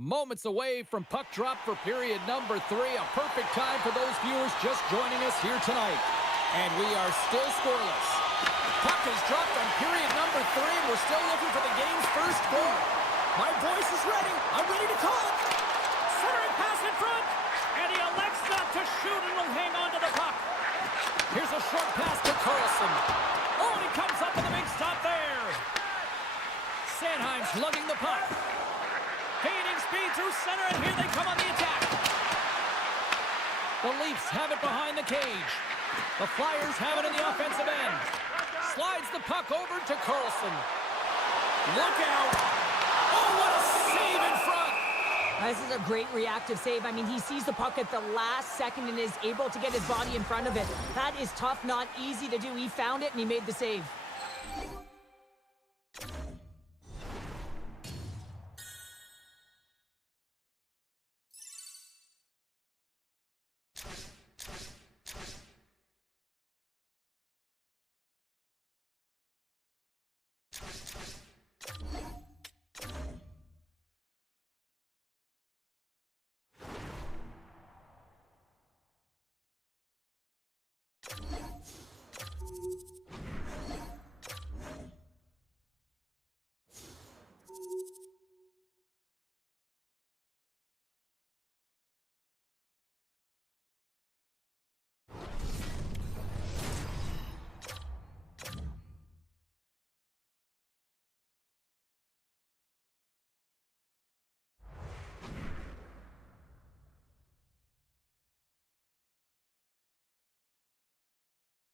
Moments away from puck drop for period number 3. A perfect time for those viewers just joining us here tonight. And we are still scoreless. Puck is dropped on period number 3, and we're still looking for the game's first goal. My voice is ready. I'm ready to call it. Centering pass in front, and he elects not to shoot and will hang on to the puck. Here's a short pass to Carlson. Oh, and he comes up with a big stop there. Sanheim's lugging the puck. Gaining speed through center, and here they come on the attack. The Leafs have it behind the cage. The Flyers have it in the offensive end. Slides the puck over to Karlsson. Look out. Oh, what a save in front. This is a great reactive save. I mean, he sees the puck at the last second and is able to get his body in front of it. That is tough, not easy to do. He found it and he made the save.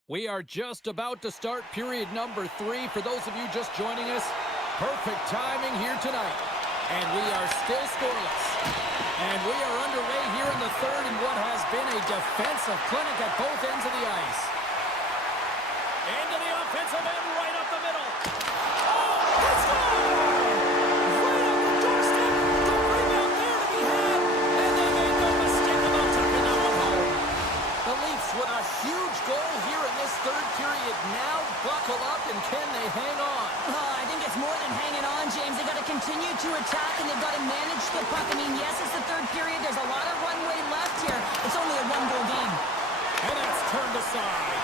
We are just about to start period number 3. For those of you just joining us, perfect timing here tonight. And we are still scoreless. And we are underway here in the third in what has been a defensive clinic at both ends of the ice. Into the offensive end, right up the middle. Oh, let's go! Right on the doorstep. The rebound there to be had. And they made no mistake about tucking that one home. The Leafs with a huge goal here in this third period. Now buckle up, and can they hang on? I think it's more than hanging on, James. They've got to continue to attack, and they've got to manage the puck. I mean, yes, it's the third period. There's a lot of runway left here. It's only a one-goal game. And that's turned aside.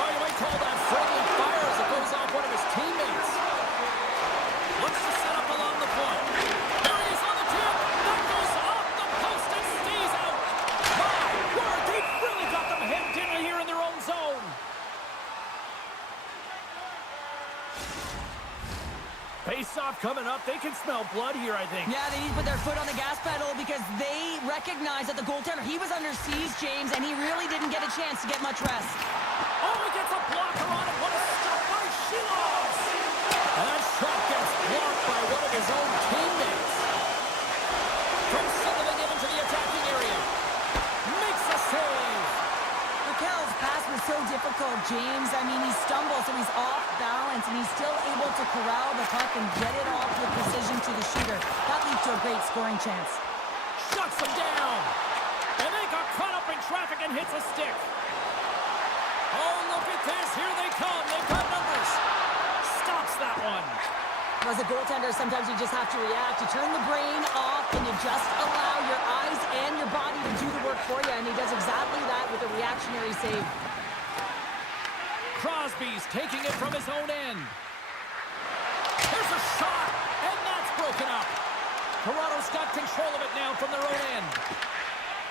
Oh, you might call that friendly fire as it goes off one of his teammates. Looks to set up along the point. There he is on the tip. That goes off the post and stays out. My word, they've really got them hemmed in here in their own zone. Face-off coming up. They can smell blood here, I think. Yeah, they need to put their foot on the gas pedal because they recognize that the goaltender, he was under siege, James, and he really didn't get a chance to get much rest. Oh, he gets a blocker on it. What a stop by Shilos. And that shot gets blocked by one of his own teammates. From sending him into the attacking area. Makes a save. Raquel's pass was so difficult, James. I mean, he stumbles, so he's off balance, and he's still able to corral the puck and get it off with precision to the shooter. That leads to a great scoring chance. Shuts him down. And they got caught up in traffic and hits a stick. Oh, look at this. Here they come. They've got numbers. Stops that one. As a goaltender, sometimes you just have to react. You turn the brain off, and you just allow your eyes and your body to do the work for you, and he does exactly that with a reactionary save. Crosby's taking it from his own end. There's a shot, and that's broken up. Toronto's got control of it now from their own end.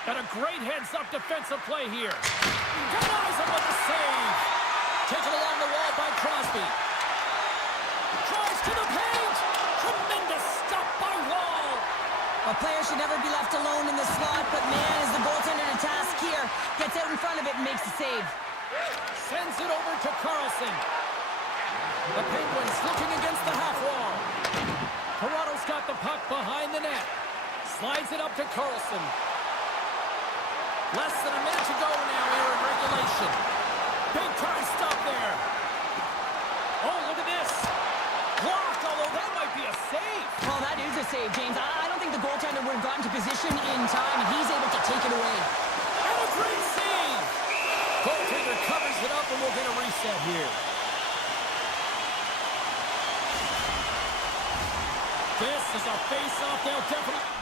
Got a great heads-up defensive play here. Denies him with the save. Taken along the wall by Crosby. Tries to the paint. Tremendous stop by Wall. A player should never be left alone in the slot, but man, is the goaltender to task here. Gets out in front of it and makes the save. Sends it over to Karlsson. The Penguins looking against the half wall. Toronto's got the puck behind the net. Slides it up to Karlsson. Less than a minute to go now here in regulation. Big time stop there. Oh, look at this. Blocked, although that might be a save. Well, that is a save, James. I don't think the goaltender would have gotten to position in time, and he's able to take it away. And a great save. Goaltender covers it up, and we'll get a reset here. This is a face-off. They'll definitely...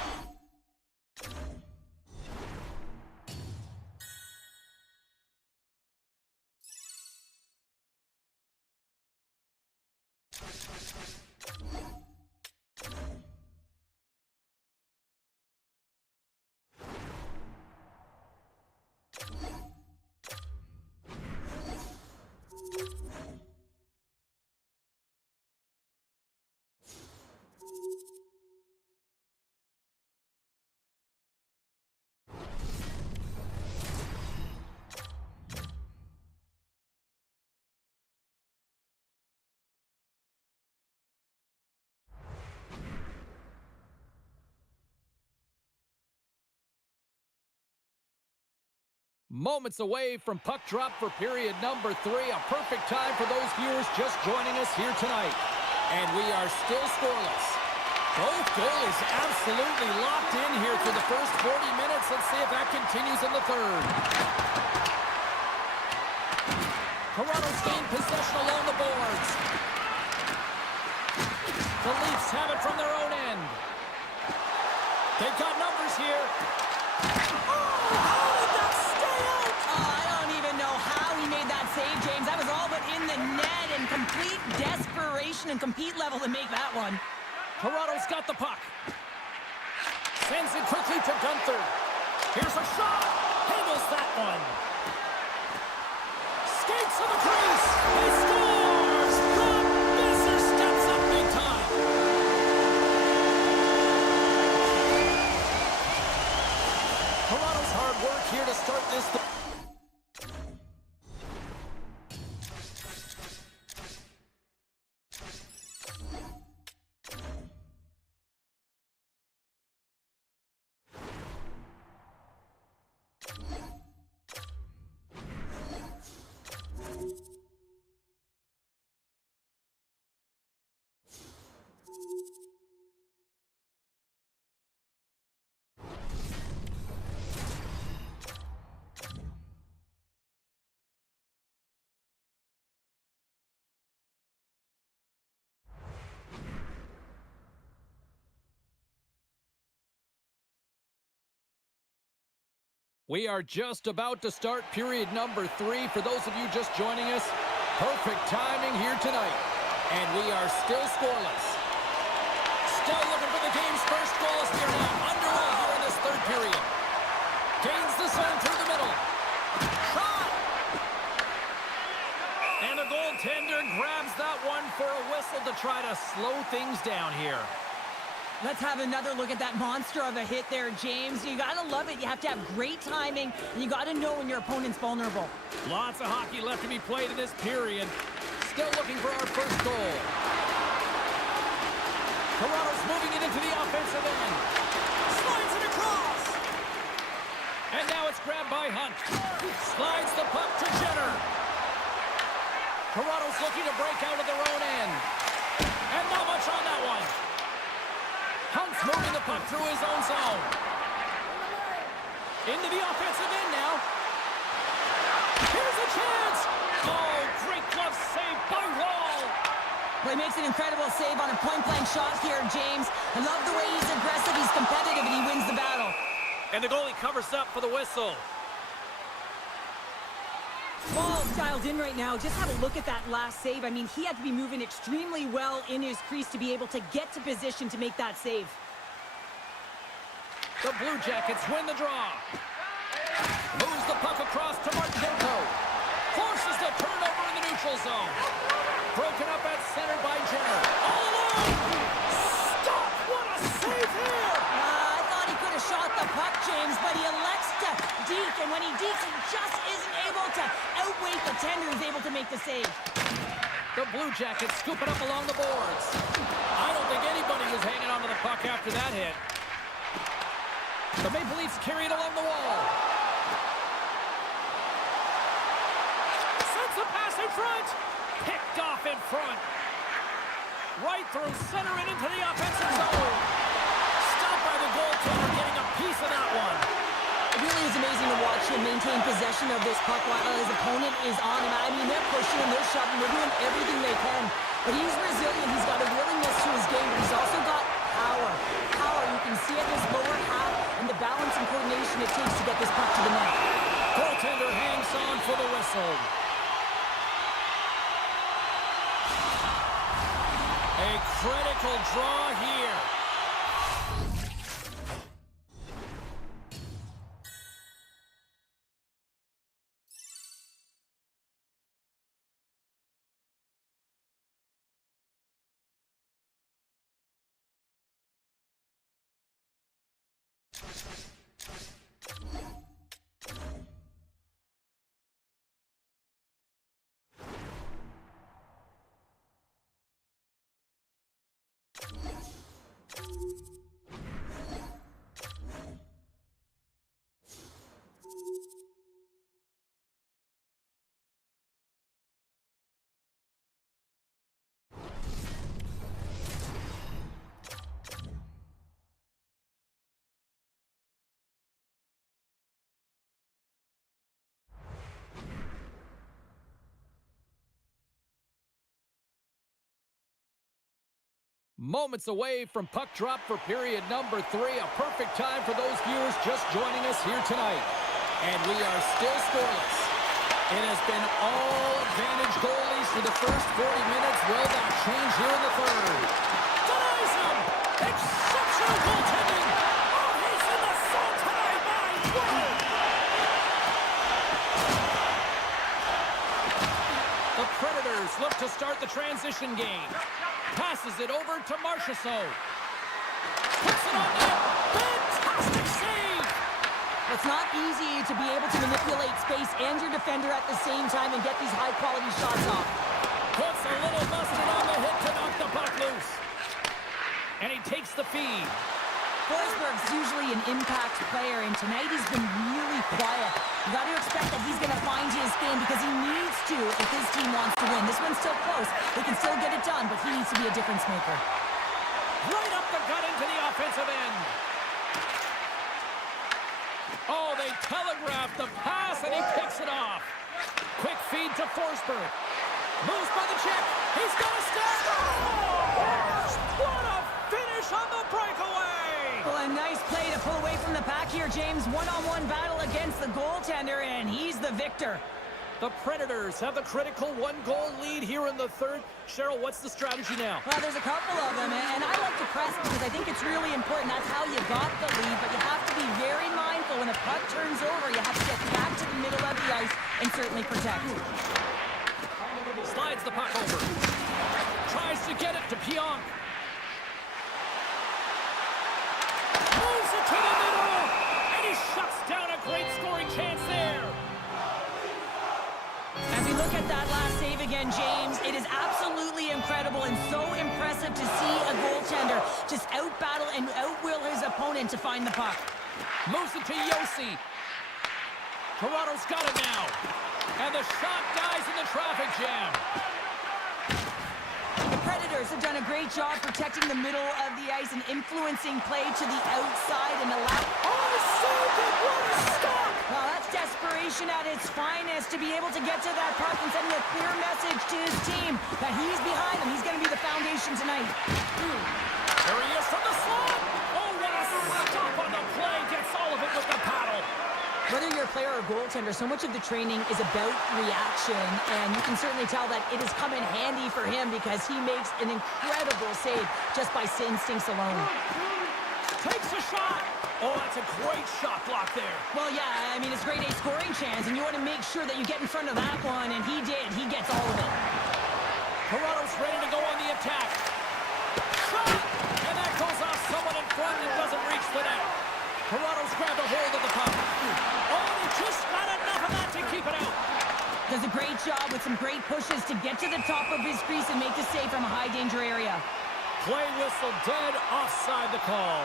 Moments away from puck drop for period number 3. A perfect time for those viewers just joining us here tonight. And we are still scoreless. Both goalies absolutely locked in here for the first 40 minutes. Let's see if that continues in the third. Toronto's gained possession along the boards. The Leafs have it from their own end. They've got numbers here. I don't even know how he made that save, James. That was all but in the net and complete desperation and compete level to make that one. Toronto's got the puck. Sends it quickly to Gunther. Here's a shot. Handles that one. Skates to the crease. He scores. Brock Boeser steps up big time. Toronto's hard work here to start this. We are just about to start period number 3. For those of you just joining us, perfect timing here tonight. And we are still scoreless. Still looking for the game's first goal as we are now underway here in this third period. Gains the zone through the middle. Shot! And the goaltender grabs that one for a whistle to try to slow things down here. Let's have another look at that monster of a hit there, James. You gotta love it. You have to have great timing, and you gotta know when your opponent's vulnerable. Lots of hockey left to be played in this period. Still looking for our first goal. Toronto's moving it into the offensive end. Slides it across. And now it's grabbed by Hunt. Slides the puck to Jenner. Toronto's looking to break out of their own end. And not much on that one. Hunt's moving the puck through his own zone. Into the offensive end now. Here's a chance. Oh, great glove save by Wall. Well, he makes an incredible save on a point-blank shot here, James. I love the way he's aggressive, he's competitive, and he wins the battle. And the goalie covers up for the whistle. Ball's dialed in right now. Just have a look at that last save. I mean, he had to be moving extremely well in his crease to be able to get to position to make that save. The Blue Jackets win the draw. Moves the puck across to Marchenko. Forces the turnover in the neutral zone. Broken up at center by Jenner. All alone! Stop! What a save here! I thought he could have shot the puck, James, but he elects to deke, and when he dekes, he just isn't able to outweigh the tender. He's able to make the save. The Blue Jackets scoop it up along the boards. I don't think anybody was hanging on to the puck after that hit. The Maple Leafs carry it along the wall. Sends the pass in front. Picked off in front. Right through center and into the offensive zone. Stopped by the goaltender, getting a piece of that one. It really is amazing to watch him maintain possession of this puck while his opponent is on him. I mean, they're pushing him, they're shoving, they're doing everything they can. But he's resilient, he's got a willingness to his game, but he's also got power. Power, you can see it in his lower half and the balance and coordination it takes to get this puck to the net. Goaltender hangs on for the whistle. A critical draw here. Moments away from puck drop for period number 3. A perfect time for those viewers just joining us here tonight. And we are still scoreless. It has been all advantage goalies for the first 40 minutes. Will that change here in the third? Denies him! Exceptional goaltending! Oh, he's in the zone tonight, my word! The Predators look to start the transition game. Passes it over to Marchessault. Puts it on net. Fantastic save! It's not easy to be able to manipulate space and your defender at the same time and get these high-quality shots off. Puts a little mustard on the hit to knock the puck loose. And he takes the feed. Forsberg's usually an impact player, and tonight he's been really quiet. You got to expect that he's going to find his game because he needs to if his team wants to win. This one's still close. They can still get it done, but he needs to be a difference maker. Right up the gut into the offensive end. Oh, they telegraphed the pass, and he picks it off. Quick feed to Forsberg. Moves by the check. He's got a step. Oh! What a finish on the breakaway! Well, a nice play to pull away from the pack here, James. One-on-one battle against the goaltender, and he's the victor. The Predators have the critical one-goal lead here in the third. Cheryl, what's the strategy now? Well, there's a couple of them, and I like to press because I think it's really important. That's how you got the lead, but you have to be very mindful when a puck turns over. You have to get back to the middle of the ice and certainly protect. Slides the puck over. Tries to get it to Pionk. Moves it to the middle, and he shuts down a great scoring chance there. As we look at that last save again, James, it is absolutely incredible and so impressive to see a goaltender just out-battle and out-will his opponent to find the puck. Moves it to Yossi. Toronto's got it now. And the shot dies in the traffic jam. The Predators have done a great job protecting the middle of the ice and influencing play to the outside and allow... Oh, saved it! What a stop! Well, that's desperation at its finest to be able to get to that puck and sending a clear message to his team that he's behind them. He's going to be the foundation tonight. There he is from the slot. Oh, what a stop on the play. Gets all of it with the paddle. Whether you're a player or goaltender, so much of the training is about reaction, and you can certainly tell that it has come in handy for him because he makes an incredible save just by instincts alone. Takes a shot. Oh, that's a great shot block there. Well, yeah, I mean, it's grade A scoring chance, and you want to make sure that you get in front of that one, and he did. He gets all of it. Toronto's ready to go on the attack. Shot! And that goes off someone in front and doesn't reach the net. Toronto's grabbed a hold of the puck. Oh, he just got enough of that to keep it out. Does a great job with some great pushes to get to the top of his crease and make the save from a high-danger area. Play whistle dead, offside the call.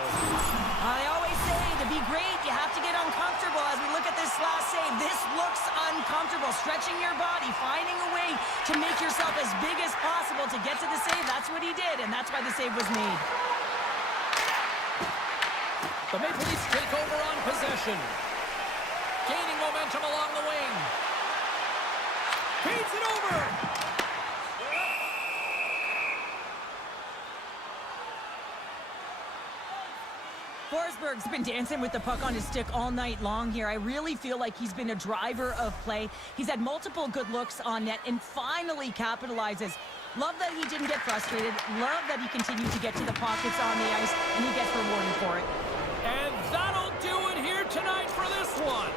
I always say, to be great, you have to get uncomfortable. As we look at this last save, this looks uncomfortable. Stretching your body, finding a way to make yourself as big as possible to get to the save. That's what he did, and that's why the save was made. The Maple Leafs take over on possession. Gaining momentum along the wing. Feeds it over. Forsberg's been dancing with the puck on his stick all night long here. I really feel like he's been a driver of play. He's had multiple good looks on net and finally capitalizes. Love that he didn't get frustrated. Love that he continued to get to the pockets on the ice, and he gets rewarded for it. And that'll do it here tonight for this one.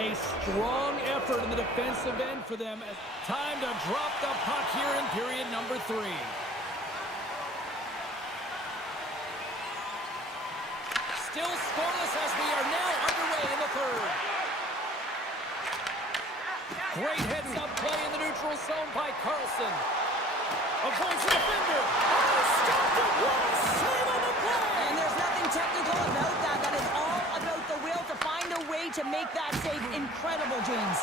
A strong effort in the defensive end for them. Time to drop the puck here in period number 3. Still scoreless as we are now underway in the third. Great heads-up play in the neutral zone by Carlson. Avoids the defender. Oh, stopped it. What a save on the play. And there's nothing technical about that. That is all about the will to find a way to make that save incredible, James.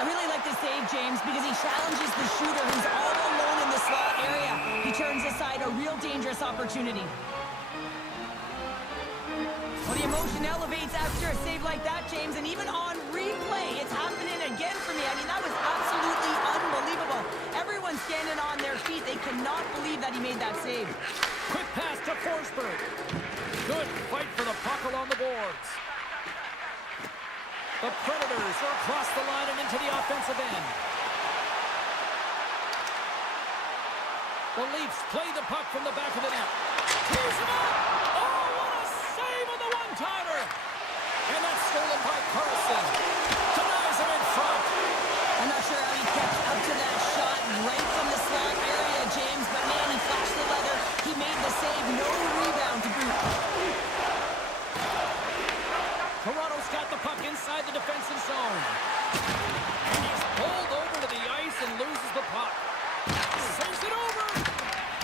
I really like this save, James, because he challenges the shooter who's all alone in the slot area. He turns aside a real dangerous opportunity. Well, the emotion elevates after a save like that, James, and even on replay, it's happening again for me. I mean, that was absolutely unbelievable. Everyone everyone standing on their feet. They cannot believe that he made that save. Quick pass to Forsberg. Good fight for the puck along the boards. The Predators are across the line and into the offensive end. The Leafs play the puck from the back of the net. Tears it up! Oh, what a save on the one-timer! And that's stolen by Carlson. Denies him in front. I'm not sure how he kept up to that shot right from the slot area, James, but man, he flashed the leather. He made the save. No rebound to boot. Toronto's got the puck inside the defensive zone. And he's pulled over to the ice and loses the puck. Sends it over.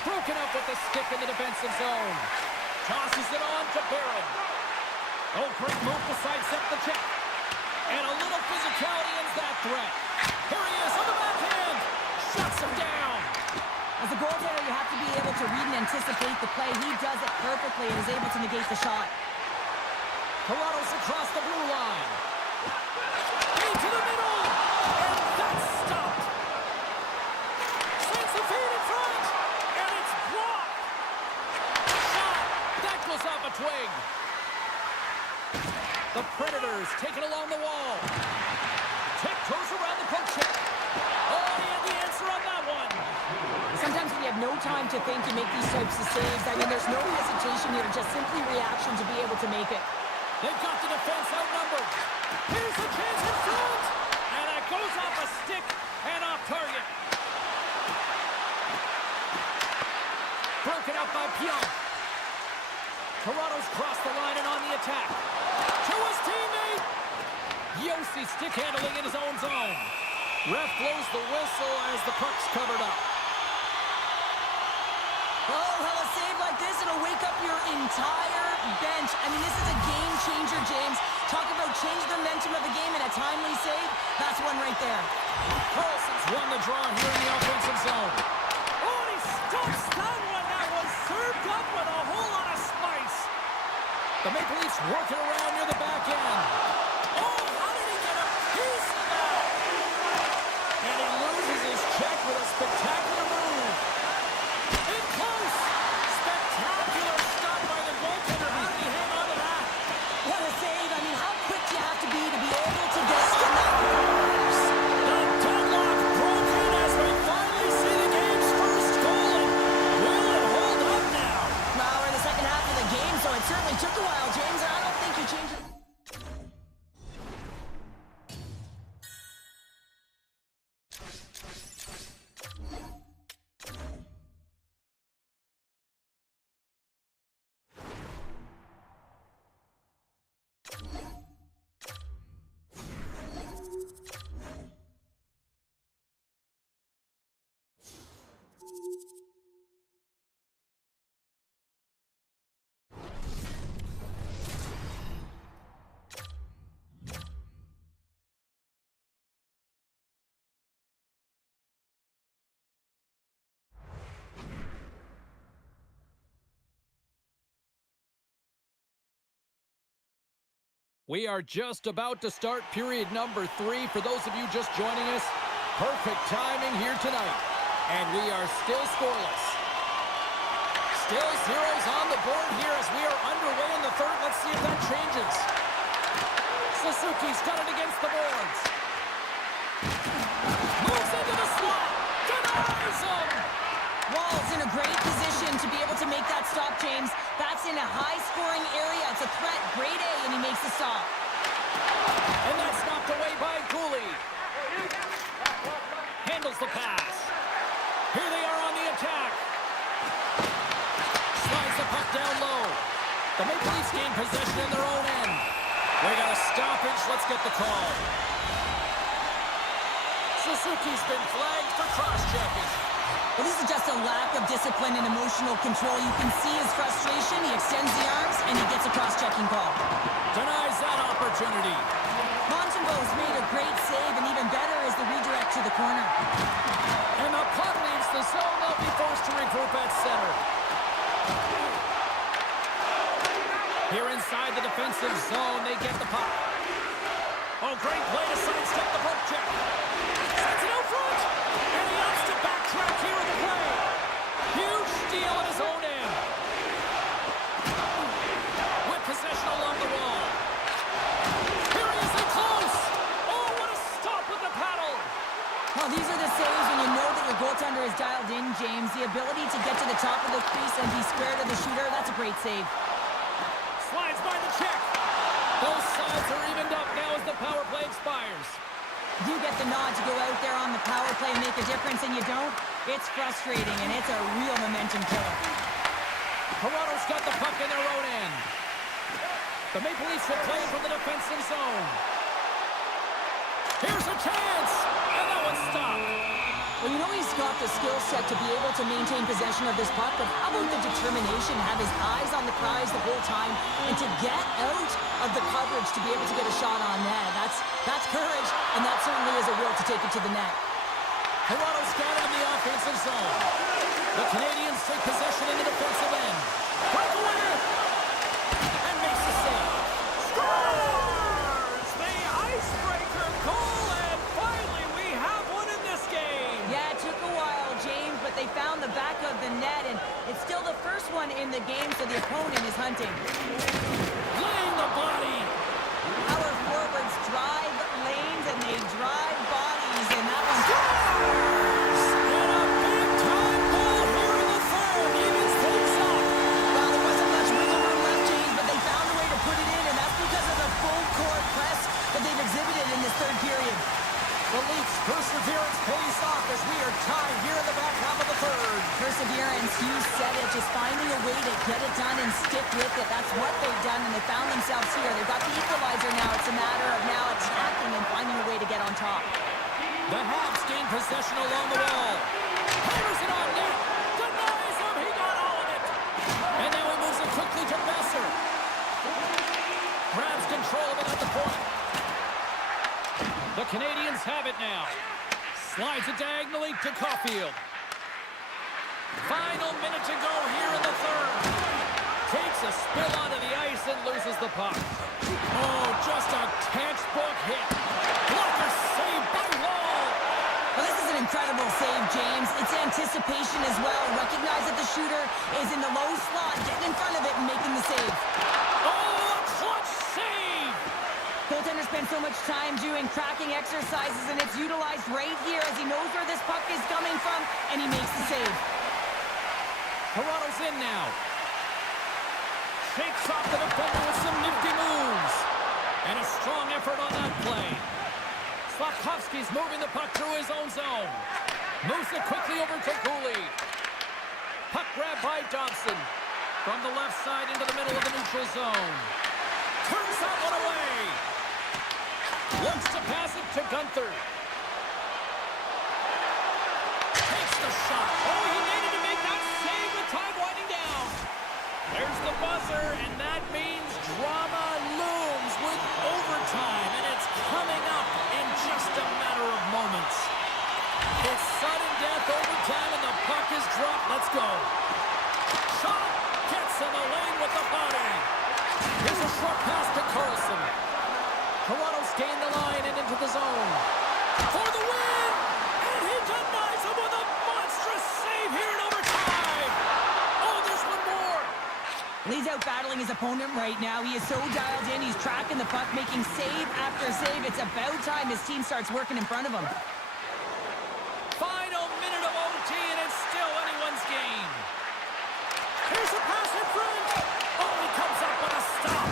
Broken up with the stick in the defensive zone. Tosses it on to Barron. Oh, great move to sidestep the check. And a little physicality ends that threat. Here he is on the backhand. Shuts him down. As a goaltender, you have to be able to read and anticipate the play. He does it perfectly and is able to negate the shot. Toronto's across the blue line. Into the middle. And that's stopped. Sends the feed in front. And it's blocked. Shot. That goes off a twig. The Predators take it along the wall. Tiptoes around the poke check. Oh, he had the answer on that one. Sometimes when you have no time to think, you make these types of saves. I mean, there's no hesitation here, just simply reaction to be able to make it. They've got the defense outnumbered. Here's a chance in front. And that goes off a stick and off target. Broken up by Pionk. Toronto's crossed the line and on the attack. To his teammate. Yossi stick handling in his own zone. Ref blows the whistle as the puck's covered up. Oh, well, a save like this, it'll wake up your entire bench. I mean, this is a game changer, James. Talk about change the momentum of the game in a timely save. That's one right there. Carlson's won the draw here in the offensive zone. Oh, and he stops that one. That was served up with a whole lot of spice. The Maple Leafs working around near the back end. Oh, how did he get a piece of that? And he loses his check with a spectacular move. In close. Spectacular stop by the goaltender. How did he hang on to that? What a save. I mean, how quick do you have to be able to get to that? The deadlock broken as we finally see the game's first goal. Will it hold up now? Well, we're in the second half of the game, so it certainly took a while, James, and I don't think you changed it. We are just about to start period number 3. For those of you just joining us, perfect timing here tonight. And we are still scoreless. Still zeros on the board here as we are underway in the third. Let's see if that changes. Suzuki's got it against the boards. Moves into the slot. Denies him. Wall's in a great position to be able to make that stop, James. That's in a high-scoring area. It's a threat, grade A, and he makes the stop. And that's knocked away by Cooley. Handles the pass. Here they are on the attack. Slides the puck down low. The Maple Leafs gain possession in their own end. We got a stoppage. Let's get the call. Suzuki's been flagged for cross-checking. Well, this is just a lack of discipline and emotional control. You can see his frustration. He extends the arms, and he gets a cross-checking call. Denies that opportunity. Montembeau's made a great save, and even better is the redirect to the corner. And the puck leaves the zone. They'll be forced to regroup at center. Here inside the defensive zone, they get the puck. Oh, great play to sidestep the poke check. Sends it out front. And he opts to backtrack. is dialed in, James. The ability to get to the top of the crease and be square to the shooter, that's a great save. Slides by the check. Both sides are evened up now as the power play expires. You get the nod to go out there on the power play and make a difference, and you don't. It's frustrating, and it's a real momentum killer. Toronto's got the puck in their own end. The Maple Leafs will play from the defensive zone. Here's a chance, and that one's stopped. Well, you know he's got the skill set to be able to maintain possession of this puck, but how about the determination, have his eyes on the prize the whole time, and to get out of the coverage to be able to get a shot on net. That's courage, and that certainly is a will to take it to the net. Toronto's got it in the offensive zone. The Canadians take possession in the defensive end. Breakaway! And makes the save. Scores! The icebreaker goal, and finally we have one in this game. Yeah, it took a while, James, but they found the back of the net, and it's still the first one in the game, so the opponent is hunting. Laying the body. Our forwards drive lanes, and they drive bodies, and that one's... And a big-time goal here in the third. Evens things up. Well, there wasn't much wiggle room left, James, but they found a way to put it in, and that's because of the full-court press that they've exhibited in this third period. The Leafs' perseverance pays off as we are tied here in the back half of the third. Perseverance, you said it, just finding a way to get it done and stick with it. That's what they've done, and they found themselves here. They've got the equalizer now. It's a matter of now attacking and finding a way to get on top. The Habs gain possession along the wall. Hammers it on net. Denies him. He got all of it. And now he moves it quickly to Besser. Grabs control of it at the point. The Canadians have it now. Slides it diagonally to Caulfield. Final minute to go here in the third. Takes a spill onto the ice and loses the puck. Oh, just a textbook hit. Blocker save by Wall. Well, this is an incredible save, James. It's anticipation as well. Recognize that the shooter is in the low slot, getting in front of it and making the save. Oh, a clutch save. Goaltender spends so much time doing tracking exercises, and it's utilized right here as he knows where this puck is coming from, and he makes the save. Toronto's in now. Shakes off the defender with some nifty moves. And a strong effort on that play. Slafkovsky's moving the puck through his own zone. Moves it quickly over to Cooley. Puck grab by Dobson. From the left side into the middle of the neutral zone. Turns that one away. Looks to pass it to Gunther. Takes the shot. Oh, he needed to make that save with time winding down. There's the buzzer, and that means drama looms with overtime, and it's coming up in just a matter of moments. It's sudden death overtime, and the puck is dropped. Let's go. Shot gets in the lane with the body. Here's a short pass to Carlson. Toronto's gained the line and into the zone. For the win! And he denies him with a monstrous save here in overtime. Oh, there's one more. He's out battling his opponent right now. He is so dialed in. He's tracking the puck, making save after save. It's about time his team starts working in front of him. Final minute of OT, and it's still anyone's game. Here's a pass in front. Oh, he comes up with a stop.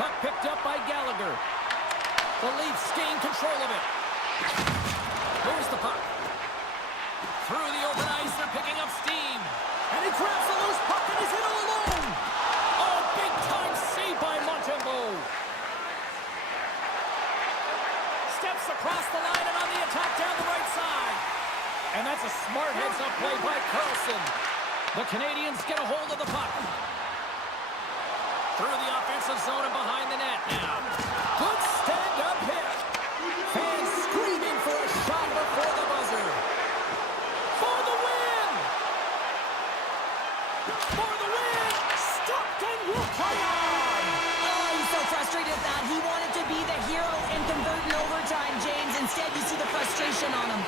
Puck picked up by Gallagher. The Leafs gain control of it. Moves the puck. Through the open ice, they're picking up steam. And he grabs the loose puck and he's in all alone. Oh, big time save by Montembeault. Steps across the line and on the attack down the right side. And that's a smart heads-up play by Carlson. The Canadians get a hold of the puck. Through the offensive zone and behind the net now. Good stand-up hit. Fans screaming for a shot before the buzzer. For the win! For the win! Stockton will play on! Oh, he's so frustrated at that. He wanted to be the hero and convert in overtime, James. Instead, you see the frustration on him.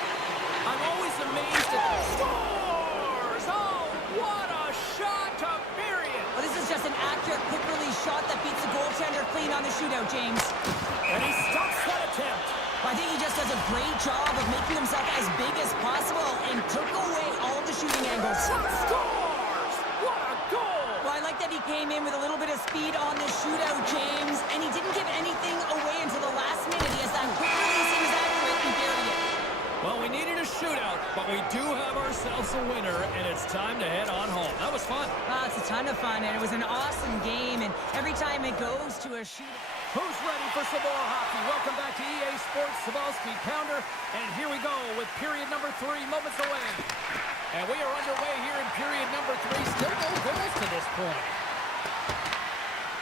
I'm always amazed at scores! Oh, what a shot to bury it! Well, this is just an accurate, quick-release shot that beats the goaltender clean on the shootout, James. And he stops that attempt. I think he just does a great job of making himself as big as possible and took away all of the shooting angles. Scores! What a goal! Well, I like that he came in with a little bit of speed on the shootout, James, and he didn't give anything away until the last minute. He has that quick release, he was accurate, and buried it. Well, we needed a shootout, but we do have ourselves a winner, and it's time to head on home. That was fun. It's a ton of fun, and it was an awesome game, and every time it goes to a shootout. Who's ready for some more hockey? Welcome back to EA Sports Cebulski Pounder. And here we go with period number 3, moments away. And we are underway here in period number 3. Still no goals to this point.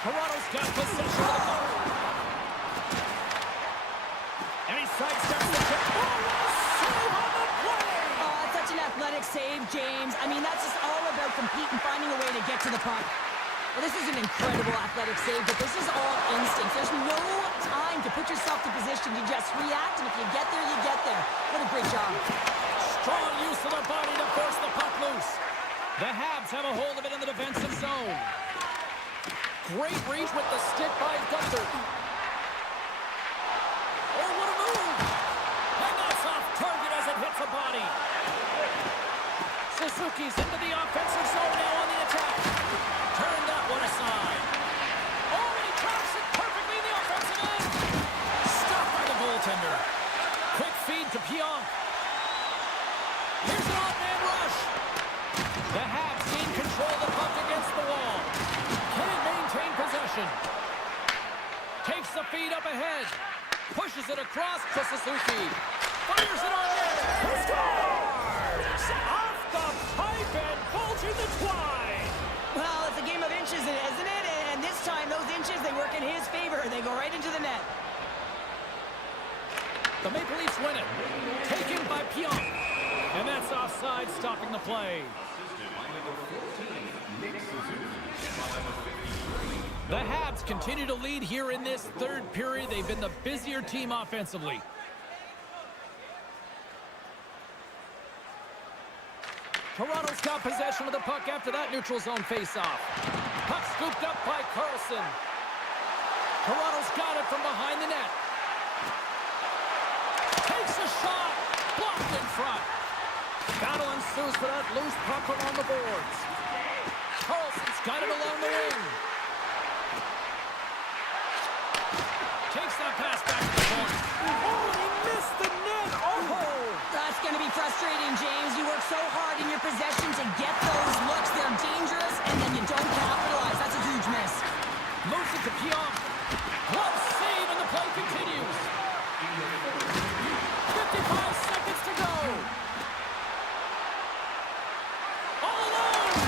Toronto's got possession of the puck. And he sidesteps the check. Oh, save on the play! Such an athletic save, James. I mean, that's just all about competing, finding a way to get to the puck. Well, this is an incredible athletic save, but this is all instinct. There's no time to put yourself to position. You just react, and if you get there, you get there. What a great job. Strong use of the body to force the puck loose. The Habs have a hold of it in the defensive zone. Great reach with the stick by Gunther. Oh, what a move! And that's off target as it hits the body. Suzuki's into the offensive zone now on the attack. Turn that one aside. Oh, and he drops it perfectly in the offensive end. Stopped by the goaltender. Quick feed to Pionk. Here's an off-man rush. The Habs gain control of the puck against the wall. Can it maintain possession? Takes the feed up ahead. Pushes it across to Suzuki. Fires it on net. Who scores? Off the pipe and bulging the twine. Well, it's a game of inches, isn't it? And this time, those inches, they work in his favor. They go right into the net. The Maple Leafs win it. Taken by Pionk. And that's offside, stopping the play. The Habs continue to lead here in this third period. They've been the busier team offensively. Toronto's got possession of the puck after that neutral zone faceoff. Puck scooped up by Carlson. Toronto's got it from behind the net. Takes a shot. Blocked in front. Battle ensues for that loose puck along the boards. Carlson's got it along the wing. Takes that pass back to the point. Oh, he missed the net. Oh! That's going to be frustrating, James. You work so hard in your possession to get those looks. They're dangerous, and then you don't capitalize. That's a huge miss. Moves it to Pionk. One save, and the play continues. 55 seconds to go. All alone.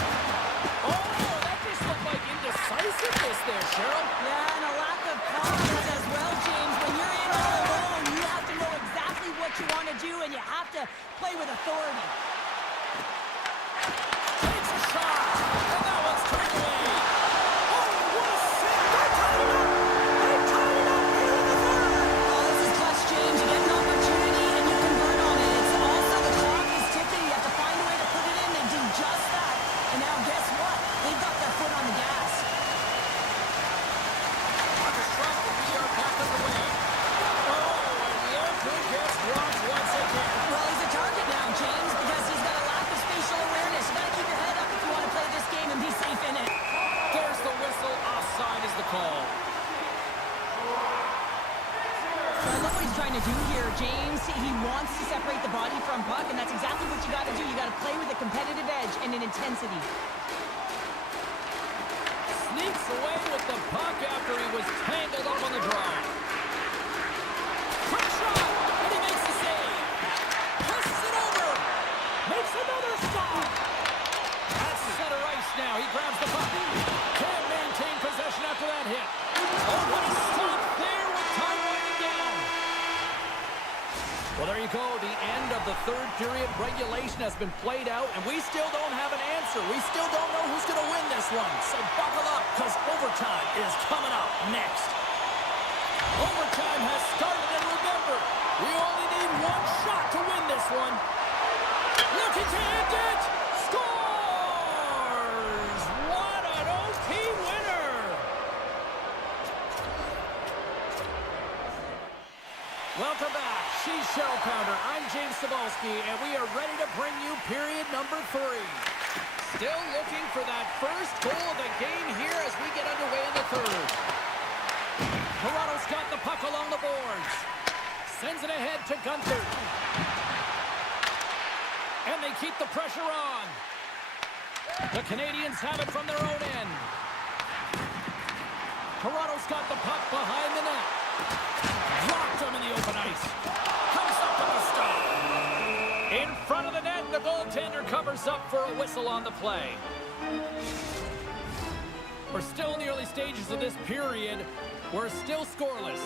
Oh, that just looked like indecisiveness there, Cheryl. Yeah, and a lack of confidence as well, James. When you're in all alone, you have to know exactly what you want to do, and you have to play with authority. Takes a shot, and that one's turned away. Oh, what a save. They're tying it up. They're tying it up here in the third. Oh, this is clutch, James. You get an opportunity, and you convert on it. It's also the clock is ticking. You have to find a way to put it in. They do just that. And now, guess what? They've got their foot on the gas. On the strike, and we are back underway. Oh, and the open gets rocked once again. Well, he's a target now, James, because he's got a lack of spatial awareness. You got to keep your head up if you want to play this game and be safe in it. There's the whistle. Offside is the call. So I love what he's trying to do here, James. He wants to separate the body from puck, and that's exactly what you got to do. You got to play with a competitive edge and an intensity. Sneaks away with the puck after he was tangled up on the draw. Quick shot, and he makes the save. Pushes it over. Makes another stop. That's center ice now. He grabs the puck. Can't maintain possession after that hit. Oh, what a stop there with time winding down. Well, there you go. The end of the third period. Regulation has been played out, and we still don't have an answer. We still don't know who's going to win this one. So buckle up, because overtime is coming up next. Overtime has started, and remember, we only need one shot to win this one. Looking to end it. Scores! What an OT winner! Welcome back. Shell Pounder. I'm James Cebulski, and we are ready to bring you period number 3. Still looking for that first goal of the game here as we get underway in the third. Toronto's got the puck along the boards. Sends it ahead to Gunther. And they keep the pressure on. The Canadians have it from their own end. Toronto's got the puck behind the net. Blocked him in the open ice. Comes up with a stop. In front of the net, the goaltender covers up for a whistle on the play. We're still in the early stages of this period. We're still scoreless.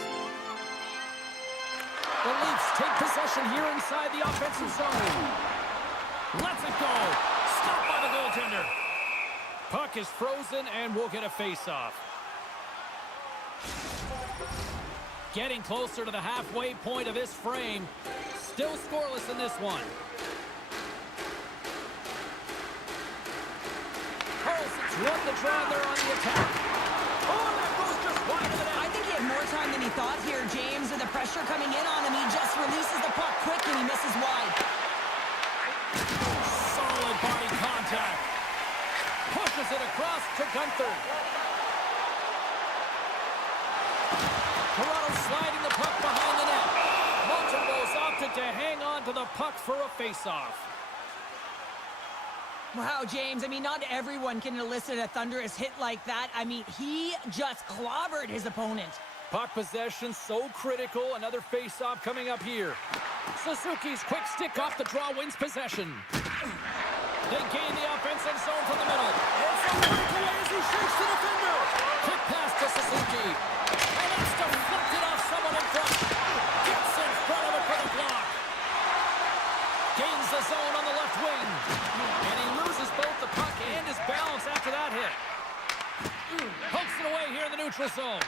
The Leafs take possession here inside the offensive zone. Lets it go. Stopped by the goaltender. Puck is frozen, and we'll get a face-off. Getting closer to the halfway point of this frame. Still scoreless in this one. Carlson's run the draw there on the attack. Oh, that goes just wide of the net. I think he had more time than he thought here, James. With the pressure coming in on him, he just releases the puck quick and he misses wide. Solid body contact. Pushes it across to Gunther. Toronto sliding the puck behind the net. Montembeault's opted to hang on to the puck for a face-off. Wow, James, I mean, not everyone can elicit a thunderous hit like that. I mean, he just clobbered his opponent. Puck possession so critical. Another face-off coming up here. Suzuki's quick stick off the draw wins possession. They gain the offensive zone from the middle. It's a breakaway as he shakes the defender. Quick pass to Suzuki. And that's deflected off someone in front. Gets in front of it for the block. Gains the zone on the left wing. And he loses both the puck and his balance after that hit. Pokes it away here in the neutral zone.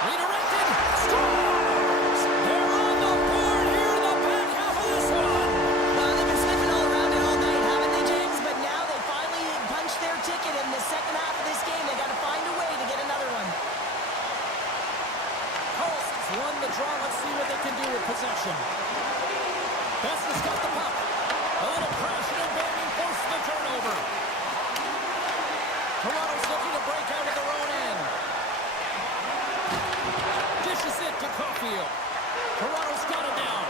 Redirected. Scores! They're on the board here in the back half of this one. Well, they've been sniffing all around it all night, haven't they, James? But now they finally punched their ticket in the second half of this game. They got to find a way to get another one. Carlson's won the draw. Let's see what they can do with possession. Besser's got the puck. A little crashing and banging forces the turnover. Toronto's looking to break out of their own end. Dishes it to Caulfield. Toronto's got it down.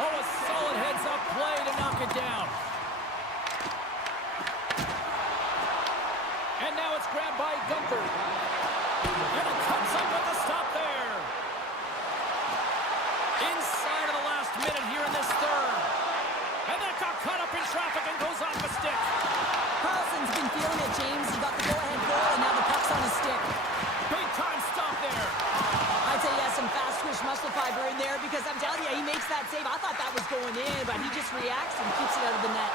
Oh, a solid heads-up play to knock it down. And now it's grabbed by Gunther. And it comes up with the stop there. Inside of the last minute here in this third. And that got caught up in traffic and goes off the stick. Carlson's been feeling it, James. He got the go-ahead goal, and now the puck's on his stick. Big time stop there. I'd say he has some fast-twitch muscle fiber in there because I'm telling you, he makes that save. I thought that was going in, but he just reacts and keeps it out of the net.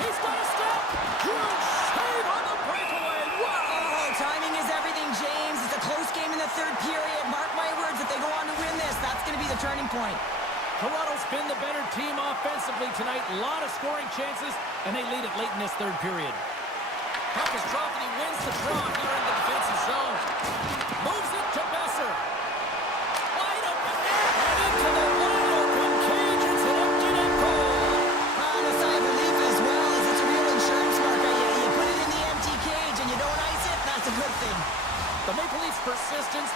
He's got a step. Huge save on the breakaway. Wow. Oh, timing is everything, James. It's a close game in the third period. Mark my words, if they go on to win this, that's going to be the turning point. Toronto's been the better team offensively tonight. A lot of scoring chances, and they lead it late in this third period. Puck is dropped, and he wins the draw here in the defensive zone. Moves it to Besser. Wide open net. And into the wide open cage. It's an empty net goal. On a sigh of relief as well, as it's a real insurance marker. You put it in the empty cage and you don't ice it, that's a good thing. The Maple Leafs' persistence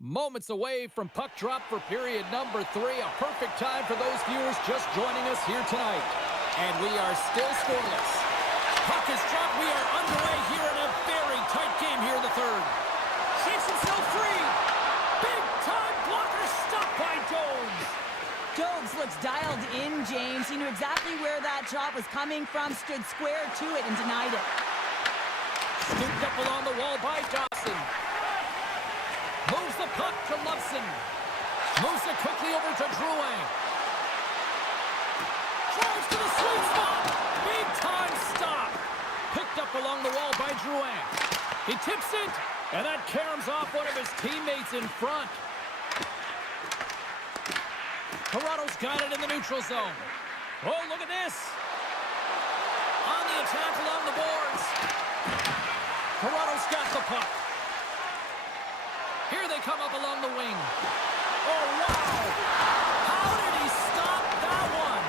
Moments away from puck drop for period number 3. A perfect time for those viewers just joining us here tonight. And we are still scoreless. Puck is dropped. We are underway here in a very tight game here in the third. Shakes himself free. Big time blocker stopped by Jones. Jones looks dialed in, James. He knew exactly where that shot was coming from, stood square to it, and denied it. Scooped up along the wall by Dawson. Moves the puck to Loveson. Moves it quickly over to Drouin. Drives to the sweet spot. Big time stop. Picked up along the wall by Drouin. He tips it, and that caroms off one of his teammates in front. Toronto's got it in the neutral zone. Oh, look at this. On the attack along the boards. Toronto's got the puck. Here they come up along the wing. Oh, wow! How did he stop that one?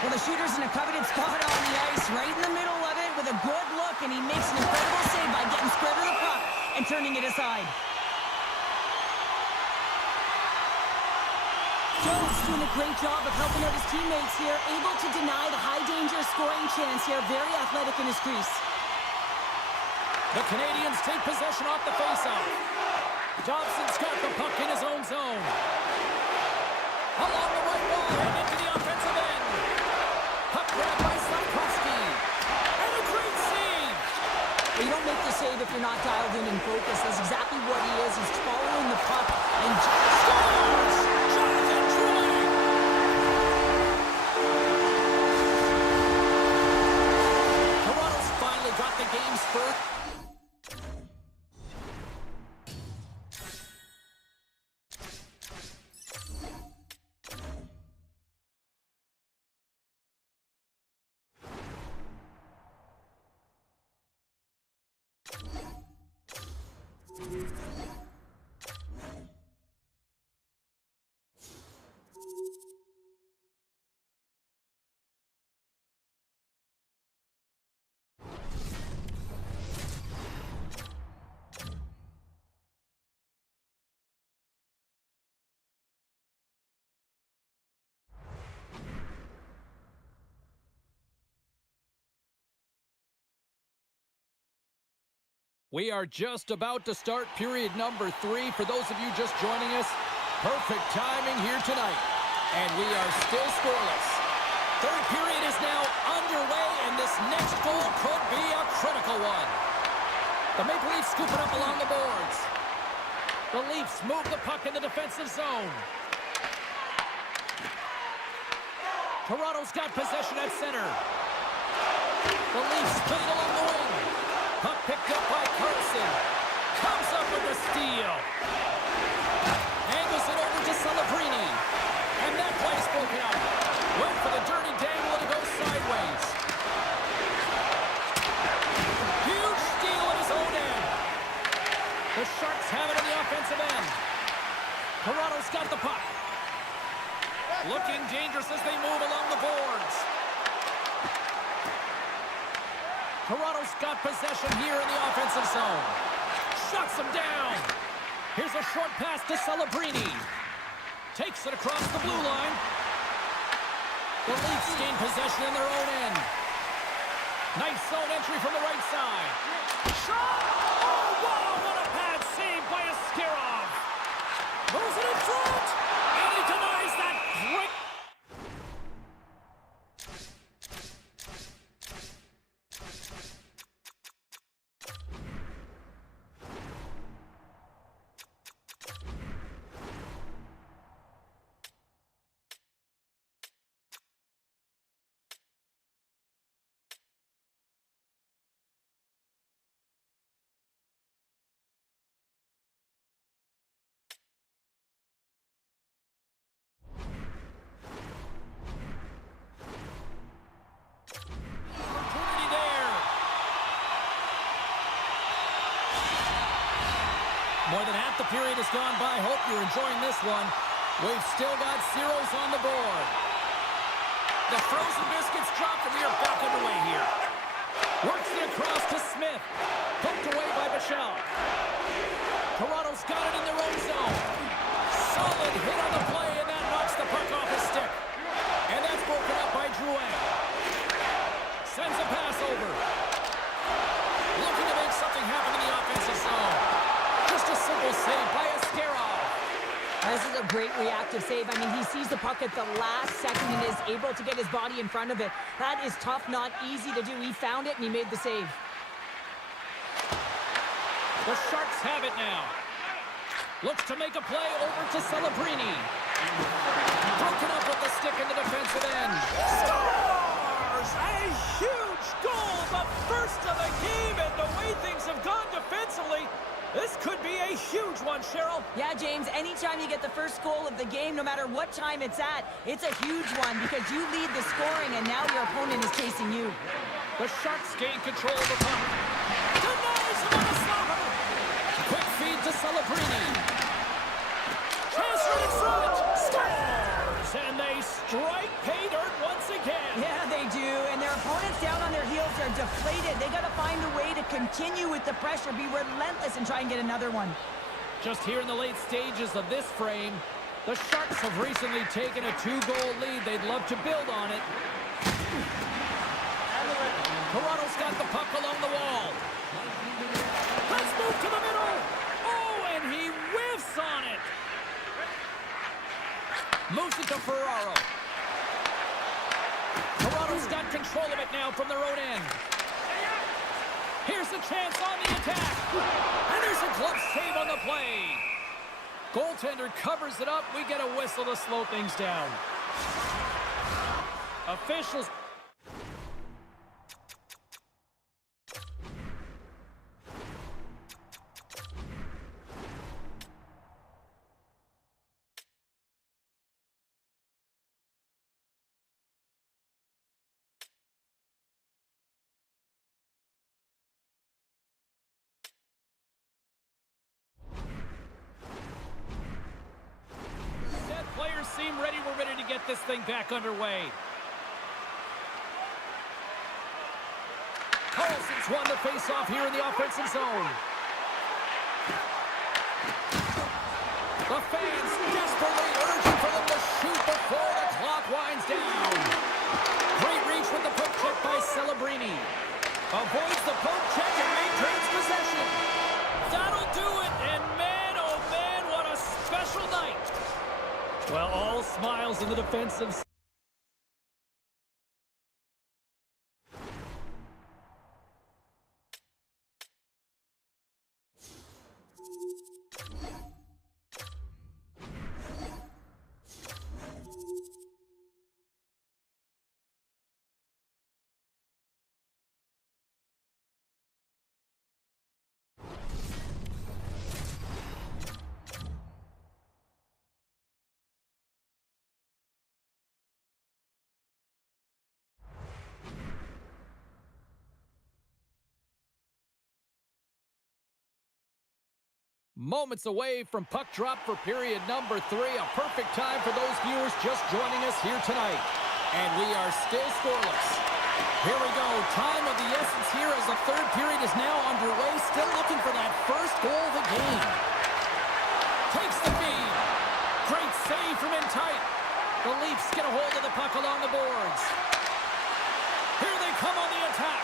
Well, the shooter's in a coveted spot on the ice, right in the middle of it with a good look, and he makes an incredible save by getting square to the puck and turning it aside. Jones doing a great job of helping out his teammates here, able to deny the high-danger scoring chance here. Very athletic in his crease. The Canadians take possession off the faceoff. Dobson's got the puck in his own zone. Along the right wall and into the offensive end. Puck grabbed by Slafkovsky. And a great save. Well, you don't make the save if you're not dialed in and focused. That's exactly what he is. He's following the puck and Scores! Jonathan Drouin! Toronto's finally got the game's first. We are just about to start period number 3. For those of you just joining us, perfect timing here tonight. And we are still scoreless. Third period is now underway, and this next goal could be a critical one. The Maple Leafs scoop it up along the boards. The Leafs move the puck in the defensive zone. Toronto's got possession at center. The Leafs split it along the wing. Puck picked up by Carlson. Comes up with the steal. Angles it over to Celebrini. And that play's broken up. Went for the dirty dangle and it goes sideways. Huge steal at his own end. The Sharks have it in the offensive end. Toronto's got the puck. Looking dangerous as they move along the boards. Toronto's got possession here in the offensive zone. Shuts him down. Here's a short pass to Celebrini. Takes it across the blue line. The Leafs gain possession in their own end. Nice zone entry from the right side. Shot! Oh, wow! What a pad save by Askarov. Moves it in front. And he denies that great... More than half the period has gone by. Hope you're enjoying this one. We've still got zeros on the board. The frozen biscuits dropped, and we are back underway here. Works it across to Smith. Poked away by Bichelle. Toronto's got it in their own zone. Solid hit on the play, and that knocks the puck off his stick. And that's broken up by Drouin. Sends a pass over. Looking to make something happen in the offensive zone. Just a simple save by Askarov. This is a great reactive save. I mean, he sees the puck at the last second and is able to get his body in front of it. That is tough, not easy to do. He found it and he made the save. The Sharks have it now. Looks to make a play over to Celebrini. Broken up with the stick in the defensive end. Scores! A huge goal, the first of the game, and the way things have gone defensively, this could be a huge one, Cheryl. Yeah, James, anytime you get the first goal of the game, no matter what time it's at, it's a huge one because you lead the scoring and now your opponent is chasing you. The Sharks gain control of the puck. Denies him on the slapper. Quick feed to Celebrini. Transferred in front. Scores! And they strike pay dirt once again. down on their heels. They're deflated. They got to find a way to continue with the pressure, be relentless, and try and get another one. Just here in the late stages of this frame, the Sharks have recently taken a 2-goal lead. They'd love to build on it. Toronto's got the puck along the wall. Let's move to the middle. Oh, and he whiffs on it. Moves it to Ferraro. Toronto's got control of it now from their own end. Here's a chance on the attack. And there's a glove save on the play. Goaltender covers it up. We get a whistle to slow things down. Officials... Players seem ready. We're ready to get this thing back underway. Carlson's won the face-off here in the offensive zone. The fans desperately urging for them to shoot before the clock winds down. Great reach with the poke check by Celebrini. Avoids the poke check and maintains possession. That'll do it, and man, oh man, what a special night. Well, all smiles in the defensive... Moments away from puck drop for period number 3. A perfect time for those viewers just joining us here tonight. And we are still scoreless. Here we go. Time of the essence here as the third period is now underway. Still looking for that first goal of the game. Takes the feed. Great save from in tight. The Leafs get a hold of the puck along the boards. Here they come on the attack.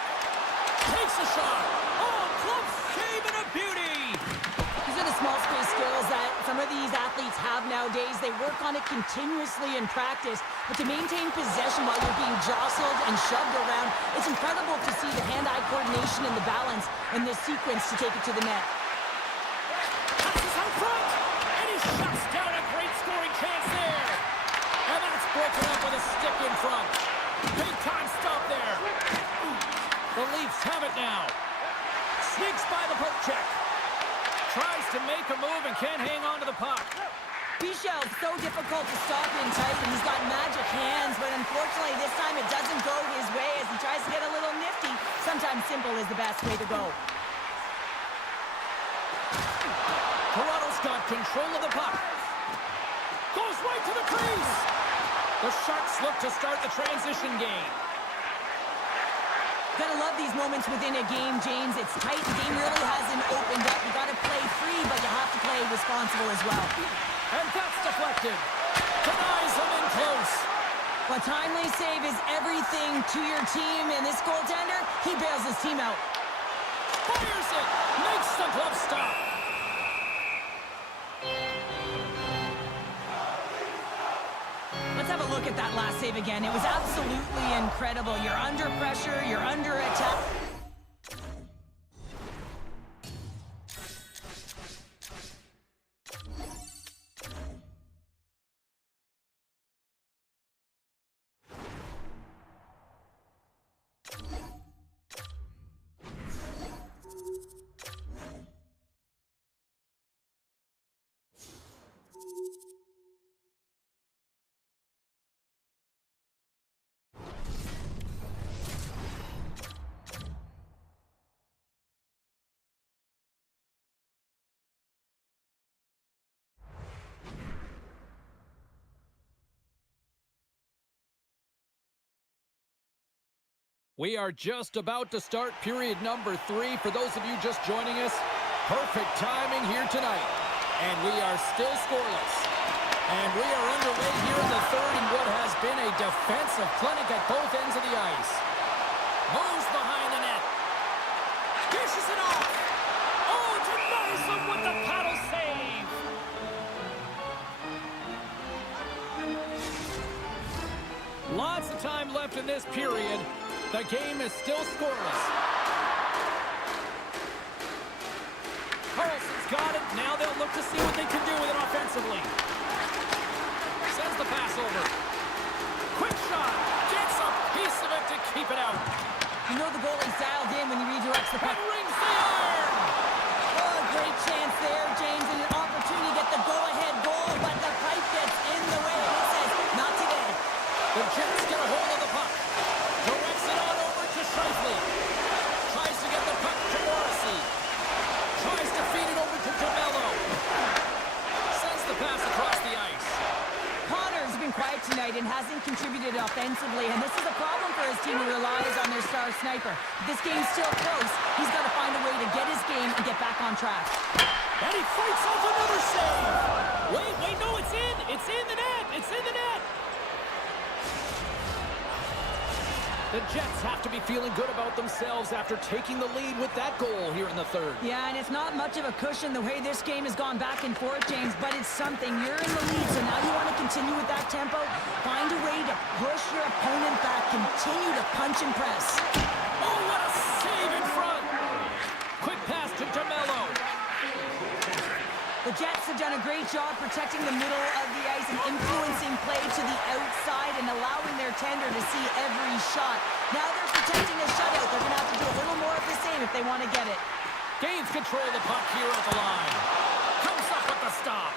Takes a shot. Oh, glove save and a beauty. These are the small space skills that some of these athletes have nowadays. They work on it continuously in practice, but to maintain possession while you're being jostled and shoved around, it's incredible to see the hand-eye coordination and the balance in this sequence to take it to the net. Passes out front, and he shuts down a great scoring chance there. And that's broken up with a stick in front. Big time stop there. The Leafs have it now. Sneaks by the poke check. Tries to make a move and can't hang on to the puck. Bichel's so difficult to stop in tight, and he's got magic hands, but unfortunately this time it doesn't go his way as he tries to get a little nifty. Sometimes simple is the best way to go. Toronto's got control of the puck. Goes right to the crease. The Sharks look to start the transition game. Gotta love these moments within a game, James. It's tight. The game really hasn't opened up. You gotta play free, but you have to play responsible as well. And that's deflected. Denies him in close. A timely save is everything to your team, and this goaltender, he bails his team out. Fires it. Makes the glove stop. Let's have a look at that last save again. It was absolutely incredible. You're under pressure, you're under attack. We are just about to start period number 3. For those of you just joining us, perfect timing here tonight. And we are still scoreless. And we are underway here in the third in what has been a defensive clinic at both ends of the ice. Moves behind the net. Dishes it off. Oh, denies them with the paddle save. Lots of time left in this period. The game is still scoreless. Carlson's got it. Now they'll look to see what they can do with it offensively. Sends the pass over. Quick shot. Gets a piece of it to keep it out. You know the goalie's dialed in when he redirects the puck. And rings the iron. Oh, great chance there, James, and an opportunity to get the go-ahead goal, but the pipe gets in the way, and it says, not today. The Jets get a hold of the puck. Directs it on over to Scheifele. Tries to get the puck to Morrissey. Tries to feed it over to DeMello. Sends the pass across the ice. Connor's been quiet tonight and hasn't contributed offensively, and this is a problem for his team who relies on their star sniper. If this game's still close, he's got to find a way to get his game and get back on track. And he fights off another save. Wait, no, it's in. It's in the net. It's in the net. The Jets have to be feeling good about themselves after taking the lead with that goal here in the third. Yeah, and it's not much of a cushion the way this game has gone back and forth, James, but it's something. You're in the lead, so now you want to continue with that tempo. Find a way to push your opponent back. Continue to punch and press. Oh, what a save in front. Quick pass to DeMello. The Jets have done a great job protecting the middle of the ice and influencing play to the outside and allowing their tender to see every shot. Now they're protecting a shutout. They're going to have to do a little more of the same if they want to get it. Gains control of the puck here at the line. Comes up with the stop.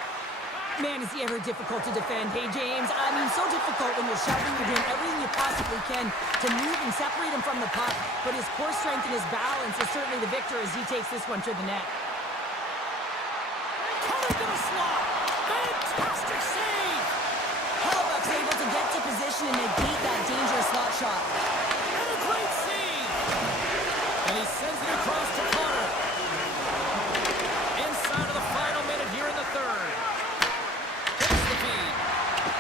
Man, is he ever difficult to defend. Hey, James, I mean, so difficult when you're shoving, you're doing everything you possibly can to move and separate him from the puck. But his core strength and his balance is certainly the victor as he takes this one to the net. Coming to the slot. Fantastic save. Hellebuyck's able to get to position and negate that dangerous slot shot. And a great save. And he sends it across to Connor. Inside of the final minute here in the third. Takes the feed.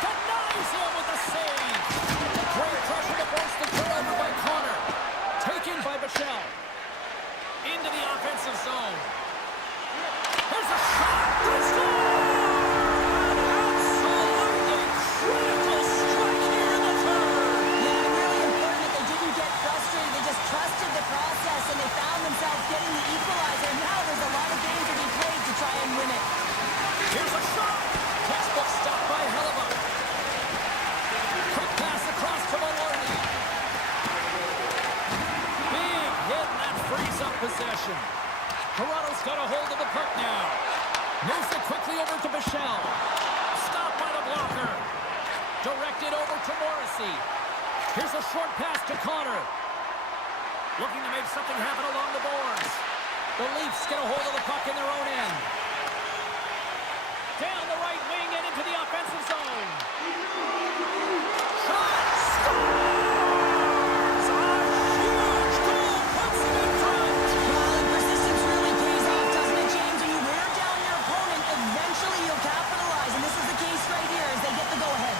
Denies him with a save. Great pressure to force the turnover by Connor. Taken by Bichelle. Into the offensive zone. Here's a shot. It's good. Absolutely critical strike here in the third. Yeah, really important that they didn't get frustrated. They just trusted the process, and they found themselves getting the equalizer. Now there's a lot of games to be played to try and win it. Here's a shot. Textbook stop by Hellebuyck. Quick pass across to Maloney. Big hit, and that frees up possession. Toronto's got a hold of the puck now. Moves it quickly over to Bichelle. Stopped by the blocker. Directed over to Morrissey. Here's a short pass to Connor. Looking to make something happen along the boards. The Leafs get a hold of the puck in their own end. Down the right wing and into the offensive zone. Shot! Scores! A huge goal puts it in front. Well, and persistence really pays off, doesn't it, James? When you wear down your opponent, eventually you'll capitalize, and this is the case right here as they get the go-ahead.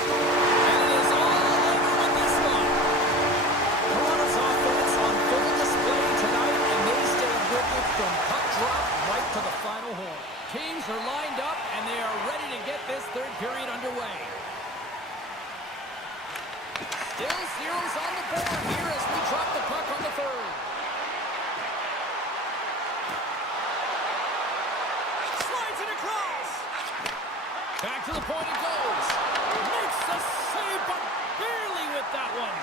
And it is all over with this one. Toronto's offense on full display tonight, and they stay with it from puck drop right to the final horn. Teams are lined up, and they are ready to get this third period underway. Still zeros on the board here as we drop the puck on the third. Slides it across. Back to the point it goes. Makes the save, but barely with that one.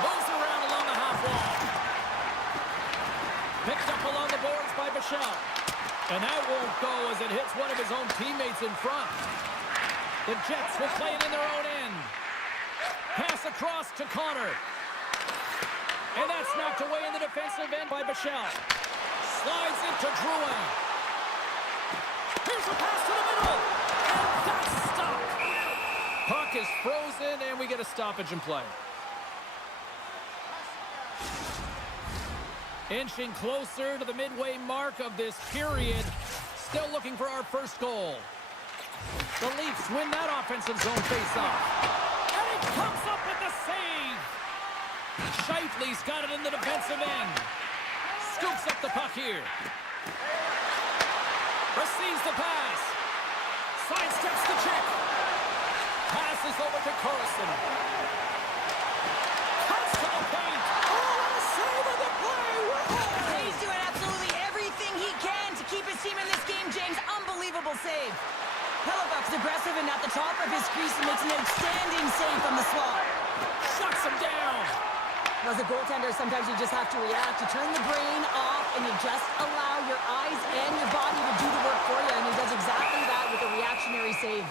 Moves around along the half wall. Picked up along the boards by Bichelle. And that won't go as it hits one of his own teammates in front. The Jets will play it in their own end. Pass across to Connor. And that's knocked away in the defensive end by Bichelle. Slides it to Drouin. Here's a pass to the middle. And that's stopped. puck is frozen, and we get a stoppage in play. Inching closer to the midway mark of this period. Still looking for our first goal. The Leafs win that offensive zone faceoff. And he comes up with the save. Scheifele's got it in the defensive end. Scoops up the puck here. Receives the pass. Sidesteps the check. Passes over to Karlsson. Cuts to the paint. Oh, what a save of the play! He's doing absolutely everything he can to keep his team in this game, James. Unbelievable save. Hellebuck's aggressive and at the top of his crease and makes an outstanding save from the slot. Shuts him down. As a goaltender, sometimes you just have to react. You turn the brain off and you just allow your eyes and your body to do the work for you, and he does exactly that with a reactionary save.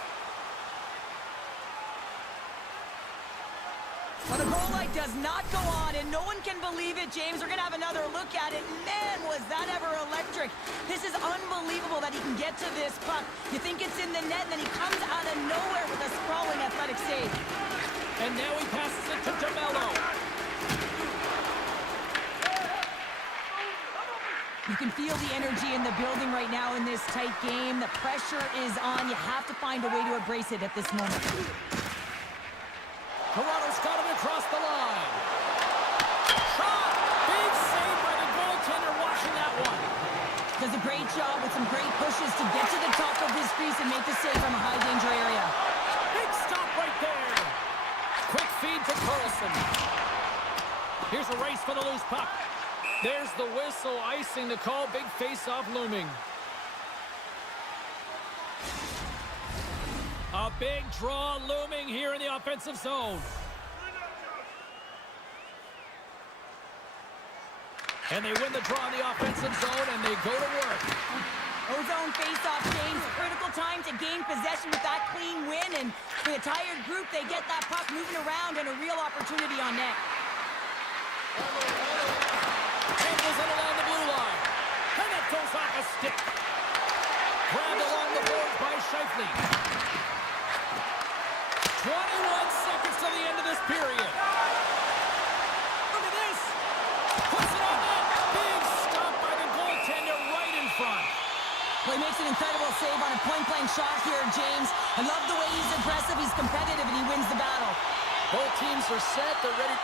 Well, the goal light does not go on, and no one can believe it, James. We're going to have another look at it. Man, was that ever electric. This is unbelievable that he can get to this puck. You think it's in the net, and then he comes out of nowhere with a sprawling athletic save. And now he passes it to DeMello. You can feel the energy in the building right now in this tight game. The pressure is on. You have to find a way to embrace it at this moment. Toronto's got it across the line. Shot! Big save by the goaltender watching that one. Does a great job with some great pushes to get to the top of his crease and make the save from a high-danger area. Big stop right there. Quick feed to Karlsson. Here's a race for the loose puck. There's the whistle, icing the call. Big face-off looming. A big draw looming here in the offensive zone. And they win the draw in the offensive zone, and they go to work. Ozone face-off, James. Critical time to gain possession with that clean win, and for the tired group, they get that puck moving around and a real opportunity on net. Angles it along the blue line. And it goes off a stick. Grabbed along the boards by Scheifele. 21 seconds to the end of this period. Look at this. Puts it on net. Big stop by the goaltender right in front. Well, he makes an incredible save on a point-blank shot here, James. I love the way he's aggressive, he's competitive, and he wins the battle. Both teams are set. They're ready.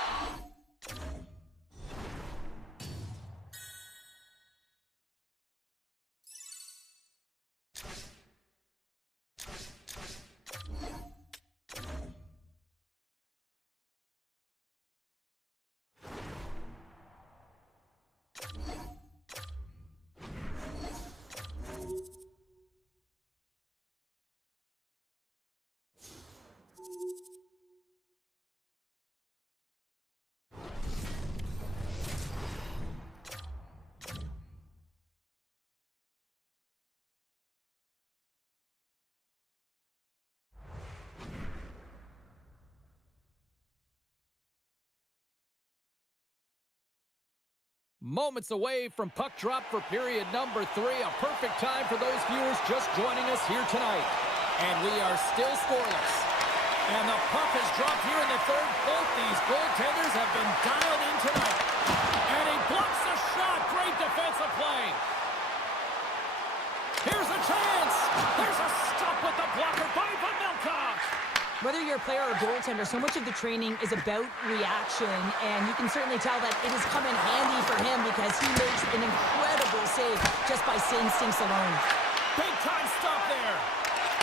Moments away from puck drop for period number 3. A perfect time for those viewers just joining us here tonight. And we are still scoreless. And the puck has dropped here in the third. Both these goaltenders have been dialed in tonight. And he blocks a shot. Great defensive play. Here's a chance. There's a stop with the blocker by Vejmelka. Whether you're a player or a goaltender, so much of the training is about reaction, and you can certainly tell that it has come in handy for him because he makes an incredible save just by instincts alone. Big time stop there.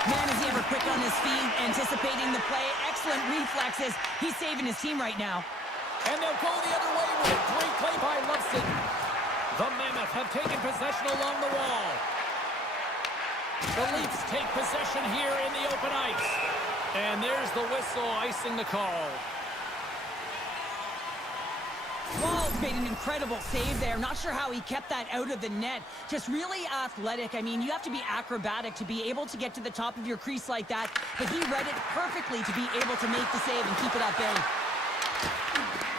Man, is he ever quick on his feet, anticipating the play. Excellent reflexes. He's saving his team right now. And they'll go the other way with a great play by Lufsen. The Mammoth have taken possession along the wall. The Leafs take possession here in the open ice. And there's the whistle icing the call. Wall's made an incredible save there. Not sure how he kept that out of the net. Just really athletic. I mean, you have to be acrobatic to be able to get to the top of your crease like that. But he read it perfectly to be able to make the save and keep it at bay.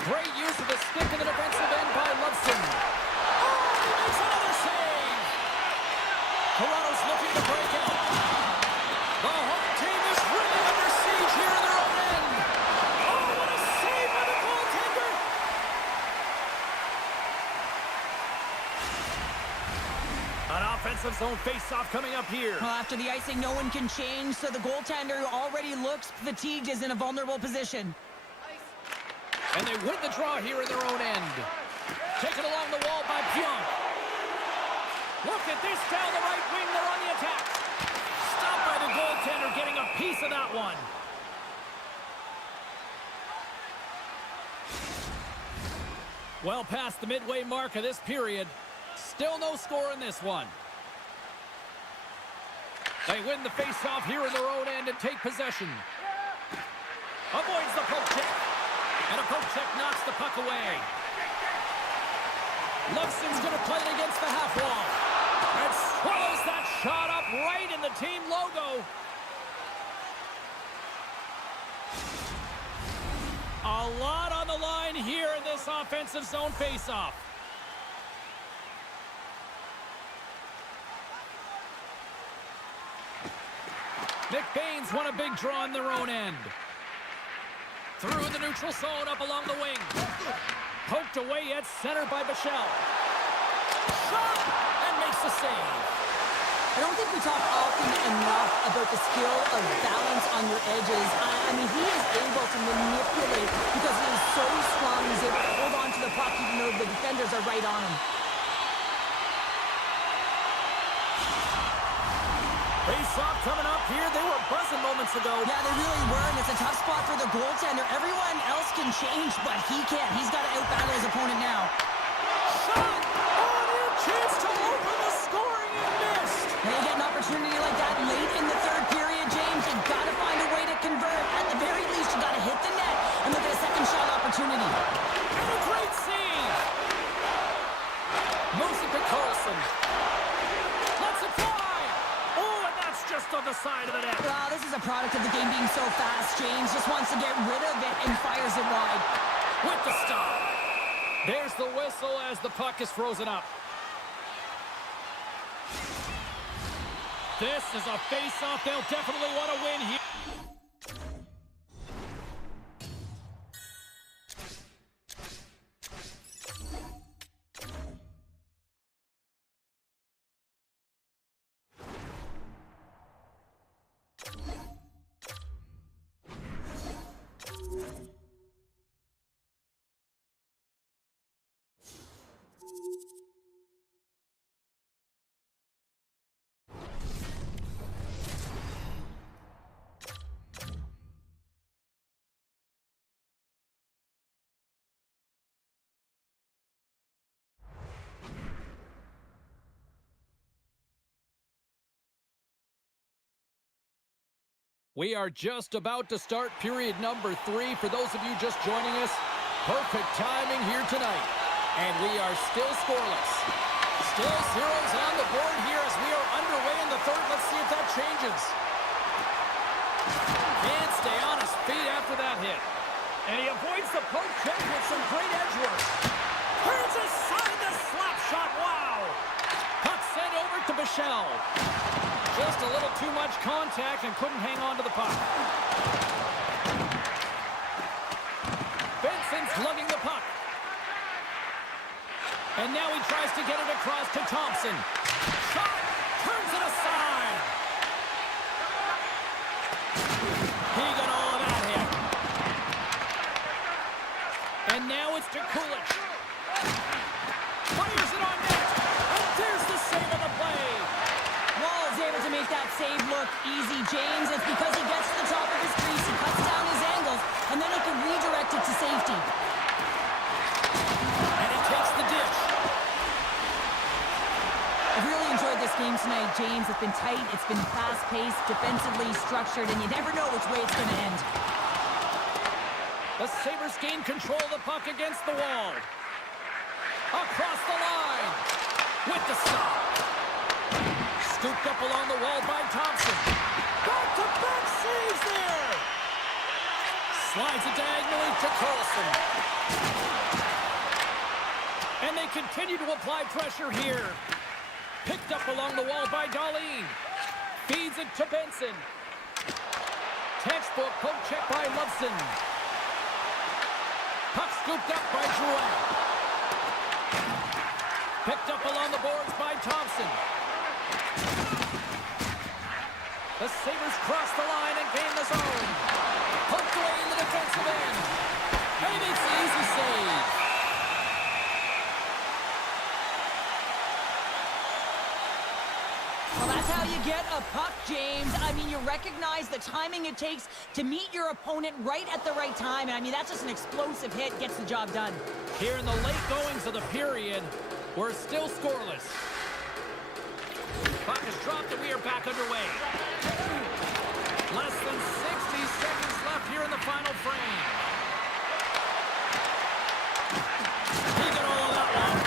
Great use of the stick in the defensive end by Lufsen. Oh, he makes another save. Toronto's looking to break out. The home team is really under siege here in their own An offensive zone face-off coming up here. Well, after the icing, no one can change, so the goaltender, who already looks fatigued, is in a vulnerable position. And they win the draw here in their own end. Taken along the wall by Pionk. Look at this down the right wing. They're on the attack. Stopped by the goaltender, getting a piece of that one. Well past the midway mark of this period. Still no score in this one. They win the face-off here in their own end and take possession. Avoids the poke check. And a poke check knocks the puck away. Loveson's going to play it against the half wall. And swallows that shot up right in the team logo. A lot on the line here in this offensive zone face-off. McBain's won a big draw in their own end. Through the neutral zone, up along the wing. Poked away at center by Bichelle. Shot! And makes the save. I don't think we talk often enough about the skill of balance on your edges. I mean, he is able to manipulate because he is so strong. He's able to hold on to the puck even though the defenders are right on him. Face-off coming up here. They were buzzing moments ago. Yeah, they really were, and it's a tough spot for the goaltender. Everyone else can change, but he can't. He's got to out-battle his opponent now. Shot! Oh, new chance to open the scoring and missed. When you get an opportunity like that late in the third period, James, you've got to find a way to convert. At the very least, you've got to hit the net and look at a second shot opportunity. And a great save. Moves it to Carlson. Lets it fly. Oh, and that's just on the side of the net. Well, this is a product of the game being so fast. James just wants to get rid of it and fires it wide. With the stop. There's the whistle as the puck is frozen up. This is a face-off they'll definitely want to win here. We are just about to start period number 3. For those of you just joining us, perfect timing here tonight. And we are still scoreless. Still zeros on the board here as we are underway in the third. Let's see if that changes. Can't stay on his feet after that hit. And he avoids the poke check with some great edge work. Turns aside the slap shot. Wow! Puck sent over to Bichelle. Just a little too much contact and couldn't hang on to the puck. Benson's lugging the puck. And now he tries to get it across to Thompson. Shot! Turns it aside! He got all of that hit. And now it's to Kulich. Fires it on net. And there's the save of the play. Wall is able to make that save look easy, James. It's because he gets to the top of his crease, he cuts down his angles, and then he can redirect it to safety. And he takes the dish. I've really enjoyed this game tonight, James. It's been tight, it's been fast-paced, defensively structured, and you never know which way it's going to end. The Sabres gain control of the puck against the wall. Across the line. With the stop. Scooped up along the wall by Thompson. Back-to-back saves there. Slides it diagonally to Carlson. And they continue to apply pressure here. Picked up along the wall by Dahlin. Feeds it to Benson. Textbook poke check by Loveson. Puck scooped up by Drouin. Picked up along the boards by Thompson. The Sabres cross the line and gain the zone. Poked away in the defensive end. And he makes the easy save. Well, that's how you get a puck, James. I mean, you recognize the timing it takes to meet your opponent right at the right time. And I mean, that's just an explosive hit, gets the job done. Here in the late goings of the period, we're still scoreless. Puck is dropped and we are back underway. Less than 60 seconds left here in the final frame. He got all of that one.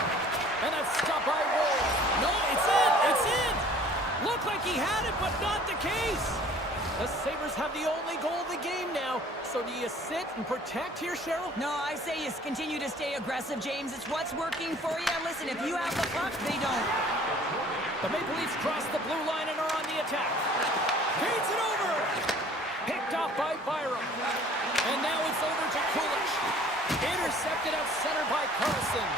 And that's stopped by Woll. No, it's in! It's in! Looked like he had it, but not the case. The Sabres have the only goal of the game now. So do you sit and protect here, Cheryl? No, I say you continue to stay aggressive, James. It's what's working for you. Listen, if you have the puck, they don't. The Maple Leafs cross the blue line and are on the attack. Feeds it over. Picked off by Byram. And now it's over to Kulich. Intercepted out center by Carlson.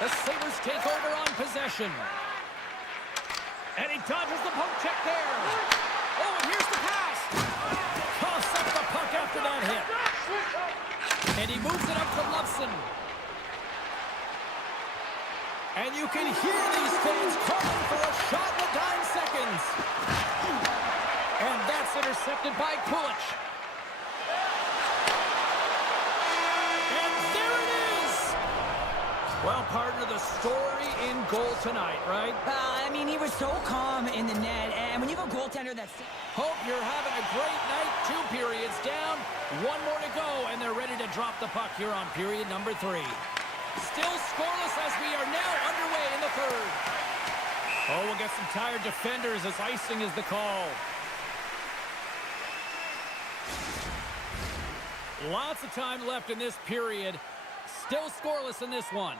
The Sabres take over on possession. And he dodges the poke check there. Oh, and here's the pass. Toss up the puck after that hit. And he moves it up to Lufsen. And you can hear these fans calling for a shot in the dying seconds. And that's intercepted by Kulich. And there it is! Well, partner, the story in goal tonight, right? I mean, he was so calm in the net. And when you have a goaltender that's... Hope you're having a great night. 2 periods down, 1 more to go, and they're ready to drop the puck here on period number 3. Still scoreless as we are now underway in the third. Oh, we'll get some tired defenders as icing is the call. Lots of time left in this period. Still scoreless in this one.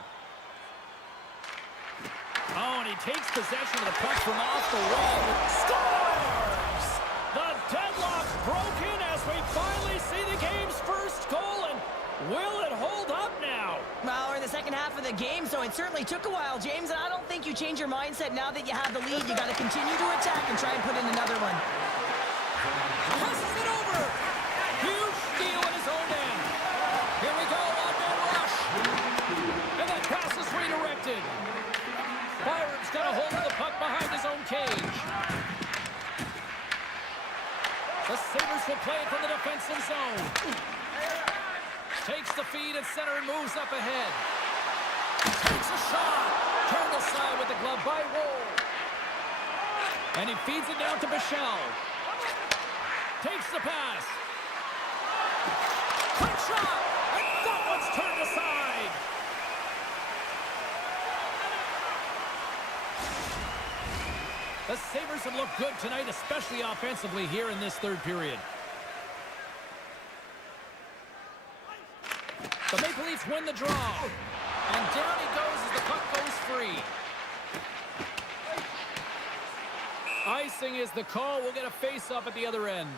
Oh, and he takes possession of the puck from off the wing. Scores! The deadlock's broken as we finally see the game's first goal, and will it hold up now? Well, we're in the second half of the game, so it certainly took a while, James, and I don't think you change your mindset now that you have the lead. You got to continue to attack and try and put in another one. Passes it over. Huge steal at his own end. Here we go, one-man rush. And that pass is redirected. Byron's got a hold of the puck behind his own cage. The Sabres will play it from the defensive zone. Takes the feed at center and moves up ahead. Takes a shot. Turned aside with the glove by Woll. And he feeds it down to Bichelle. Takes the pass. Quick shot. And that one's turned aside. The Sabres have looked good tonight, especially offensively here in this third period. The Maple Leafs win the draw. And down he goes as the puck goes free. Icing is the call. We'll get a face-off at the other end.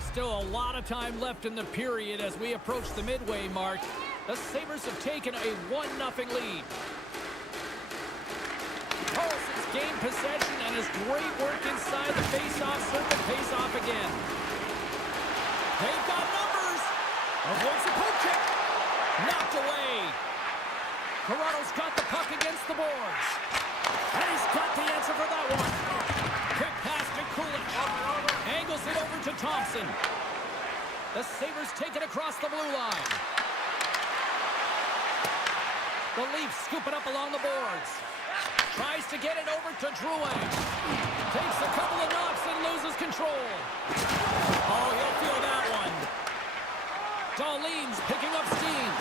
Still a lot of time left in the period as we approach the midway mark. The Sabres have taken a 1-0 lead. Carlson's gained possession and his great work inside the face-off circle pays off again. They've got numbers. Avoids the poke check. Knocked away. Corrado's got the puck against the boards. And he's got the answer for that one. Quick pass to Kulich. Angles it over to Thompson. The Sabres take it across the blue line. The Leafs scoop it up along the boards. Tries to get it over to Drouin. Takes a couple of knocks and loses control. Oh, he'll feel that one. Dahlin's picking up steam.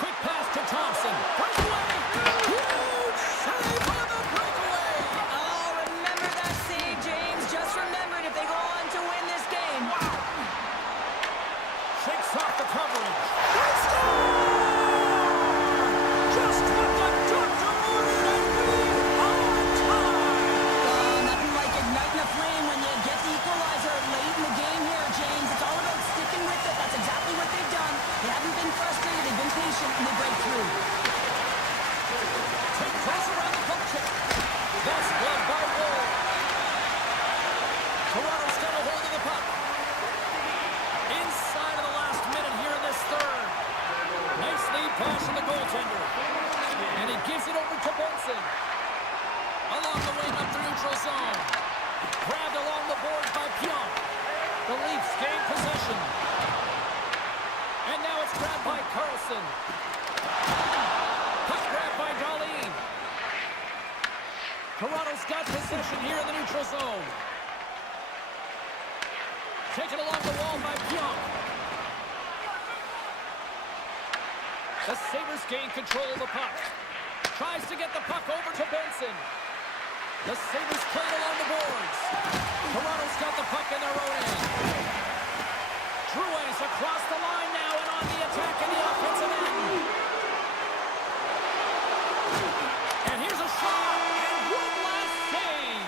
Quick pass to Thompson. Breakaway! Huge save on the breakaway! Oh, remember that save, James. Just remember it if they go on to win this game. Shakes off the coverage. They score! Just what the doctor ordered and we on time! Nothing like igniting a flame when you get the equalizer late in the game here, James. It's all about sticking with it. That's exactly what they've done. They haven't been frustrated. They've been patient, and they break through. pass from the goaltender. And he gives it over to Benson. Along the wing up the neutral zone. Grabbed along the boards by Pionk. The Leafs gain possession. And now it's grabbed by Carlson. Puck grabbed by Dahlin. Toronto's got possession here in the neutral zone. Taken along the wall by Pionk. The Sabres gain control of the puck. Tries to get the puck over to Benson. The Sabres play it along the boards. Toronto's got the puck in their own end. Drouin's across the line now and on the attack in the offensive end. And here's a shot. And one last save.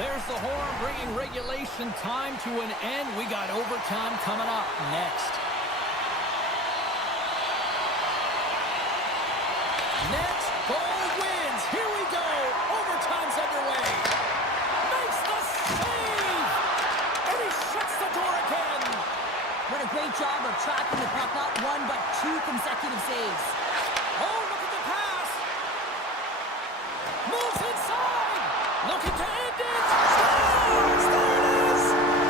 There's the horn bringing regulation time to an end. We got overtime coming up next. Next goal wins. Here we go. Overtime's underway. Makes the save. And he shuts the door again. What a great job of tracking the puck. Not one, but two consecutive saves. Oh, look at the pass. Moves inside. Looking to end it. Scores! There it is.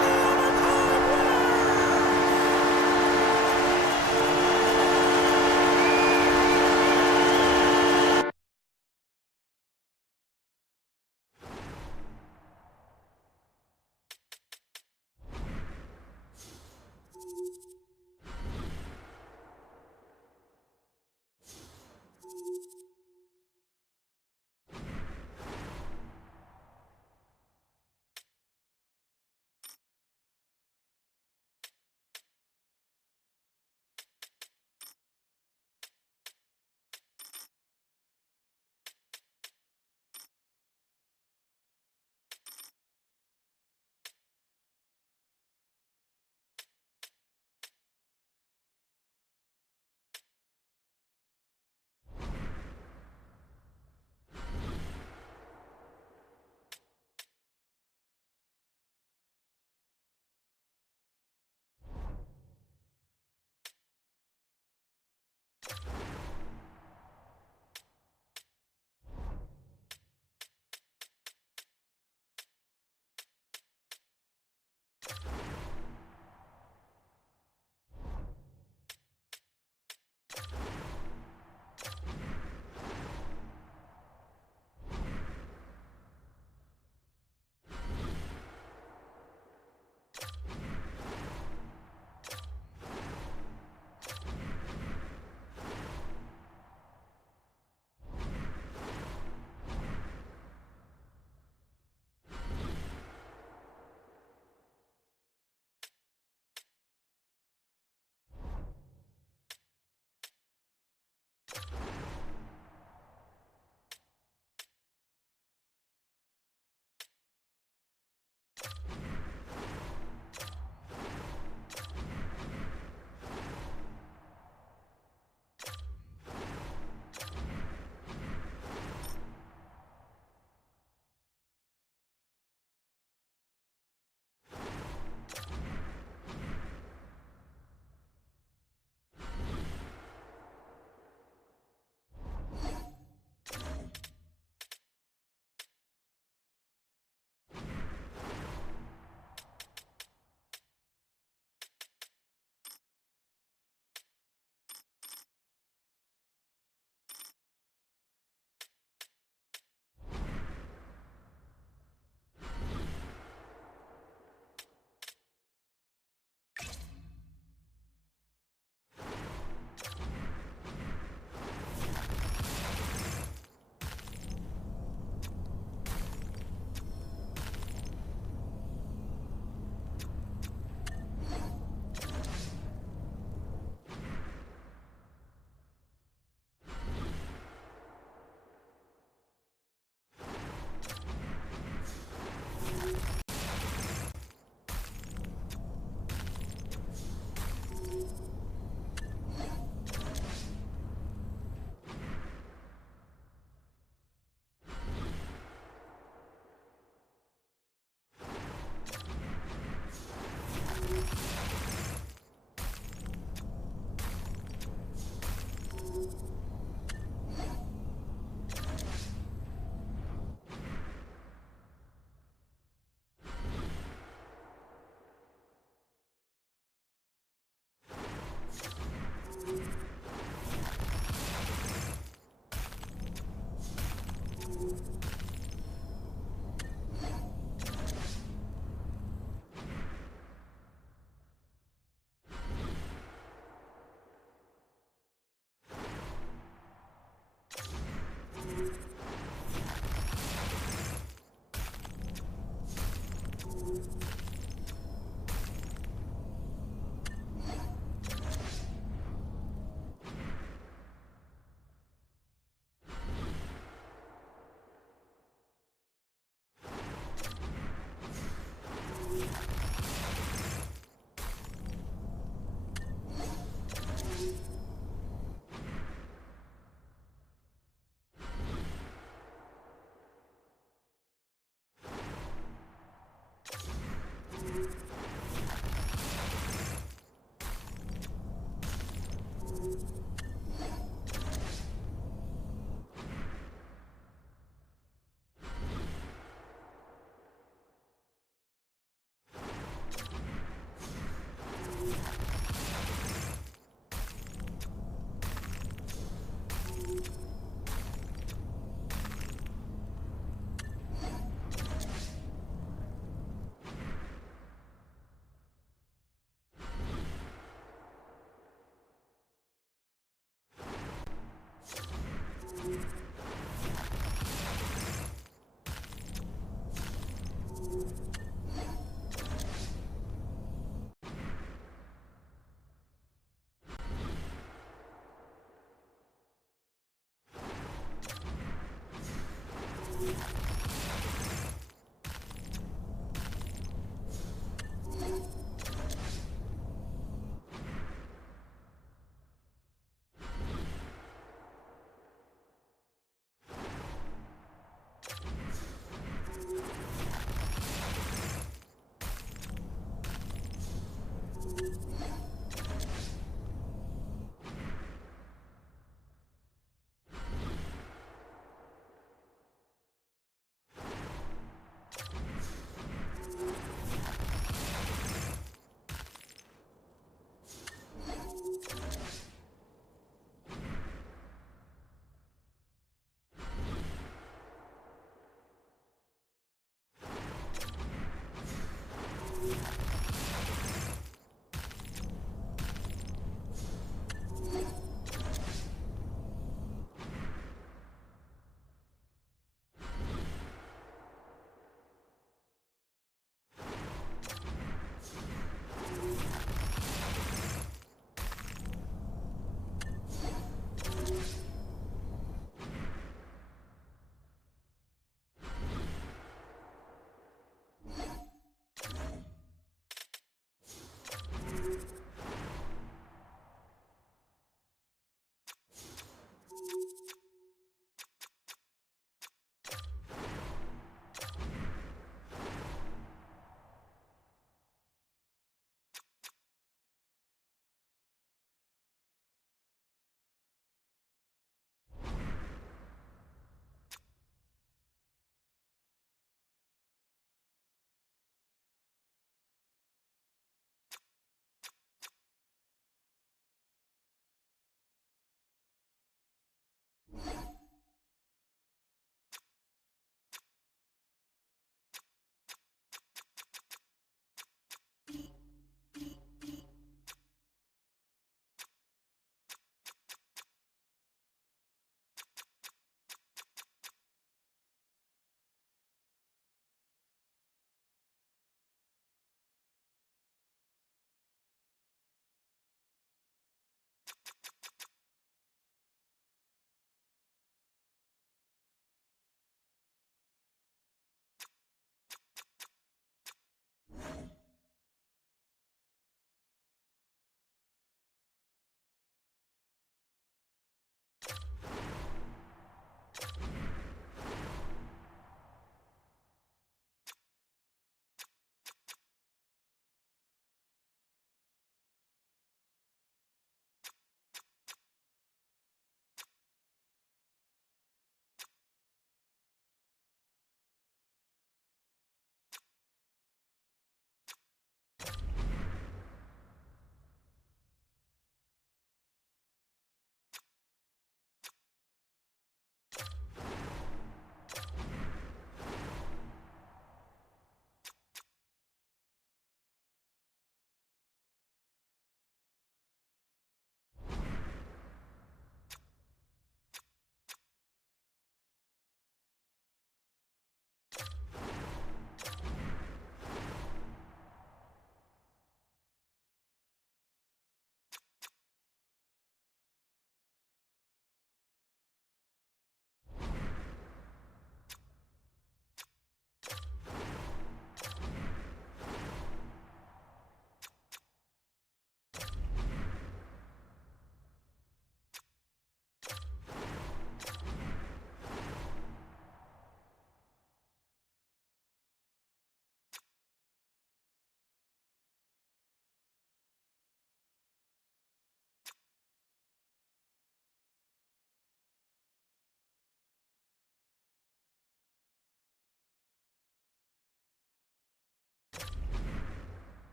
The overtime winner.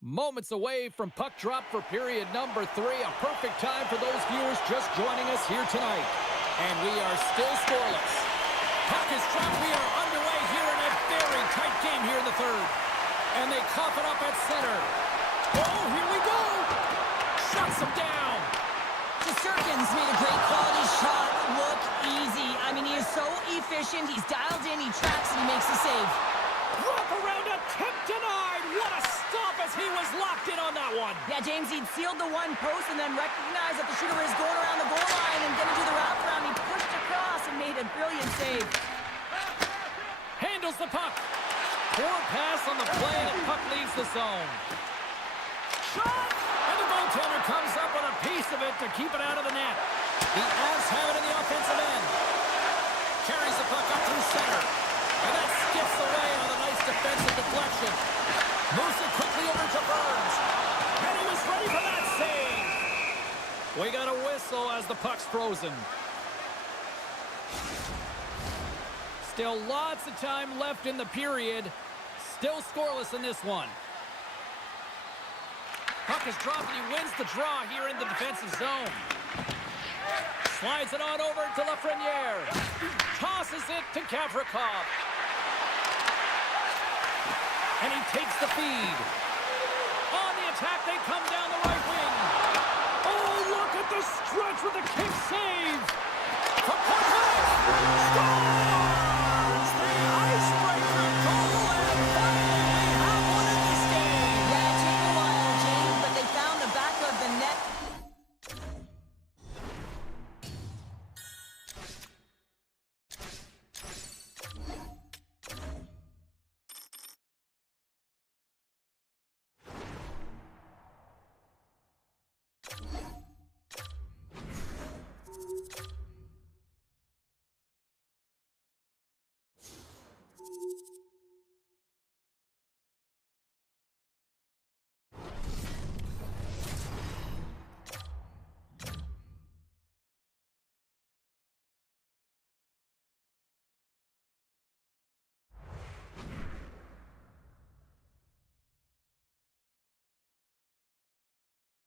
Moments away from puck drop for period number 3. A perfect time for those viewers just joining us here tonight. And we are still scoreless. Puck is dropped. We are underway here in a very tight game here in the third. And they cough it up at center. Oh, here we go. Shuts him down. Shesterkin's made a great quality shot look easy. I mean, he is so efficient. He's dialed in, he tracks, and he makes the save. Wrap around attempt denied. What a stop as he was locked in on that one. Yeah, James, he'd sealed the one post and then recognized that the shooter was going around the goal line and going to do the wraparound. He pushed across and made a brilliant save. Handles the puck. Poor pass on the play, and the puck leaves the zone. Shot! And the goaltender comes up with a piece of it to keep it out of the net. The Avs have it in the offensive end. Carries the puck up through center. And that skips away on a nice defensive deflection. Moves it quickly over to Burns. And he was ready for that save. We got a whistle as the puck's frozen. Still lots of time left in the period. Still scoreless in this one. Puck is dropped and he wins the draw here in the defensive zone. Slides it on over to Lafreniere. Tosses it to Gavrikov. And he takes the feed. On the attack, they come down the right wing. Oh, look at the stretch with the kick save. From Cortez. Scores! The icebreaker goal, and finally we have one in this game. Yeah, it took a while, James, but they found the back of the net.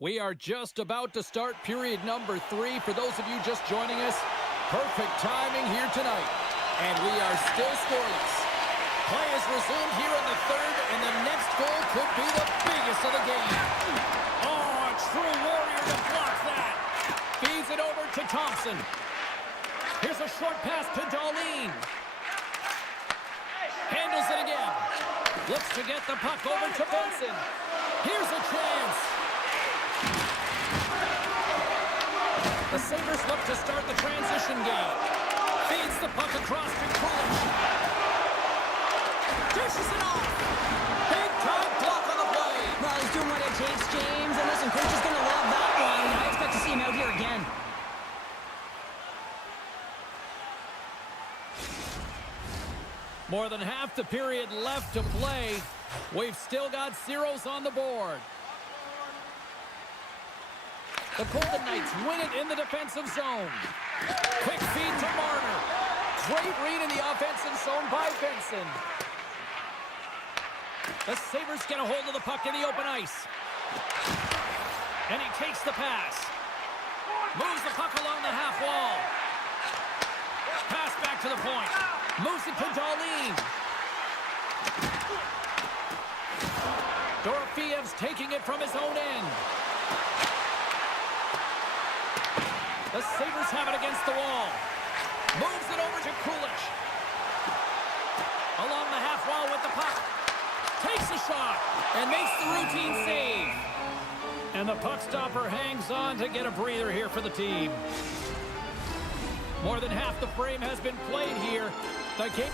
We are just about to start period number 3. For those of you just joining us, perfect timing here tonight. And we are still scoreless. Play is resumed here in the third, and the next goal could be the biggest of the game. Oh, a true warrior to block that. Feeds it over to Thompson. Here's a short pass to Dahlin. Handles it again. Looks to get the puck over to Benson. Here's a chance. The Sabres look to start the transition game. Feeds the puck across to Kulich. Dishes it off. Big time block on the play. Well, he's doing what it takes, James. And listen, coach is going to love that one. I expect to see him out here again. More than half the period left to play. We've still got zeros on the board. The Golden Knights win it in the defensive zone. Quick feed to Marner. Great read in the offensive zone by Benson. The Sabres get a hold of the puck in the open ice. And he takes the pass. Moves the puck along the half wall. Pass back to the point. Moves it to Dahlin. Dorofiev's taking it from his own end. The Sabres have it against the wall. Moves it over to Kulich. Along the half wall with the puck. Takes a shot And makes the routine save. And the puck stopper hangs on to get a breather here for the team. More than half the frame has been played here. The game...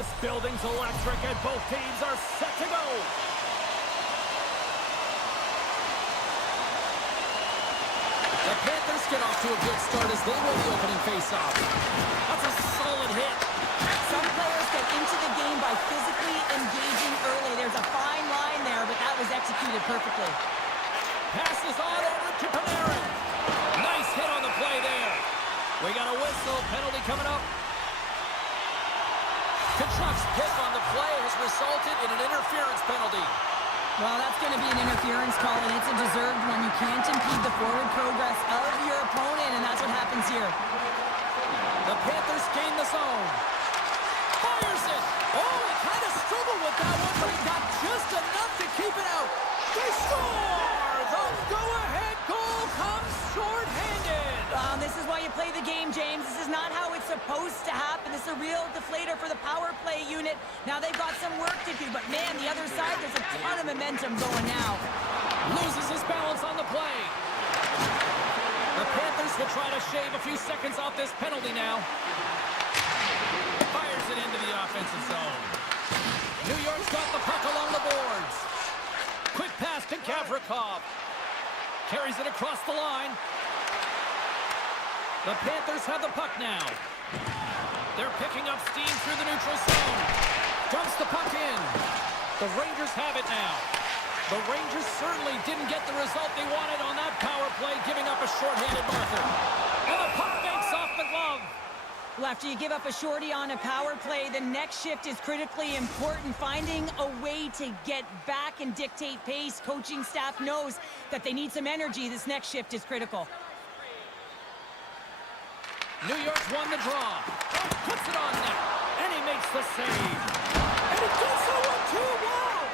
This building's electric and both teams are set to go. The Panthers get off to a good start as they win the opening faceoff. That's a solid hit. Some players get into the game by physically engaging early. There's a fine line there, but that was executed perfectly. Passes on over to Panarin. Nice hit on the play there. We got a whistle. Penalty coming up. Kachuk's pick on the play has resulted in an interference penalty. Well, that's going to be an interference call, and it's a deserved one. You can't impede the forward progress of your opponent, and that's what happens here. The Panthers gain the zone. Fires it. Oh, he kind of struggled with that one, but he got just enough to keep it out. They score! The go-ahead goal comes short-handed. This is why you play the game, James. This is not how it's supposed to happen. This is a real deflator for the power play unit. Now they've got some work to do, but man, the other side, there's a ton of momentum going now. Loses his balance on the play. The Panthers will try to shave a few seconds off this penalty now. Fires it into the offensive zone. New York's got the puck along the boards. Quick pass to Gavrikov. Carries it across the line. The Panthers have the puck now. They're picking up steam through the neutral zone. Dumps the puck in. The Rangers have it now. The Rangers certainly didn't get the result they wanted on that power play, giving up a shorthanded marker. And the puck makes off the glove. Well, after you give up a shorty on a power play, the next shift is critically important. Finding a way to get back and dictate pace. Coaching staff knows that they need some energy. This next shift is critical. New York's won the draw. Puts it on net. And he makes the save. And he gets the 1-2. Wow!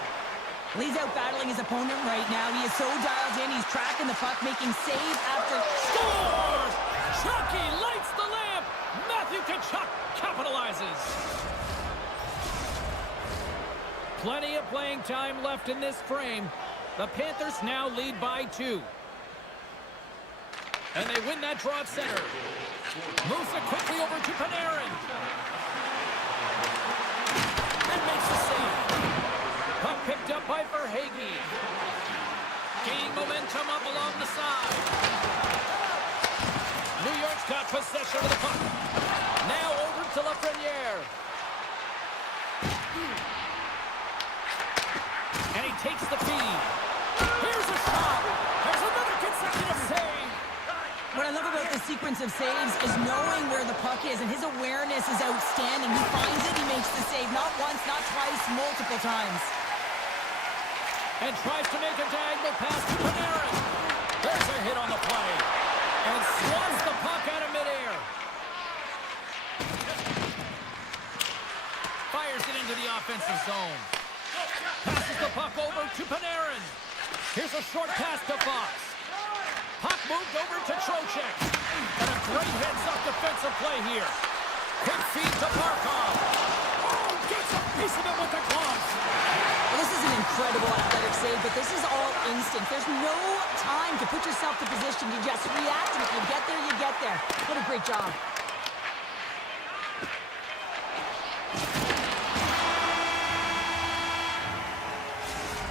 Well, he's out battling his opponent right now. He is so dialed in. He's tracking the puck, making save after... Scores! Chucky lights the lamp. Matthew Tkachuk capitalizes. Plenty of playing time left in this frame. The Panthers now lead by 2. And they win that draw at center. Moves it quickly over to Panarin. And makes the save. Puck picked up by Verhaeghe. Gaining momentum up along the side. New York's got possession of the puck. Now over to Lafreniere. And he takes the feed. Here's a shot. There's another consecutive save. What I love about this sequence of saves is knowing where the puck is, and his awareness is outstanding. He finds it, he makes the save. Not once, not twice, multiple times. And tries to make a diagonal pass to Panarin. There's a hit on the play. And swats the puck out of midair. Fires it into the offensive zone. Passes the puck over to Panarin. Here's a short pass to Fox. Puck moved over to Trocheck. And a great heads-up defensive play here. Quick feed to Barkov. Oh, gets a piece of it with the gloves. Well, this is an incredible athletic save, but this is all instinct. There's no time to put yourself to position. You just react, and if you get there, you get there. What a great job.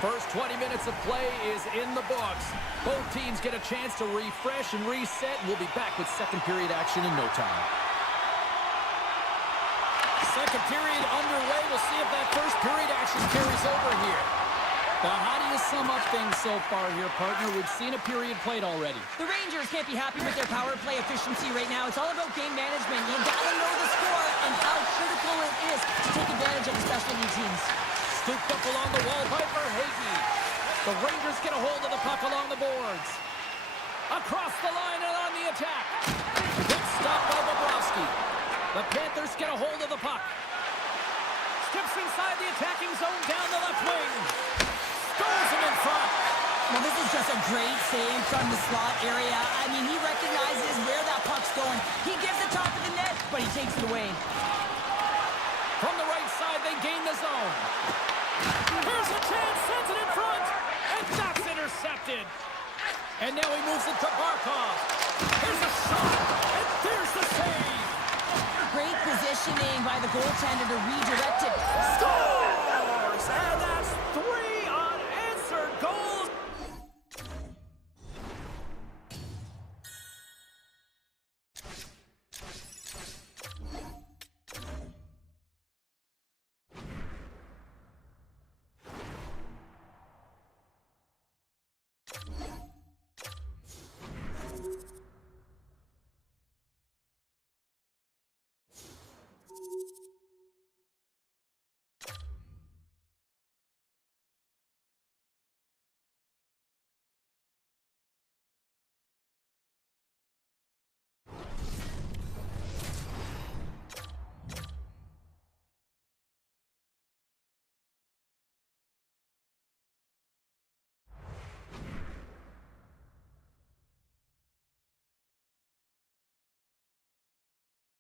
First 20 minutes of play is in the books. Both teams get a chance to refresh and reset. We'll be back with second period action in no time. Second period underway. We'll see if that first period action carries over here. But how do you sum up things so far here, partner? We've seen a period played already. The Rangers can't be happy with their power play efficiency right now. It's all about game management. You gotta know the score and how critical it is to take advantage of the specialty teams. Scooped up along the wall by Verhaeghe. The Rangers get a hold of the puck along the boards. Across the line and on the attack. Good stop by Bobrovsky. The Panthers get a hold of the puck. Steps inside the attacking zone down the left wing. Scores him in front. Well, this is just a great save from the slot area. I mean, he recognizes where that puck's going. He gives the top of the net, but he takes it away. From the right side, they gain the zone. Here's a chance, sends it in front, and that's intercepted. And now he moves it to Barkov. Here's a shot, and there's the save. great positioning by the goaltender to redirect it. Scores! And that's 3 unanswered goals.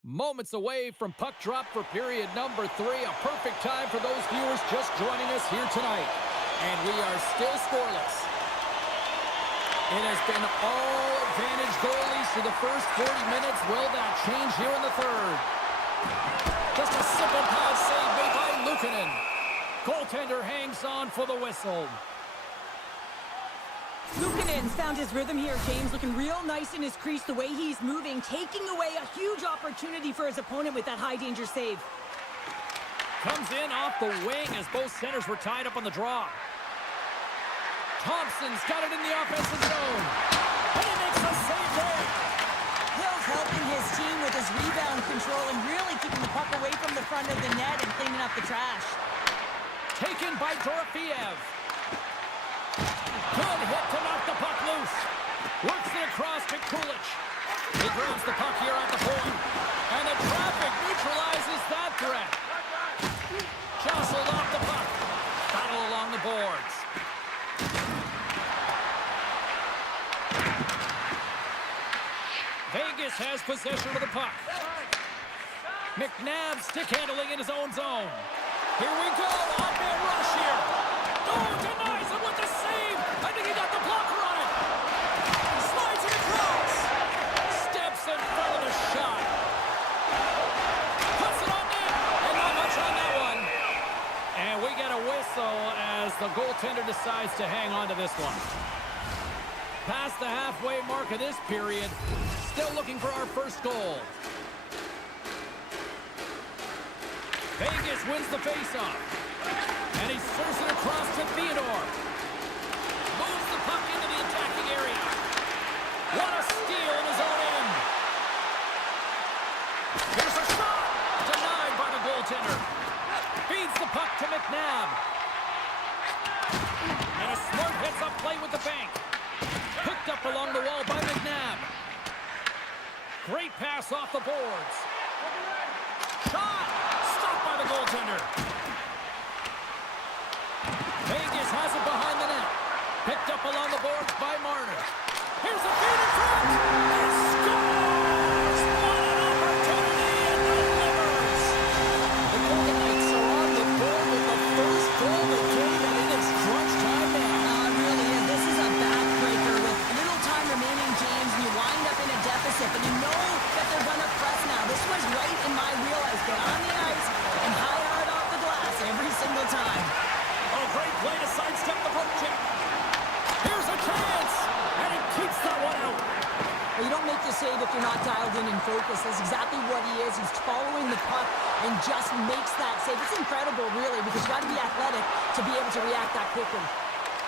Moments away from puck drop for period number 3. A perfect time for those viewers just joining us here tonight. And we are still scoreless. It has been all advantage goalies for the first 40 minutes. Will that change here in the third? Just a simple pass save made by Luukkonen. Goaltender hangs on for the whistle. Luukkonen's found his rhythm here, James, looking real nice in his crease the way he's moving, taking away a huge opportunity for his opponent with that high-danger save. Comes in off the wing as both centers were tied up on the draw. Thompson's got it in the offensive zone. And he makes a save there. Hill's helping his team with his rebound control and really keeping the puck away from the front of the net and cleaning up the trash. Taken by Dorofeev. Good hit to knock the puck loose. Works it across to Kulich. He grabs the puck here at the point. And the traffic neutralizes that threat. Jostled off the puck. Battle along the boards. Vegas has possession of the puck. McNabb stick handling in his own zone. Here we go. On-man rush here. Oh, denies him with the save. I think he got the blocker on it. Slides it across. Steps in front of the shot. Puts it on net. And not much on that one. And we get a whistle as the goaltender decides to hang on to this one. Past the halfway mark of this period. Still looking for our first goal. Vegas wins the faceoff. And he serves it across to Theodore. Moves the puck into the attacking area. What a steal in his own end. Here's a shot. Denied by the goaltender. Feeds the puck to McNabb. And a smart heads-up play with the bank. Picked up along the wall by McNabb. Great pass off the boards. Shot! Stopped by the goaltender. Vegas has it behind the net. Picked up along the boards by Marner. Here's a feed in front. He scores! What an opportunity and delivers! The Golden Knights are on the board with the first goal of the game, and it is crunch time now. It really is. This is a backbreaker with little time remaining, James, and you wind up in a deficit, but you know that they're going to press now. This was right in my wheelhouse. Get on the ice and high hard off the glass every single time. Oh, great play to sidestep the poke check. Here's a chance, and he keeps that one out. Well, you don't make the save if you're not dialed in and focused. That's exactly what he is. He's following the puck and just makes that save. It's incredible, really, because you got to be athletic to be able to react that quickly.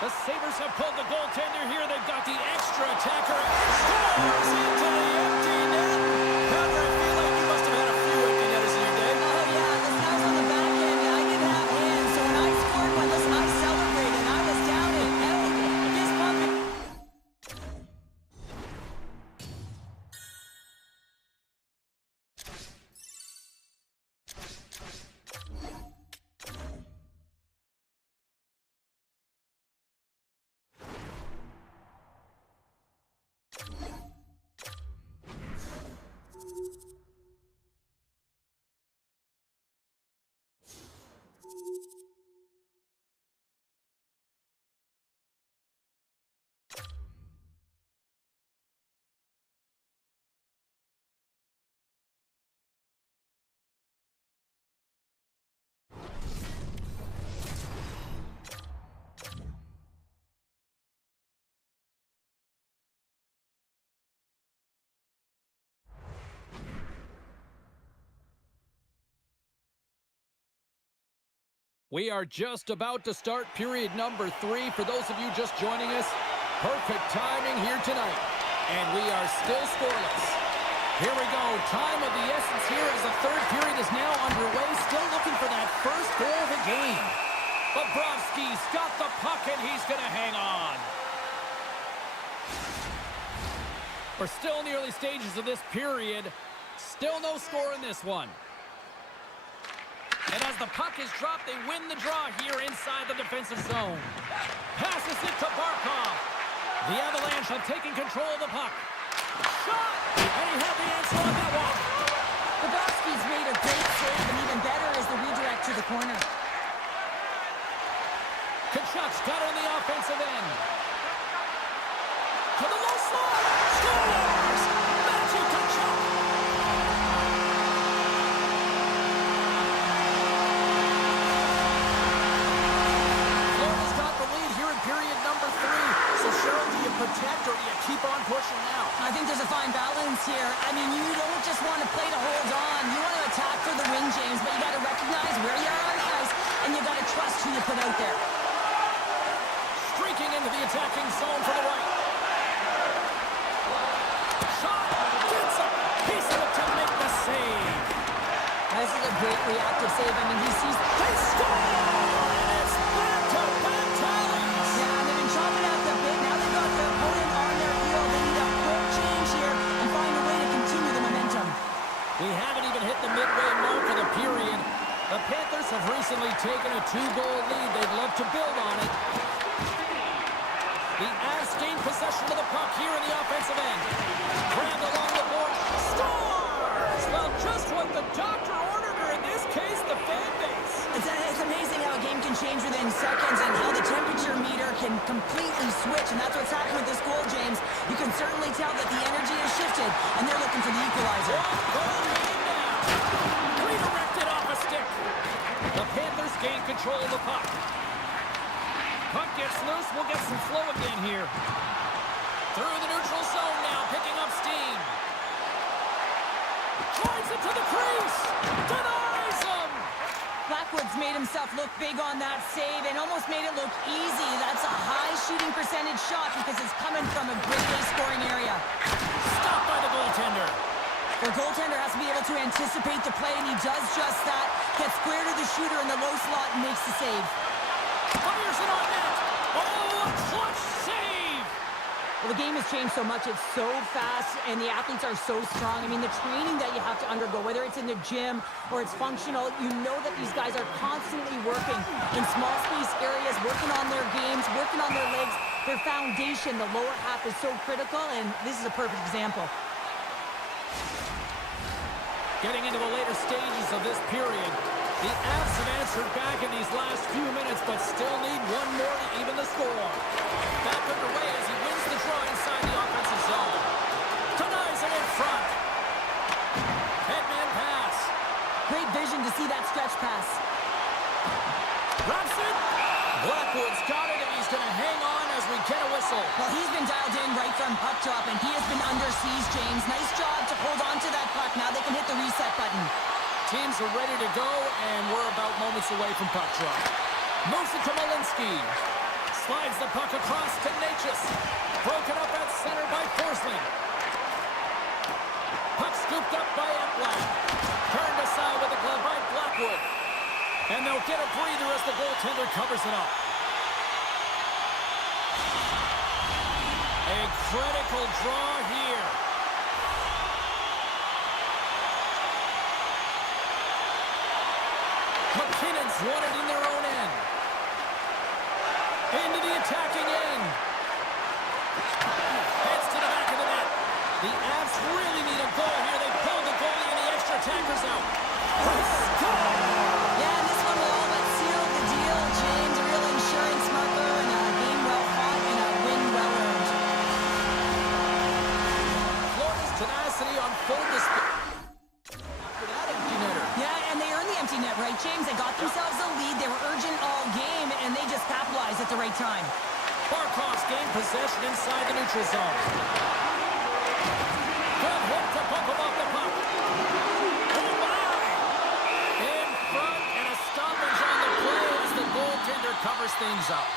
The Sabres have pulled the goaltender here. They've got the extra attacker. Scores into the empty net. Connor, I feel like you must have had a few empty netters in your day. Oh, yeah, this guy's on the back end. I didn't have hands, so when I scored one, listen, I celebrated. I was down in hell. This puck... We are just about to start period number 3. For those of you just joining us, perfect timing here tonight. And we are still scoreless. Here we go. Time of the essence here as the third period is now underway. Still looking for that first goal of the game. Bobrovsky's got the puck and he's going to hang on. We're still in the early stages of this period. Still no score in this one. And as the puck is dropped, they win the draw here inside the defensive zone. Passes it to Barkov. The Avalanche have taken control of the puck. Shot! And he had the answer on that one. Bobrovsky's made a great save, and even better is the redirect to the corner. Kachuk's got it on the offensive end. To the low slot. Scores! Matthew Tkachuk! Florida's got the lead here in period number 3. So, Cheryl, do you protect or do you keep on pushing now? I think there's a fine balance here. I mean, you don't just want to play to hold on. You want to attack for the win, James, but you got to recognize where you are on the ice, and you got to trust who you put out there. Streaking into the attacking zone for the right. Shot! Gets a piece of it to make the save. This is a great reactive save. I mean, he sees... They score! And it's back-to-back tallies! Yeah, they've been chopping out the bit. Now they've got their opponent on their heel. They need a quick change here and find a way to continue the momentum. We haven't even hit the midway mark of the period. The Panthers have recently taken a 2-goal lead. They'd love to build on it. The Avs gain possession of the puck here in the offensive end. Grabbed along the board. Scores! Well, just what the doctor ordered, or in this case, the fan base. It's amazing how a game can change within seconds and how the temperature meter can completely switch, and that's what's happened with this goal, James. You can certainly tell that the energy has shifted, and they're looking for the equalizer. Goal game now. Redirected off a stick. The Panthers gain control of the puck. Puck gets loose. We'll get some flow again here. Through the neutral zone now, picking up steam. Drives it to the crease. Denies him. Blackwood's made himself look big on that save and almost made it look easy. That's a high shooting percentage shot because it's coming from a grade A scoring area. Stopped by the goaltender. The goaltender has to be able to anticipate the play, and he does just that. Gets square to the shooter in the low slot and makes the save. Fires it on net. Oh, a clutch save. Well, the game has changed so much. It's so fast, and the athletes are so strong. I mean, the training that you have to undergo, whether it's in the gym or it's functional, you know that these guys are constantly working in small space areas, working on their games, working on their legs. Their foundation, the lower half, is so critical, and this is a perfect example. Getting into the later stages of this period, the Avs have answered back in these last few minutes, but still need one more to even the score. Back underway as he wins the draw inside the offensive zone. Denies it in front. Headman pass. Great vision to see that stretch pass. Drops it. Blackwood's got it, and he's going to hang on as we get a whistle. Well, he's been dialed in right from puck drop, and he has been under siege, James. Nice job to hold on to that puck. Now they can hit the reset button. Teams are ready to go, and we're about moments away from puck drop. Moves it to Malinsky. Slides the puck across to Necas. Broken up at center by Forsling. Puck scooped up by Ekblad. Turned aside with a glove by Blackwood. And they'll get a breather as the goaltender covers it up. A critical draw here. McKinnon's won it in their own end. Into the attacking end. Heads to the back of the net. The Avs really need a goal here. They pulled the goalie and the extra attackers out. Yeah, and this one will all but seal the deal, James. A real insurance marker and a game well fought and a win well earned. Florida's tenacity on full display. For that empty netter. Yeah, and they earned the empty net, right, James? They got themselves a lead. They were urgent all game, and they just capitalized at the right time. Barkov's gained possession inside the neutral zone. Good hook to bump him off the puck. Oh, my! In front, and a stoppage on the play as force things up.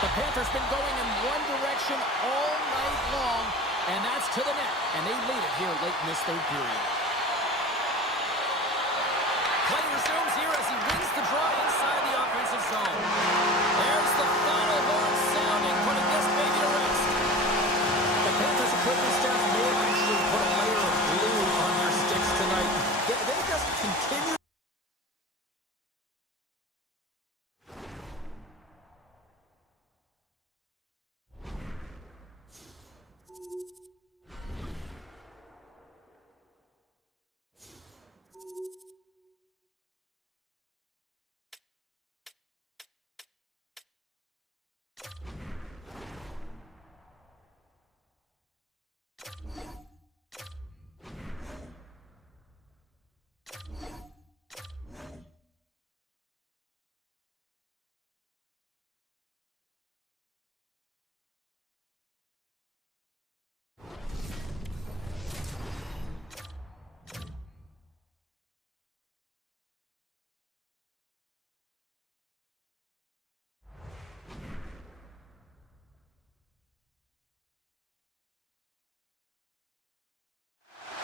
The Panthers been going in one direction all night long, and that's to the net. And they lead it here late in this third period. Play resumes here as he wins the draw inside the offensive zone. There's the final horn sounding, putting this baby to rest. The Panthers equipment staff may have actually put a layer of glue on their sticks tonight. They just continue.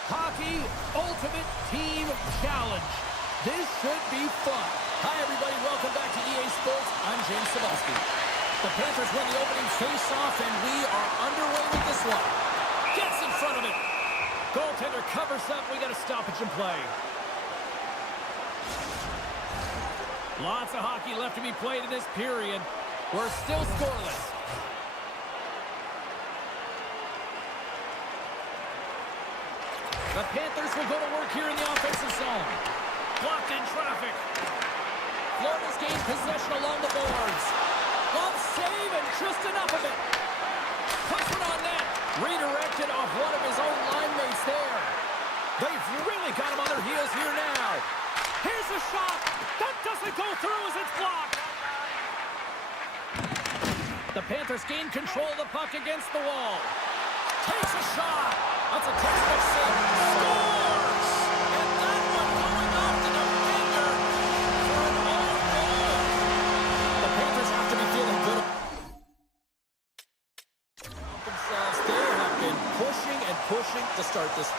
Hockey Ultimate Team Challenge. This should be fun. Hi, everybody. Welcome back to EA Sports. I'm James Cebulski. The Panthers win the opening face-off, and we are underway with this one. Gets in front of it. Goaltender covers up. We got a stoppage in play. Lots of hockey left to be played in this period. We're still scoreless. The Panthers will go to work here in the offensive zone. Blocked in traffic. Florida's gained possession along the boards. Glove save and just enough of it. Puts it on net. Redirected off one of his own line mates there. They've really got him on their heels here now. Here's a shot. That doesn't go through as it's blocked. The Panthers gain control of the puck against the wall. Takes a shot. That's a textbook save. Scores! And that one going off the defender for an own goal. The Panthers have to be feeling good about themselves. They have been pushing and pushing to start this.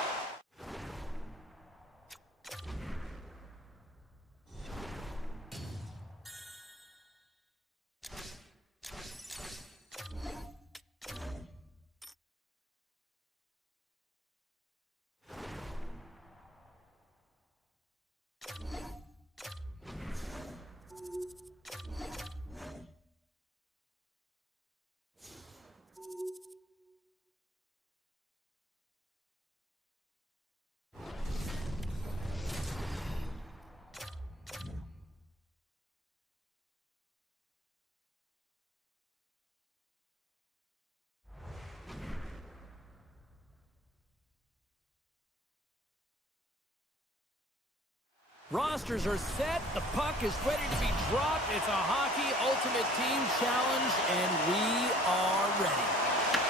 Rosters are set. The puck is ready to be dropped. It's a Hockey Ultimate Team Challenge, and we are ready.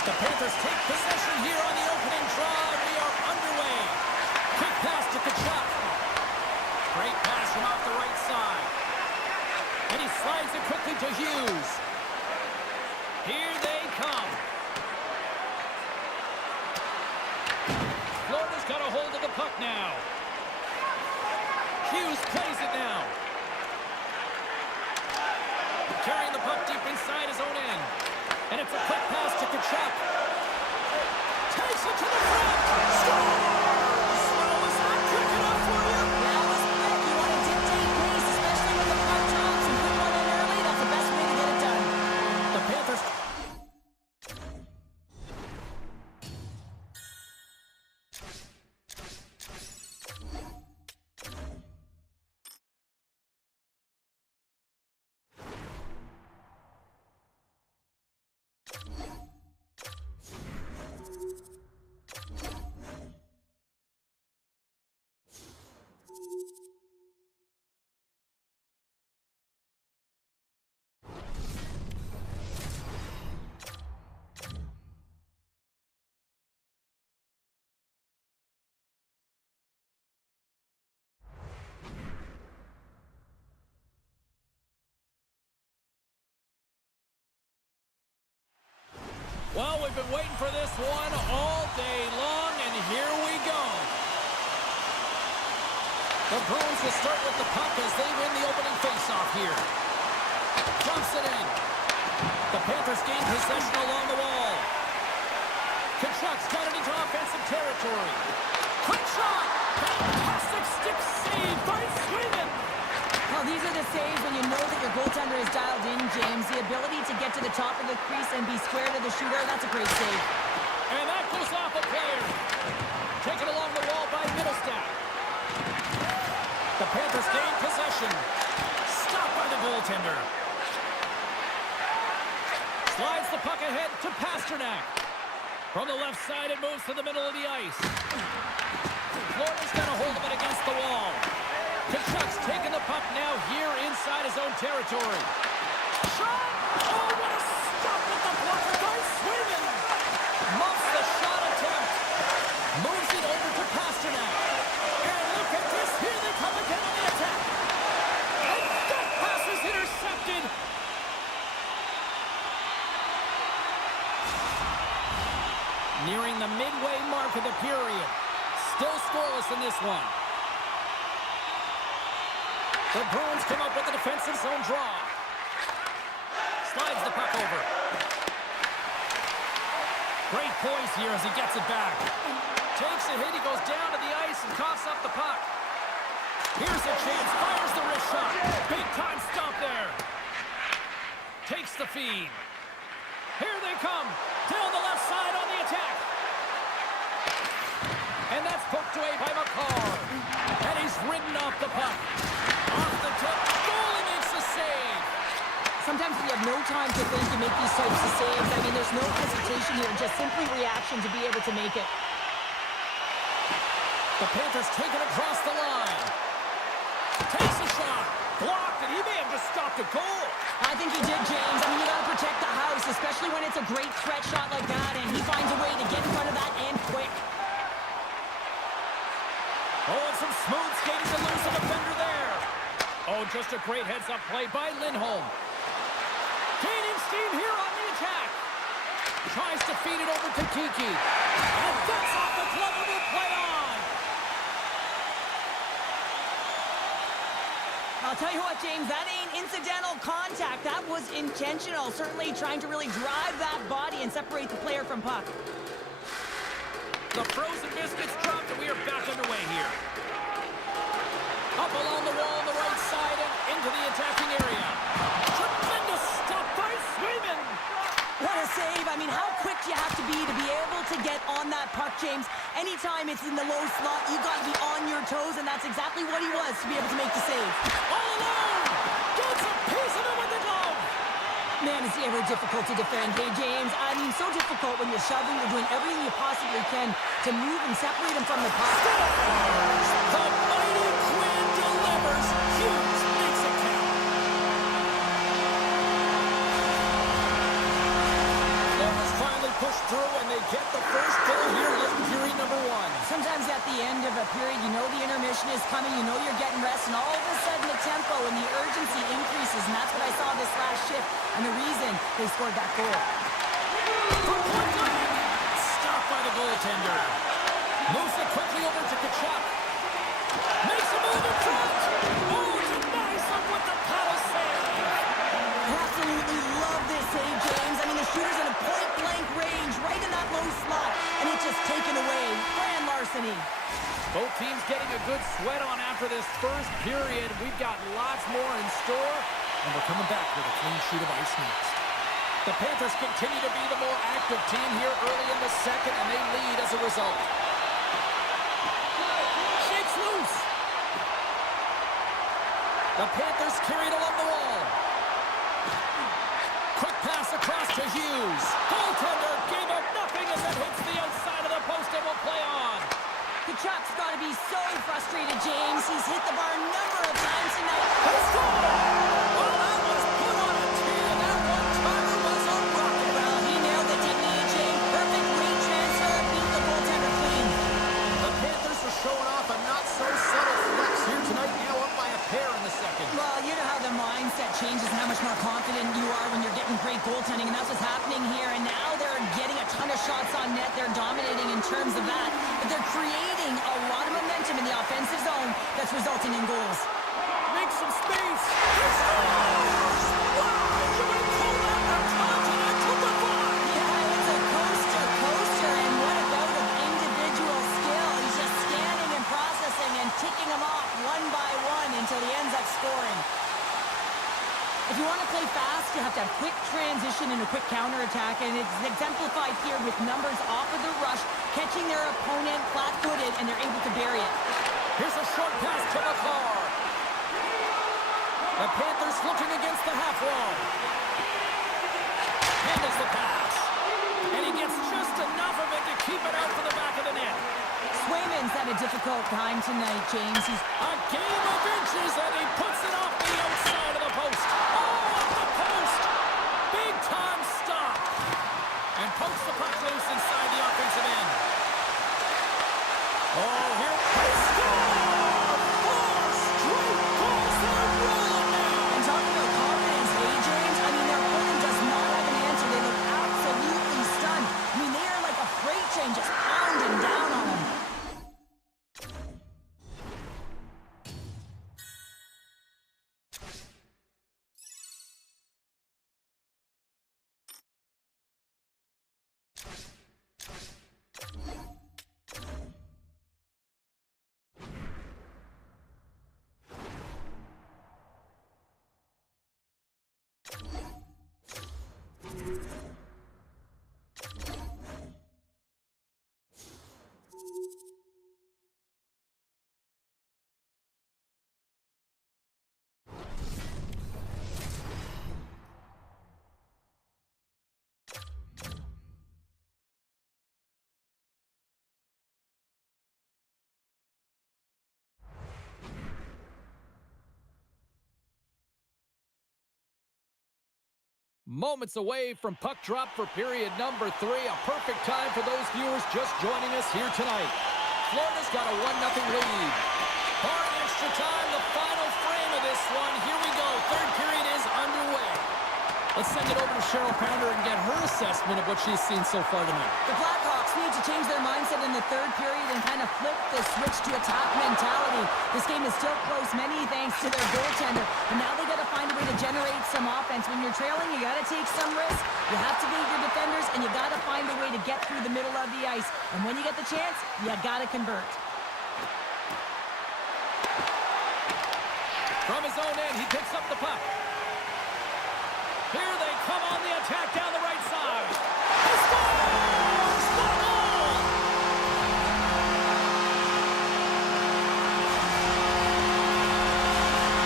The Panthers take possession here on the opening draw. We are underway. Quick pass to Tkachuk. Great pass from off the right side. And he slides it quickly to Hughes. Here they come. Florida's got a hold of the puck now. Hughes plays it now. Carrying the puck deep inside his own end. And it's a quick pass to Tkachuk. Takes it to the front. Scores! Well, was that quick enough for you? That was quick. You want to dictate pace, especially when the puck drops and put one in early. That's the best way to get it done. The Panthers. Well, we've been waiting for this one all day long, and here we go. The Bruins will start with the puck as they win the opening faceoff here. Dumps it in. The Panthers gain possession along the wall. Tkachuk's got it into offensive territory. Quick shot! Fantastic stick save by Sweden! Well, these are the saves when you know that your goaltender is dialed in, James. The ability to get to the top of the crease and be square to the shooter, that's a great save. And that goes off a player. Taken along the wall by Middlestat. The Panthers gain possession. Stopped by the goaltender. Slides the puck ahead to Pasternak. From the left side, it moves to the middle of the ice. Florida's got a hold of it against the wall. Tkachuk's taking the puck now here inside his own territory. Shot! Oh, what a stop with the blocker by Sweden! Muffs the shot attempt. Moves it over to Pasternak. And look at this. Here they come again on the attack. And that pass is intercepted. Nearing the midway mark of the period. Still scoreless in this one. The Bruins come up with a defensive zone draw. Slides the puck over. Great poise here as he gets it back. Takes a hit. He goes down to the ice and coughs up the puck. Here's a chance. Fires the wrist shot. Big time stop there. Takes the feed. Here they come. Down the left side on the attack. And that's poked away by McCarr. And he's ridden off the puck. Off the tip. Goalie makes the save. Sometimes we have no time to think to make these types of saves. I mean, there's no hesitation here, just simply reaction to be able to make it. The Panthers take it across the line. Takes a shot. Blocked, and he may have just stopped a goal. I think he did, James. I mean, you got to protect the house, especially when it's a great threat shot like that, and he finds a way to get in front of that and quick. Oh, and some smooth skating to lose a defender there. Oh, just a great heads-up play by Lindholm. Gaining steam here on the attack. Tries to feed it over to Kiki. And that's off the glove and will play on. I'll tell you what, James, that ain't incidental contact. That was intentional, certainly trying to really drive that body and separate the player from puck. The frozen biscuits dropped, and we are back underway here. Up along the wall on the right side and into the attacking area. Tremendous stop by Swayman. What a save. I mean, how quick do you have to be able to get on that puck, James? Anytime it's in the low slot, you got to be on your toes, and that's exactly what he was to be able to make the save. All alone. Gets a piece of it with the glove. Man, is he ever difficult to defend. Hey, James, I mean, so difficult when you're shoving, you're doing everything you possibly can to move and separate him from the puck. The mighty Quinn delivers. Hughes makes it count. Florida's finally pushed through, and they get the first goal here late in period number one. Sometimes at the end of a period, you know the intermission is coming, you know you're getting rest, and all of a sudden the tempo and the urgency increases, and that's what I saw this last shift, and the reason they scored that goal. From point blank. Stopped by the goaltender. Moves it quickly over to Tkachuk. Makes a move in front. Oh, denies him with the paddle save. I absolutely love this save, James. I mean, the shooter's in a point-blank range, right in that low slot, and it's just taken away. Grand larceny. Both teams getting a good sweat on after this first period. We've got lots more in store, and we're coming back with a clean sheet of ice next. The Panthers continue to be the more active team here early in the second, and they lead as a result. Shakes loose. The Panthers carried along the wall. Quick pass across to Hughes. Goaltender gave up nothing as it hits the outside of the post and will play on. Tkachuk's got to be so frustrated, James. He's hit the bar a number of times tonight. He scored! Well, that was put on a tee, and that one-timer was a rocket. Well, he nailed it, didn't he, James? Perfect weight transfer, beat the goaltender clean. The Panthers are showing off a not-so-subtle flex here tonight, now up by a pair in the second. Well, you know how the mindset changes and how much more confident you are when you're getting great goaltending, and that's what's happening here. And now they're getting of shots on net. They're dominating in terms of that. But they're creating a lot of momentum in the offensive zone that's resulting in goals. Make some space. He scores! Wow! You would call that a continent to the block! Yeah, it's a coaster, and what a bout of individual skill. He's just scanning and processing and ticking them off one by one until he ends up scoring. If you want to play fast, you have to have quick transition and a quick counterattack, and it's exemplified here with numbers off of the rush, catching their opponent flat-footed, and they're able to bury it. Here's a short pass to McCarr. The Panthers looking against the half wall. Handles the pass. And he gets just enough of it to keep it out for the back of the net. Swayman's had a difficult time tonight, James. He's a game of inches, and he puts it off the outside of the post. Oh, off the post! Big time stop. And pokes the puck loose inside the offensive end. Oh, here they score! 4 straight goals, they're rolling now. And talking about confidence, hey, James, I mean, their opponent does not have an answer. They look absolutely stunned. I mean, they are like a freight train just pounding down on them. Moments away from puck drop for period number 3. A perfect time for those viewers just joining us here tonight. Florida's got a 1-0 lead. Barring extra time, the final frame of this one. Here we go. Third period is underway. Let's send it over to Cheryl Pounder and get her assessment of what she's seen so far tonight. The Blackhawks need to change their mindset in the third period and kind of flip the switch to attack mentality. This game is still close, many thanks to their goaltender. And now they got to find a way to generate some offense. When you're trailing, you got to take some risks. You have to beat your defenders, and you got to find a way to get through the middle of the ice. And when you get the chance, you got to convert. From his own end, he picks up the puck. Here they come on the attack down the right side. He scores! What a goal!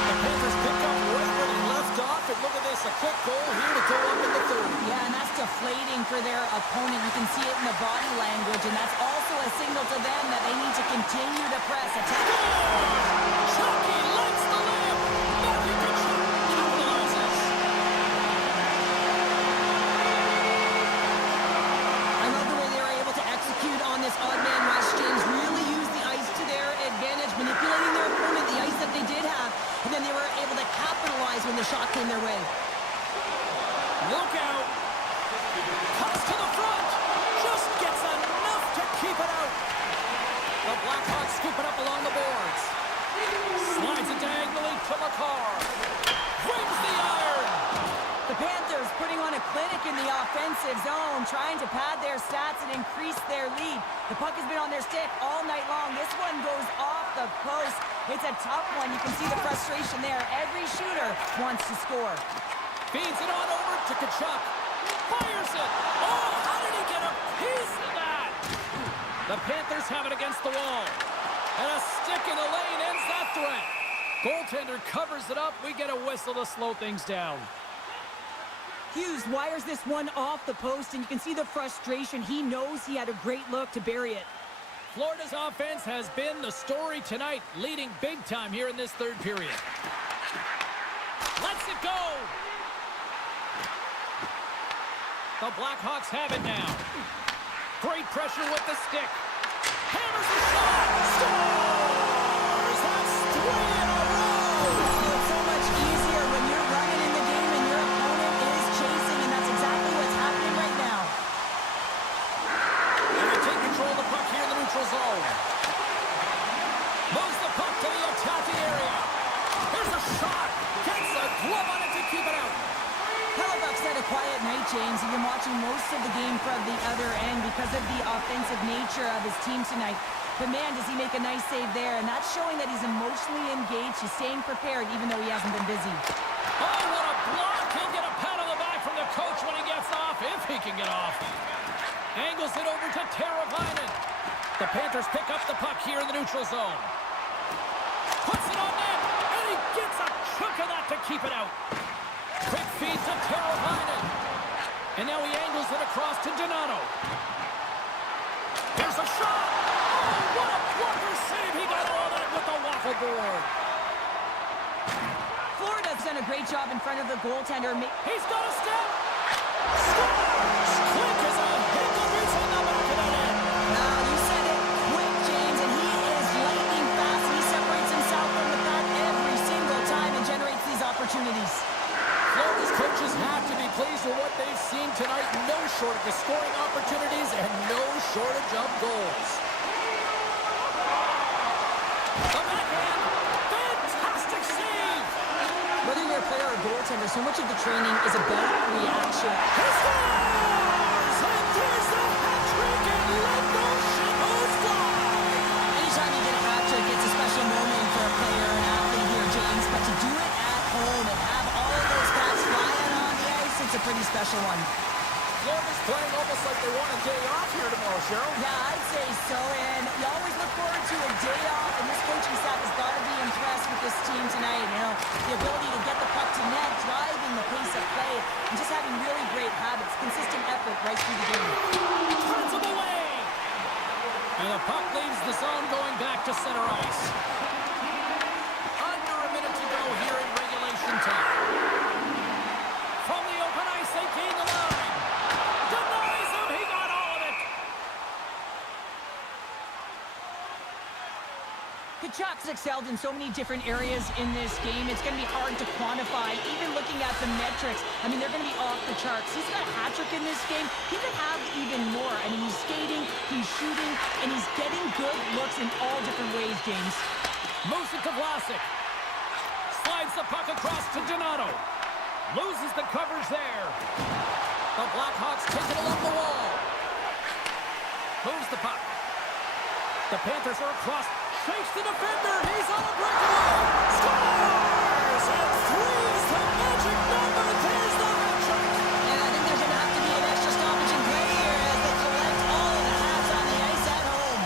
The Panthers pick up right where they left off, and look at this, a quick goal here to go up in the third. Yeah, and that's deflating for their opponent. You can see it in the body language, and that's also a signal to them that they need to continue to press attack. Chucky lights the lamp. Matthew Tkachuk capitalizes. I love the way they were able to execute on this odd man rush. James really used the ice to their advantage, manipulating their opponent, the ice that they did have, and then they were able to capitalize when the shot came their way. Look out. Comes to the front. Just gets enough to keep it out. The Blackhawks scoop it up along the boards. Slides it diagonally to McCarr. Wins the iron. The Panthers putting on a clinic in the offensive zone, trying to pad their stats and increase their lead. The puck has been on their stick all night long. This one goes off the post. It's a tough one. You can see the frustration there. Every shooter wants to score. Feeds it on over to Tkachuk. Fires it. Oh, how did he get a piece of that? The Panthers have it against the wall. And a stick in the lane ends that threat. Goaltender covers it up. We get a whistle to slow things down. Hughes wires this one off the post, and you can see the frustration. He knows he had a great look to bury it. Florida's offense has been the story tonight, leading big time here in this third period. Lets it go. The Blackhawks have it now. Great pressure with the stick. Hammers the shot. Scores! That's 3 in a row. It's so much easier when you're running in the game and your opponent is chasing, and that's exactly what's happening right now. control of the puck here in the neutral zone. Moves the puck to the attacking area. Here's a shot. Gets a glove on it to keep it out. Halifax had a quiet night, James. You've been watching most of the game from the other end because of the offensive nature of his team tonight. But man, does he make a nice save there, and that's showing that he's emotionally engaged. He's staying prepared even though he hasn't been busy. Oh, what a block. He'll get a pat on the back from the coach when he gets off, if he can get off. Angles it over to Teravainen. The Panthers pick up the puck here in the neutral zone. Puts it on net, and he gets a chunk of that to keep it out. Quick feed to Teravainen. And now he angles it across to Donato. Here's a shot. Oh, what a blocker save. He got all that with the waffle board. Florida's done a great job in front of the goaltender. He's got a step. Scores! Quick as a hit to reach on the back of the net. Now, you said it, quick, James, and he is lightning fast. He separates himself from the pack every single time and generates these opportunities. Florida's coaches have to be pleased with what they've seen tonight. No shortage of scoring opportunities and no shortage of goals. The backhand. Fantastic save. Whether you're a player or goaltender, so much of the training is about reaction. He scores! And there's the hat trick and let those shadows fly. Anytime you get a hat trick, it's a special moment for a player or an athlete here, James. But to do it at home and have all of those cats flying on the ice, it's a pretty special one. Florida's playing almost like they want a day off here tomorrow, Cheryl. Yeah, I'd say so, and you always look forward to a day off, and this coaching staff has got to be impressed with this team tonight. You know, the ability to get the puck to net, driving the pace of play, and just having really great habits, consistent effort right through the game. Turns him away. And the puck leaves the zone going back to center ice. Under a minute to go here in regulation time. From the open ice, they gain the line. Denies him. He got all of it. Kachuk's excelled in so many different areas in this game. It's going to be hard to quantify, even looking at the metrics. I mean, they're going to be off the charts. He's got a hat trick in this game. He could have even more. I mean, he's skating, he's shooting, and he's getting good looks in all different ways, James. Moves it to Vlasic. Slides the puck across to Donato. Loses the coverage there. The Blackhawks take it along the wall. Moves the puck. The Panthers are across. Shakes the defender. He's on a breakaway. Scores! And three's the magic number. There's the hat trick. And I think there's going to have to be an extra stoppage in play here as they collect all of the hats on the ice at home.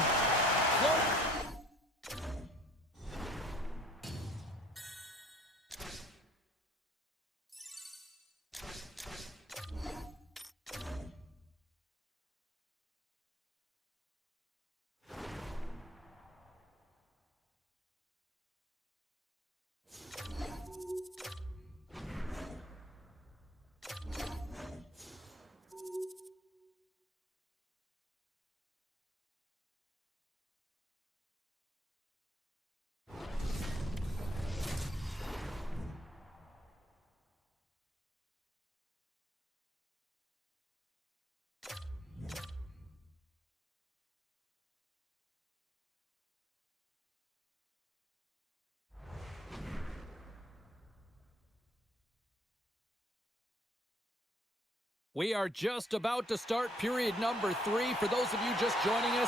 We are just about to start period number 3. For those of you just joining us,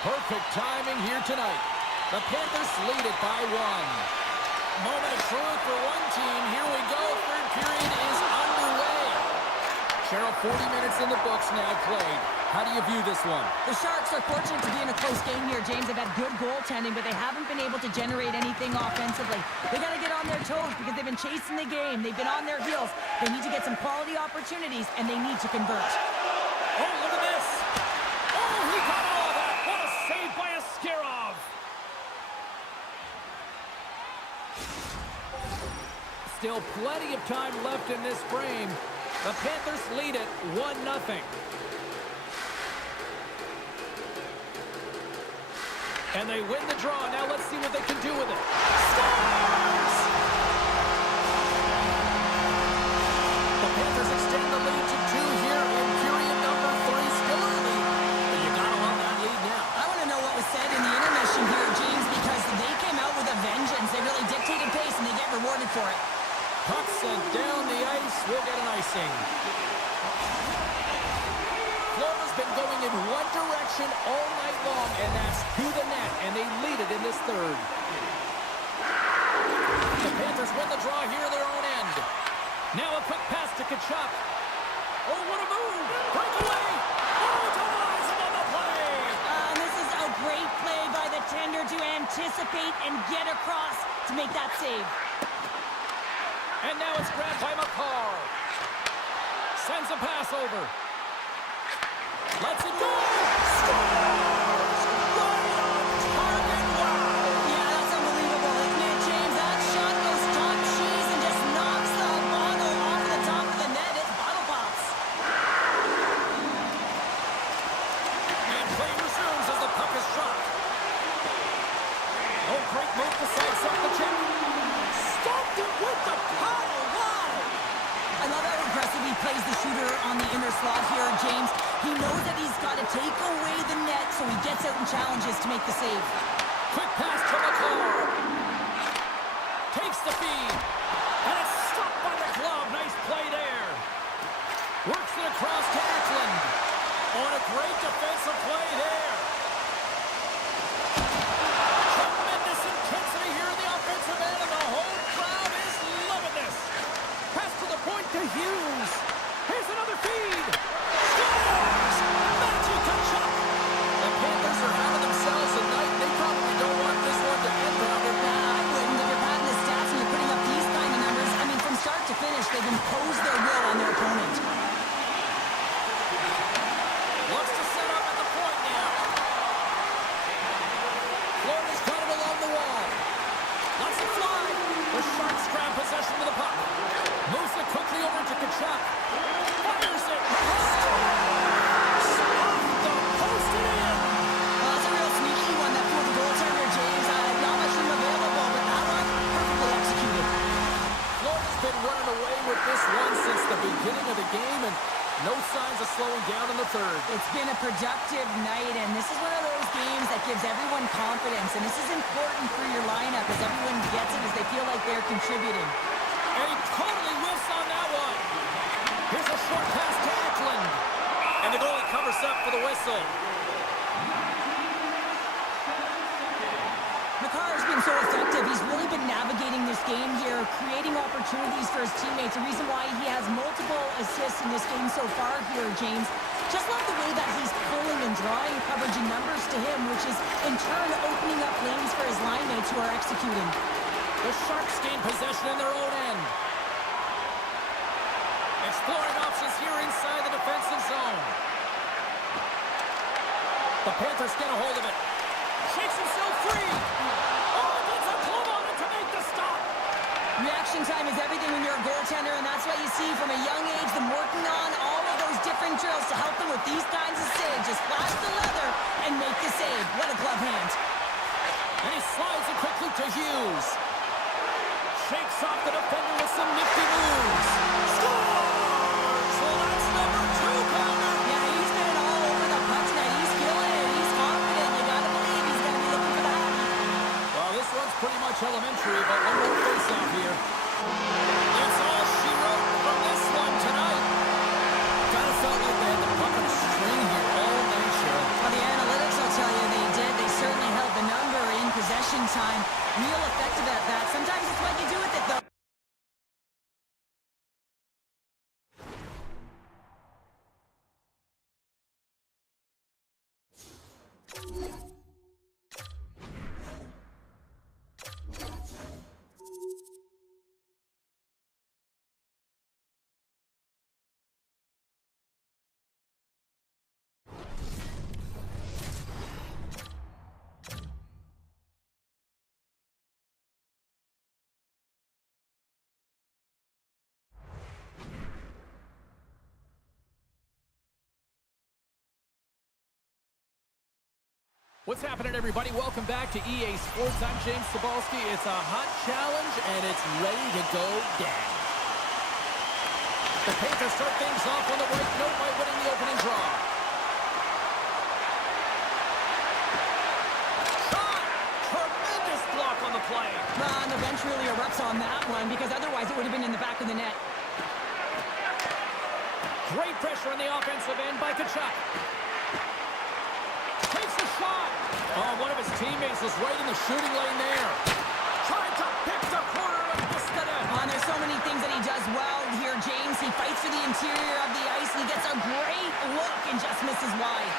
perfect timing here tonight. The Panthers lead it by 1. Moment of truth for one team. Here we go. Third period is underway. Cheryl, 40 minutes in the books now played. How do you view this one? The Sharks are fortunate to be in a close game here, James. They've had good goaltending, but they haven't been able to generate anything offensively. They got to get on their toes because they've been chasing the game. They've been on their heels. They need to get some quality opportunities, and they need to convert. Oh, look at this. Oh, he got all that. What a save by Askarov. Still plenty of time left in this frame. The Panthers lead it 1-0. And they win the draw. Now let's see what they can do with it. Scores! The Panthers extend the lead to 2 here in period number 3. Still early, but you gotta love that lead now. will get an icing. Florida's been going in one direction all night long, and that's to the net, and they lead it in this third. The Panthers win the draw here in their own end. Now a quick pass to Tkachuk. Oh, what a move! Breakaway! Oh, Tobias on the play! And this is a great play by the tender to anticipate and get across to make that save. And now it's grabbed by McCarr. Sends a pass over. Lets it go! Scores! Right on target! Wow! Yeah, that's unbelievable, isn't it, James? That shot goes top cheese and just knocks the bottle off the top of the net. It's bottle pops. And play resumes as the puck is dropped. Oh, great move to sidestep the check. Stopped it with the paddle. Wow! I love how aggressive he plays the shooter on the inner slot here, James. He knows that he's got to take away the net, so he gets out and challenges to make the save. Quick pass to McCarr. Takes the feed. And it's stopped by the glove. Nice play there. Works it across to Eklund. On a great defensive play there. Tremendous intensity here in the offensive end, and the home crowd is loving this. Pass to the point to Hughes. Here's another feed. Scores! Matthew Tkachuk. The Panthers are having themselves a night. They probably don't want this one to end, but I wouldn't. If you're padding the stats and you're putting up these kind of numbers, I mean, from start to finish, they've imposed their will on their opponent. Looks to set up at the point now. Florida's got it along the wall. Lets it fly. The Sharks grab possession of the puck. Moves it quickly over to Tkachuk. Fires it. Scores! Off the post and in. Well, that's a real sneaky one that fooled the goaltender, James. Not much room available, but that one perfectly executed. Florida's been running away with this one since the beginning of the game, and no signs of slowing down in the third. It's been a productive night, and this is one of those games that gives everyone confidence, and this is important for your lineup as everyone gets it as they feel like they're contributing. And he totally whiffs on that one. Here's a short pass to Eklund. And the goalie covers up for the whistle. McCarr's been so effective. He's really been navigating this game here, creating opportunities for his teammates. The reason why he has multiple assists in this game so far here, James. Just love the way that he's pulling and drawing coverage and numbers to him, which is in turn opening up lanes for his line mates who are executing. The Sharks gain possession in their own end. Exploring options here inside the defensive zone. The Panthers get a hold of it. Shakes himself free. Oh, gets a glove on it to make the stop. Reaction time is everything when you're a goaltender, and that's what you see from a young age, them working on all of those different drills to help them with these kinds of saves. Just flash the leather and make the save. What a glove hand. And he slides it quickly to Hughes. Shakes off the defender with some nifty moves. Scores! Well, that's number 2, Connor. Yeah, he's been all over the puck tonight. He's feeling it. He's confident. You gotta believe he's gonna be looking for the happy. Well, this one's pretty much elementary, but one more face-off here. That's all she wrote from this one tonight. Kind of felt like they had the puck on a string here all night, Cheryl. Well, the analytics will tell you they did. They certainly held the number in possession time. Real effective at that. Sometimes it's what you do with it, though. What's happening, everybody? Welcome back to EA Sports. I'm James Cebulski. It's a hot challenge, and it's ready to go down. The Panthers start things off on the right note by winning the opening draw. Shot! Tremendous block on the play. And the bench really erupts on that one because otherwise it would have been in the back of the net. Great pressure on the offensive end by Tkachuk. Takes a shot. Oh, one of his teammates is right in the shooting lane there. Trying to pick the corner and miss the net. There's so many things that he does well here, James. He fights for the interior of the ice, and he gets a great look and just misses wide.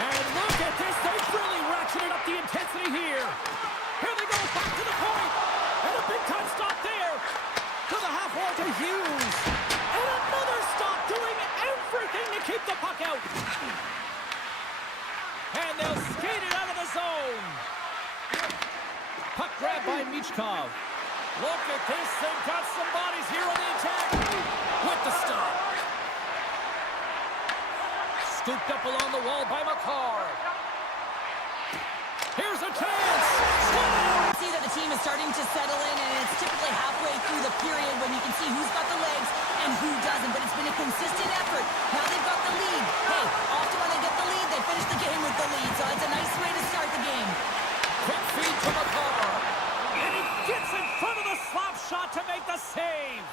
And look at this. They've really ratcheted up the intensity here. Here they go, back to the point. And a big-time stop there. To the half wall to Hughes. And another stop, doing everything to keep the puck out. And they'll skate it out of the zone. Puck grab by Michkov. Look at this. They've got some bodies here on the attack. With the stop. Scooped up along the wall by Makar. Here's a chance. See that the team is starting to settle in, and it's typically halfway through the period when you can see who's got the legs and who doesn't, but it's been a consistent effort. Now they've got the lead. Hey, often when they get the lead, they finish the game with the lead, so it's a nice way to start the game. Quick feed to Makar. And he gets in front of the slap shot to make the save.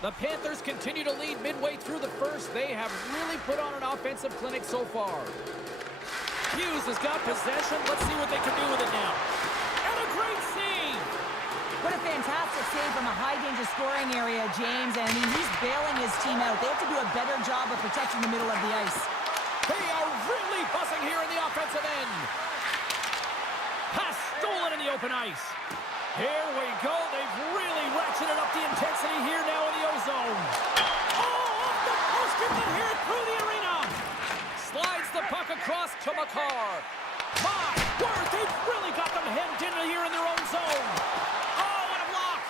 The Panthers continue to lead midway through the first. They have really put on an offensive clinic so far. Hughes has got possession. Let's see what they can do with it now. And a great save. What a fantastic save from a high-danger scoring area, James. And, he's bailing his team out. They have to do a better job of protecting the middle of the ice. They are really buzzing here in the offensive end. Pass stolen in the open ice. Here we go. They've really ratcheted up the intensity here now in the O-zone. Oh, off the post. You can hear it through the arena. Slides the puck across to Makar. My word, they've really got them hemmed in here in their own zone. Oh, what a block.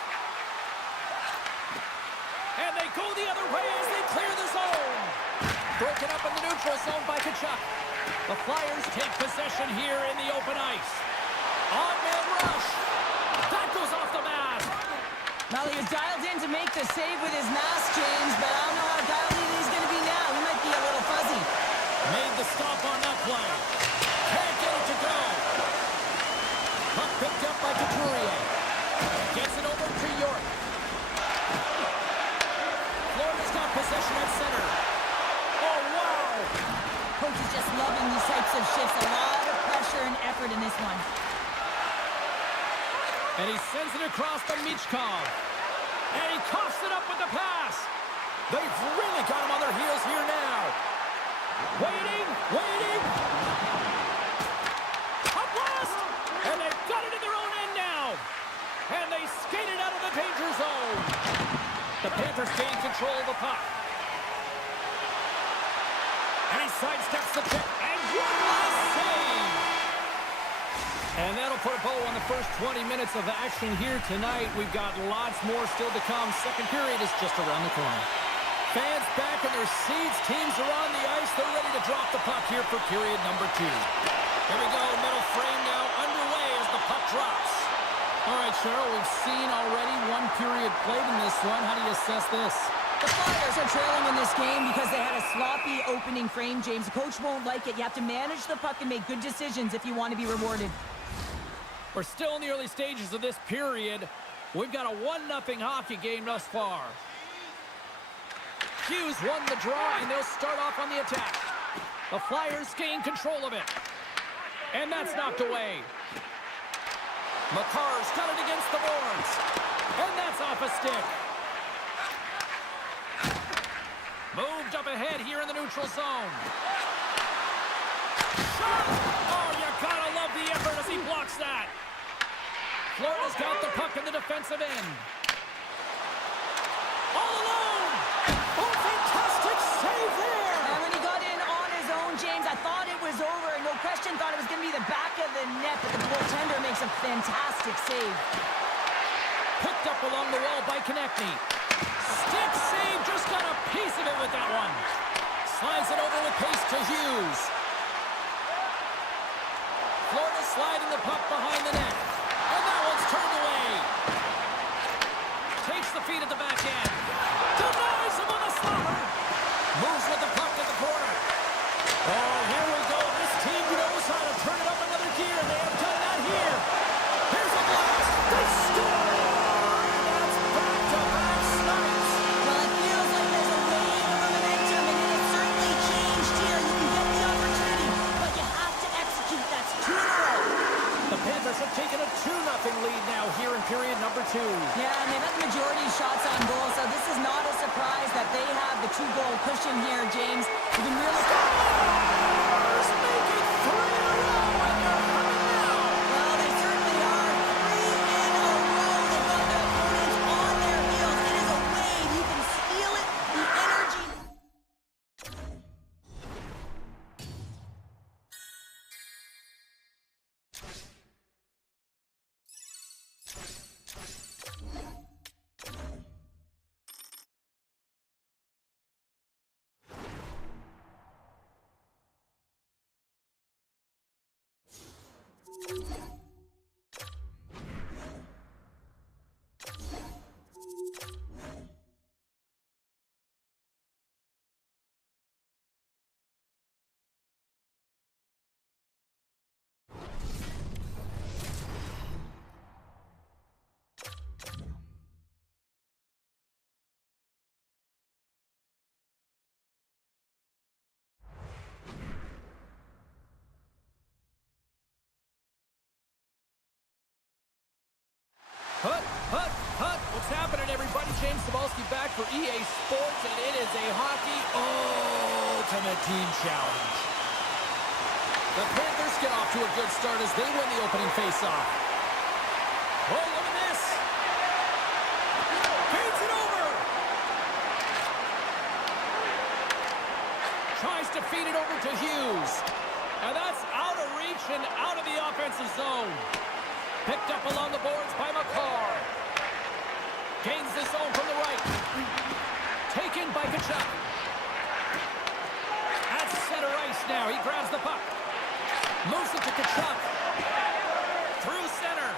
And they go the other way as they clear the zone. Broken up in the neutral zone by Tkachuk. The Flyers take possession here in the open ice. On-man rush. That goes off the mask. Well, he was dialed in to make the save with his mask, James, but I don't know how dialed in he's going to be now. He might be a little fuzzy. Made the stop on that play. Can't get it to go. Puck picked up by Couturier. Gets it over to York. Florida's got possession at center. Oh, wow. Coach is just loving these types of shifts. A lot of pressure and effort in this one. And he sends it across to Michkov. And he coughs it up with the pass. They've really got him on their heels here now. Waiting. A blast! And they've got it in their own end now. And they skated out of the danger zone. The Panthers gain control of the puck. And he sidesteps the tip. And one last save. And that'll put a bow on the first 20 minutes of action here tonight. We've got lots more still to come. Second period is just around the corner. Fans back in their seats. Teams are on the ice. They're ready to drop the puck here for period number 2. Here we go. Middle frame now underway as the puck drops. All right, Cheryl, we've seen already one period played in this one. How do you assess this? The Flyers are trailing in this game because they had a sloppy opening frame, James. The coach won't like it. You have to manage the puck and make good decisions if you want to be rewarded. We're still in the early stages of this period. We've got a 1-0 hockey game thus far. Hughes won the draw, and they'll start off on the attack. The Flyers gain control of it. And that's knocked away. Makar's got it against the boards. And that's off a stick. Moved up ahead here in the neutral zone. Shot! Oh, you gotta love the effort as he blocks that. Florida's got the puck in the defensive end. All alone! Oh, fantastic save there! And when he got in on his own, James, I thought it was over. No question, thought it was going to be the back of the net, but the goaltender makes a fantastic save. Picked up along the wall by Konechny. Stick save, just got a piece of it with that one. Slides it over with pace to Hughes. Florida sliding the puck behind the net. And that one's turned away. Takes the feed at the back end. Denies him on the slapper. Moves with the puck at the corner. Oh, here we go. This team knows how to turn it up another gear. They have done that here. Here's a blast. They score. And that's back to two. Yeah, and they've had the majority of shots on goal, so this is not a surprise that they have the 2-goal cushion here, James. You can really... Stars make it 3 in a row, and they're coming out. Well, they certainly are. 3 in a row. They've got their opponents on their heels. It is a wave. You can feel it, the energy. Hut, hut, hut. What's happening, everybody? James Cebulski back for EA Sports, and it is a Hockey Ultimate Team Challenge. The Panthers get off to a good start as they win the opening faceoff. Oh, look at this. Feeds it over. Tries to feed it over to Hughes. And that's out of reach and out of the offensive zone. Picked up along the boards by Makar. Gains the zone from the right. Taken by Tkachuk. At center ice now. He grabs the puck. Moves it to Tkachuk. Through center.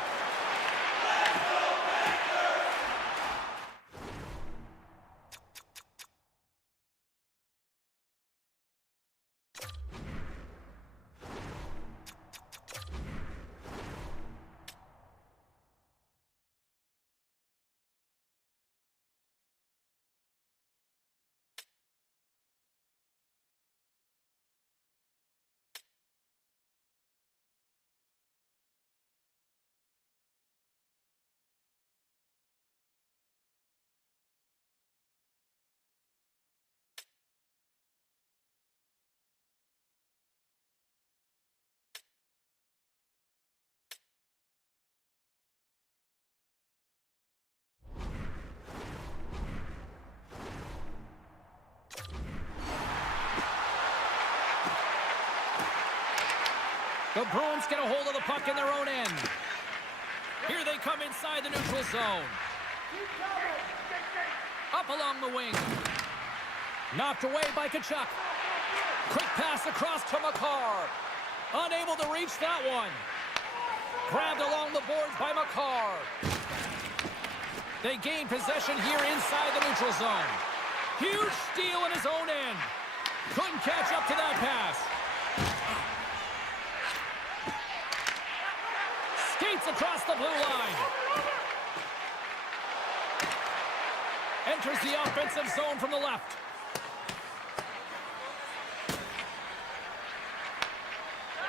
The Bruins get a hold of the puck in their own end. Here they come inside the neutral zone. Up along the wing. Knocked away by Tkachuk. Quick pass across to Makar. Unable to reach that one. Grabbed along the boards by Makar. They gain possession here inside the neutral zone. Huge steal in his own end. Couldn't catch up to that pass. Skates across the blue line. Enters the offensive zone from the left.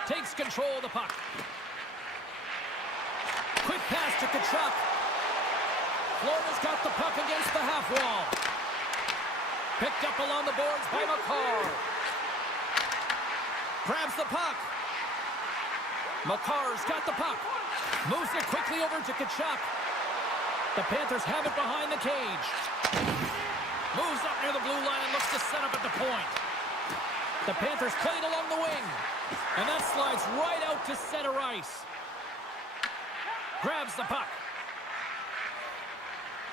Takes control of the puck. Quick pass to Tkachuk. Florida's got the puck against the half wall. Picked up along the boards by Makar. Grabs the puck. Makar's got the puck. Moves it quickly over to Tkachuk. The Panthers have it behind the cage. Moves up near the blue line and looks to set up at the point. The Panthers play it along the wing. And that slides right out to center ice. Grabs the puck.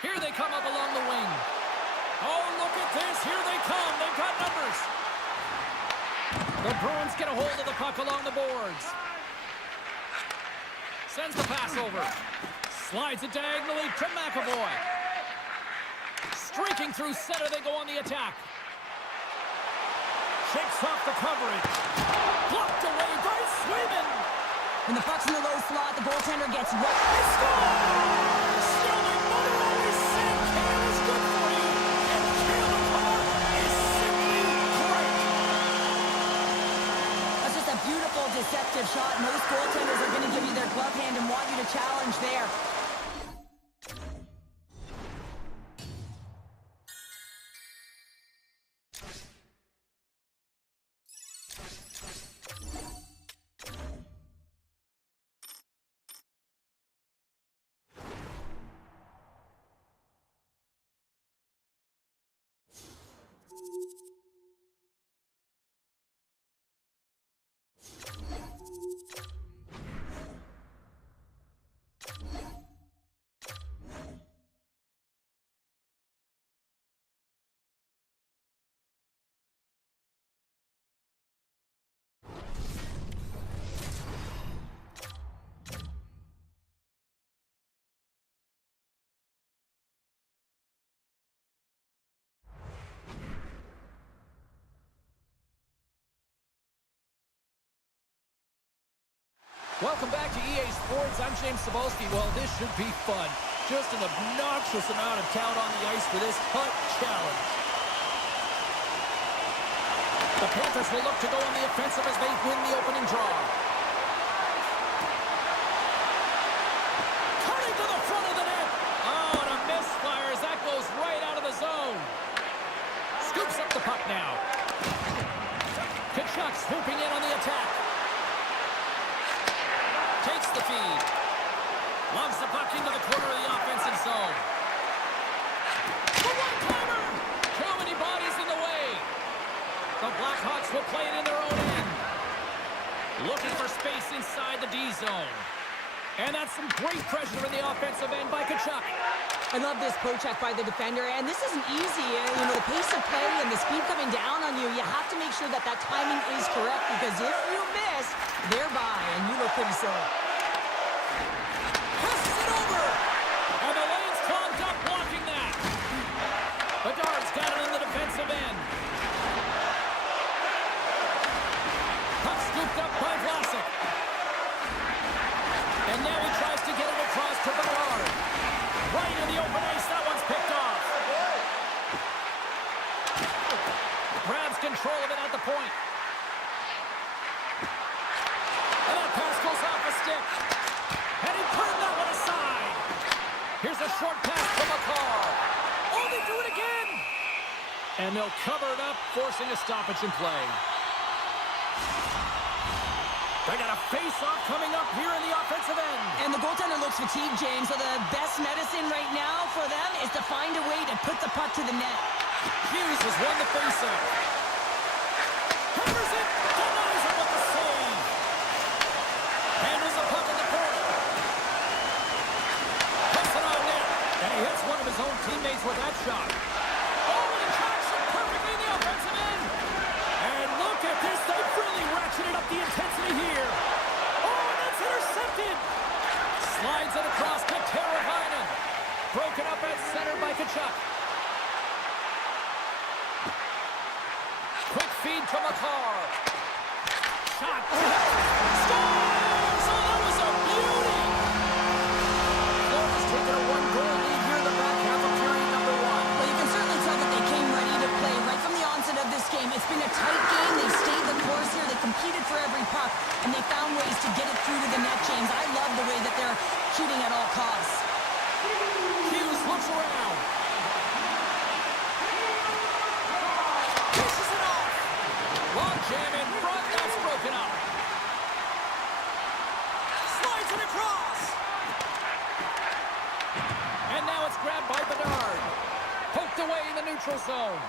Here they come up along the wing. Oh, look at this. Here they come. They've got numbers. The Bruins get a hold of the puck along the boards. Sends the pass over. Slides it diagonally to McAvoy. Streaking through center, they go on the attack. Shakes off the coverage. Blocked away by Swayman. When the puck's in the low slot, the goaltender gets wet. They score! Still, my mother always said care is good for you. And Cale Makar is simply great. That's just a beautiful, deceptive shot. Most goaltenders are going to give you their glove hand and want you to challenge there. Welcome back to EA Sports. I'm James Cebulski. Well, this should be fun. Just an obnoxious amount of talent on the ice for this Hut Challenge. The Panthers will look to go on the offensive as they win the opening draw. Cutting to the front of the net. Oh, and a misfire as that goes right out of the zone. Scoops up the puck now. Tkachuk swooping in on the attack. Takes the feed. Loves the puck into the corner of the offensive zone. The one-timer! Too many bodies in the way. The Blackhawks will play it in their own end. Looking for space inside the D zone. And that's some great pressure in the offensive end by Tkachuk. I love this poke-check by the defender, and this isn't easy. You know, the pace of play and the speed coming down on you, you have to make sure that that timing is correct, because if you miss, they're by, and you look pretty silly. Passes it over! And the lane's clogged up blocking that. Bedard's got it in the defensive end. Puck scooped up by Vlasic. And now he tries to get it across to Bedard. Right in the open ice, that one's picked off. Grabs control of it at the point. And that pass goes off a stick. And he turned that one aside. Here's a short pass from McCall. Oh, they do it again. And they'll cover it up, forcing a stoppage in play. They got a face-off coming up here in the offensive end. And the goaltender looks fatigued, James, so the best medicine right now for them is to find a way to put the puck to the net. Hughes has won the face-off. Hammers it, denies it with the save. Handles the puck in the corner. Puts it on net. And he hits one of his own teammates with that shot. Oh, and he tracks it perfectly in the offensive end. And look at this. They've really ratcheted up the intensity here. Oh, and that's intercepted. Slides it across to Teravainen. Broken up at center by Tkachuk. Quick feed to Makar. Shot. Scores! Oh, that was a beauty! Florida's taken a one-goal lead here in the back half of period number one. Well, you can certainly tell that they came ready to play right from the onset of this game. It's been a tight game. They've stayed the course here. They competed for every puck, and they found ways to get it through to the net, James. I love the way that they're shooting at all costs. Hughes looks around. Pushes it off. Long jam in front. That's broken up. Slides it across. And now it's grabbed by Bedard. Poked away in the neutral zone.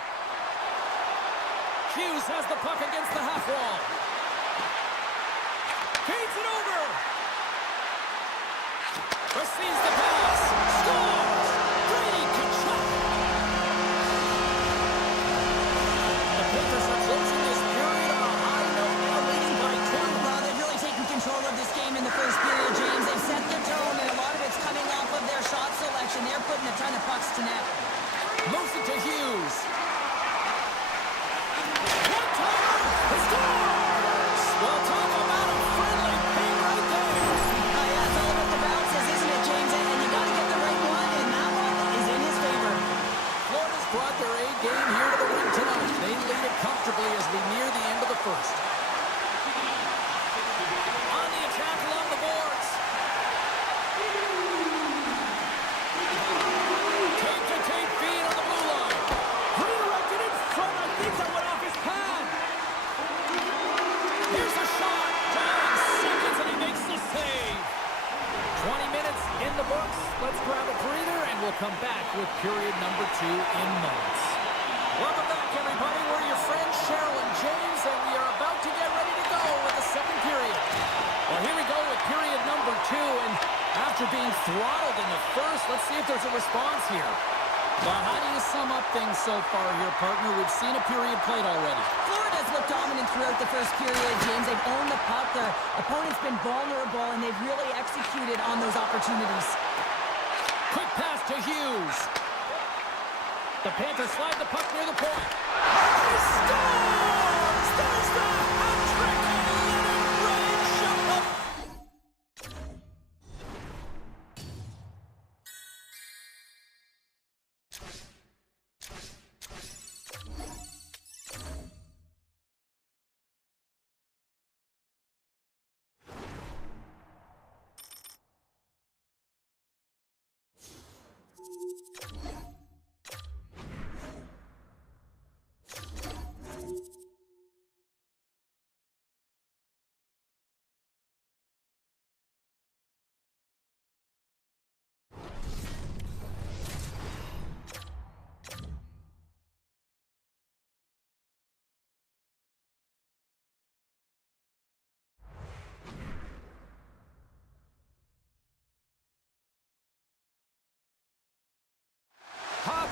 Hughes has the puck against the half wall. Feeds it over. Receives the pass. Scores! Brady Tkachuk. The Panthers are closing this period on a high note, now leading by 2. Well, they've really taken control of this game in the first period, James. They've set the tone, and a lot of it's coming off of their shot selection. They're putting a ton of pucks to net. Moves it to Hughes. One-timer. He scores! Well, talk about a friendly ping right there. Yeah, it's all about the bounces, isn't it, James? And you got to get the right one, and that one is in his favor. Florida's brought their A game here to the ring tonight. They lead it comfortably as we near the end of the first. On the attack along the boards. Tape feed on the blue line. Redirected in front. I think that went off his pad. Here's a shot. 9 seconds and he makes the save. 20 minutes in the books. Let's grab a breather and we'll come back with period number 2 in moments. Welcome back, everybody. We're your friends, Cheryl and James, and we are about to get ready to go with the second period. Well, here we go with period number 2, and after being throttled in the first, let's see if there's a response here. Well, how do you sum up things so far here, partner? We've seen a period played already. Florida's looked dominant throughout the first period, James. They've owned the puck. Their opponent's been vulnerable, and they've really executed on those opportunities. Quick pass to Hughes. The Panthers slide the puck near the point. He scores! There's the hat trick, and Leonard Ray shut up.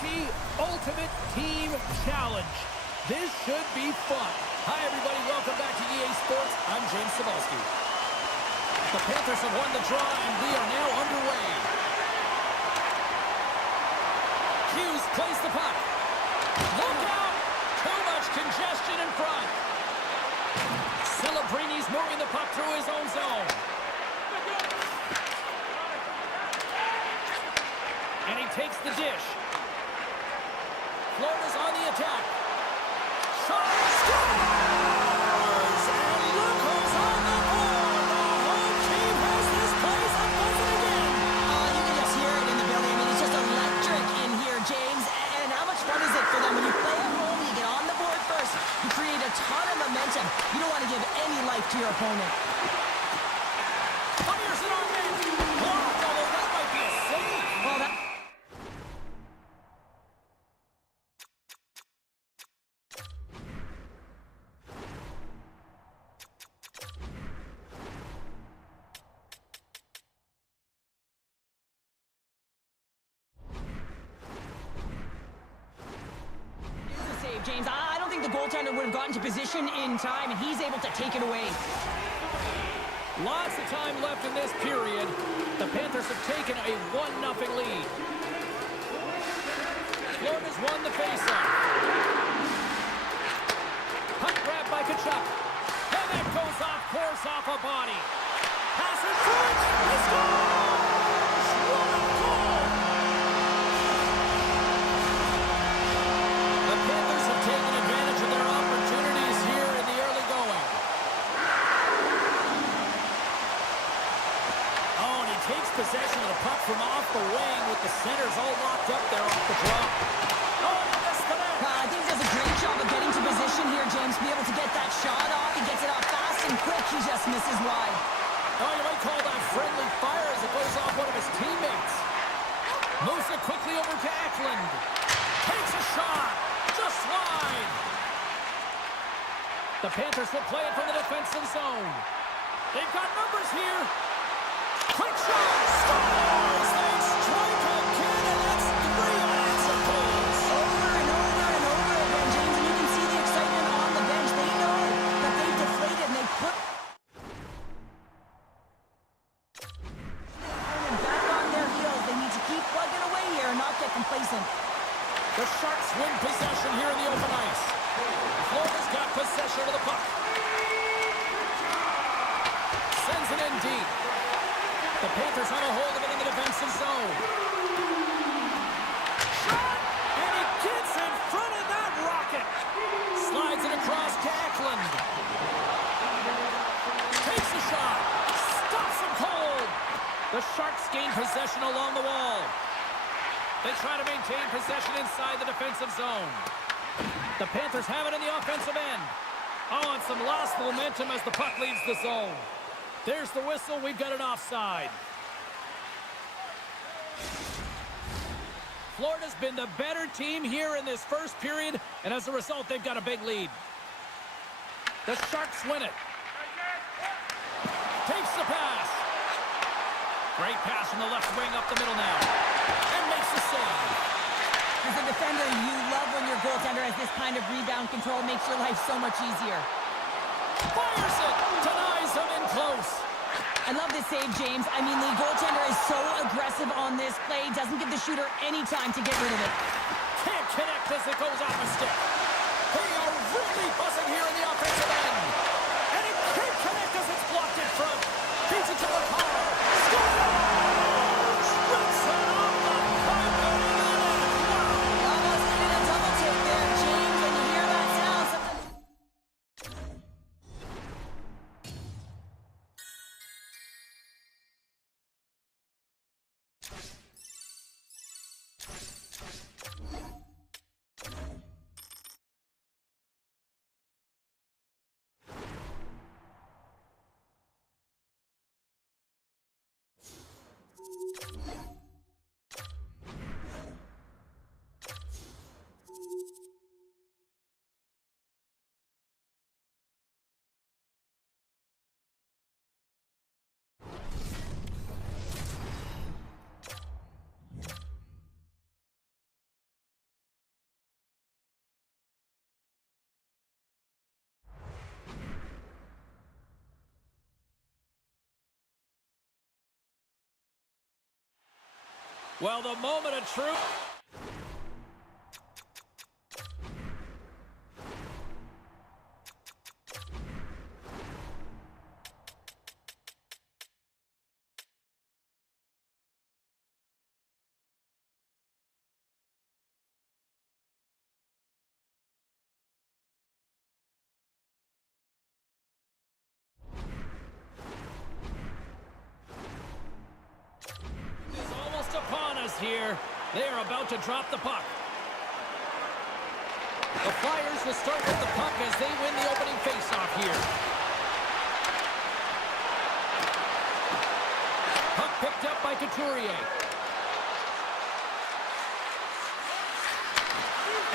the Ultimate Team Challenge. This should be fun. Hi, everybody. Welcome back to EA Sports. I'm James Cebulski. The Panthers have won the draw, and we are now underway. Hughes plays the puck. Look out! Too much congestion in front. Celebrini's moving the puck through his own zone. And he takes the dish. Florida's on the attack. Shot! Scores! And look who's on the board! The home team has this place up buzzing again! You can just hear it in the building. I mean, it's just electric in here, James. And how much fun is it for them when you play at home, you get on the board first, you create a ton of momentum. You don't want to give any life to your opponent. Fires it on net! Blocked, although that might be a save! Well, that... save, James. I don't think the goaltender would have gotten to position in time, and he's able to take it away. Lots of time left in this period. The Panthers have taken a 1-0 lead. Florida's won the faceoff. Puck grabbed by Tkachuk. And that goes off course off a body. Pass in front. He scores! What a goal! The Panthers have taken advantage of their opportunities here in the early going. Oh, and he takes possession of the puck from off the wing with the centers all locked up there off the draw. Oh, he missed the net. I think he does a great job of getting to position here, James, to be able to get that shot off. He gets it off fast and quick. He just misses wide. Oh, you might call that friendly fire as it goes off one of his teammates. Moves it quickly over to Eklund. Takes a shot. Just wide. The Panthers will play it from the defensive zone. They've got numbers here. Quick shot. Scores. They strike again, and that's 3 unanswered goals. Over and over and over again, James, and you can see the excitement on the bench. They know that they've deflated and they put back on their heels. They need to keep plugging away here and not get complacent. The Sharks win possession here in the open ice. Florida's got possession of the puck. Sends it in deep. The Panthers have a hold of it in the defensive zone. Shot! And he gets in front of that rocket. Slides it across to Eklund. Takes the shot. Stops him cold. The Sharks gain possession along the wall. They try to maintain possession inside the defensive zone. The Panthers have it in the offensive end. Oh, and some lost momentum as the puck leaves the zone. There's the whistle. We've got an offside. Florida's been the better team here in this first period, and as a result, they've got a big lead. The Sharks win it. Takes the pass. Great pass from the left wing up the middle now. And makes the save. As a defender, you love when your goaltender has this kind of rebound control. Makes your life so much easier. Fires it. Denies him in close. I love this save, James. I mean, the goaltender is so aggressive on this play. Doesn't give the shooter any time to get rid of it. Can't connect as it goes off a stick. They are really buzzing here in the offensive end. And it can't connect as it's blocked in front. Feeds it to the car. Well, the moment of truth. Is almost upon us here. They are about to drop the puck. The Flyers will start with the puck as they win the opening faceoff here. Puck picked up by Couturier.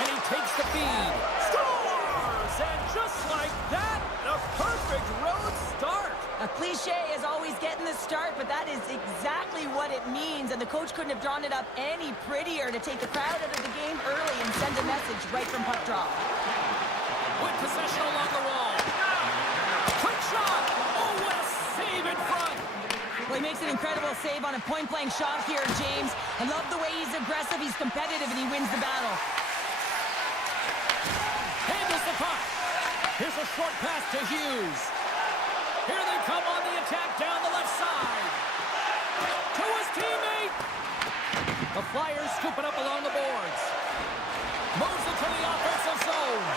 And he takes the feed. Scores! And just like that, the perfect road start. A cliche is always getting the start, but that is exactly what it means. And the coach couldn't have drawn it up any prettier to take the crowd out of the game early and send a message right from puck drop. With possession along the wall. Quick shot! Oh, what a save in front! Well, he makes an incredible save on a point-blank shot here, James. I love the way he's aggressive, he's competitive, and he wins the battle. Handles the puck. Here's a short pass to Hughes. Here they come on the attack down the left side. To his teammate. The Flyers scoop it up along the boards. Moves it to the offensive zone.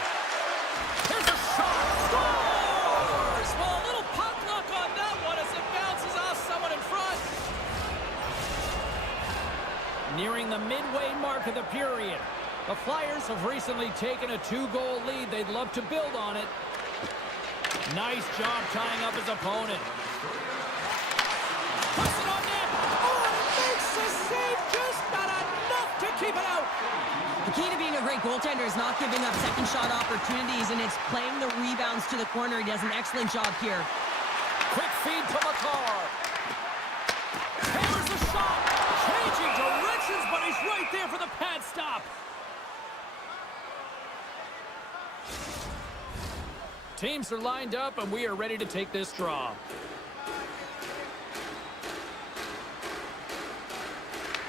Here's a shot. Scores! Well, a little puck luck on that one as it bounces off someone in front. Nearing the midway mark of the period. The Flyers have recently taken a 2-goal lead. They'd love to build on it. Nice job tying up his opponent. Puts it on net. Oh, and it makes the save, just not enough to keep it out. The key to being a great goaltender is not giving up second shot opportunities, and it's playing the rebounds to the corner. He does an excellent job here. Quick feed to Makar. Taylor's a shot. Changing directions, but he's right there for the pad stop. Teams are lined up, and we are ready to take this draw.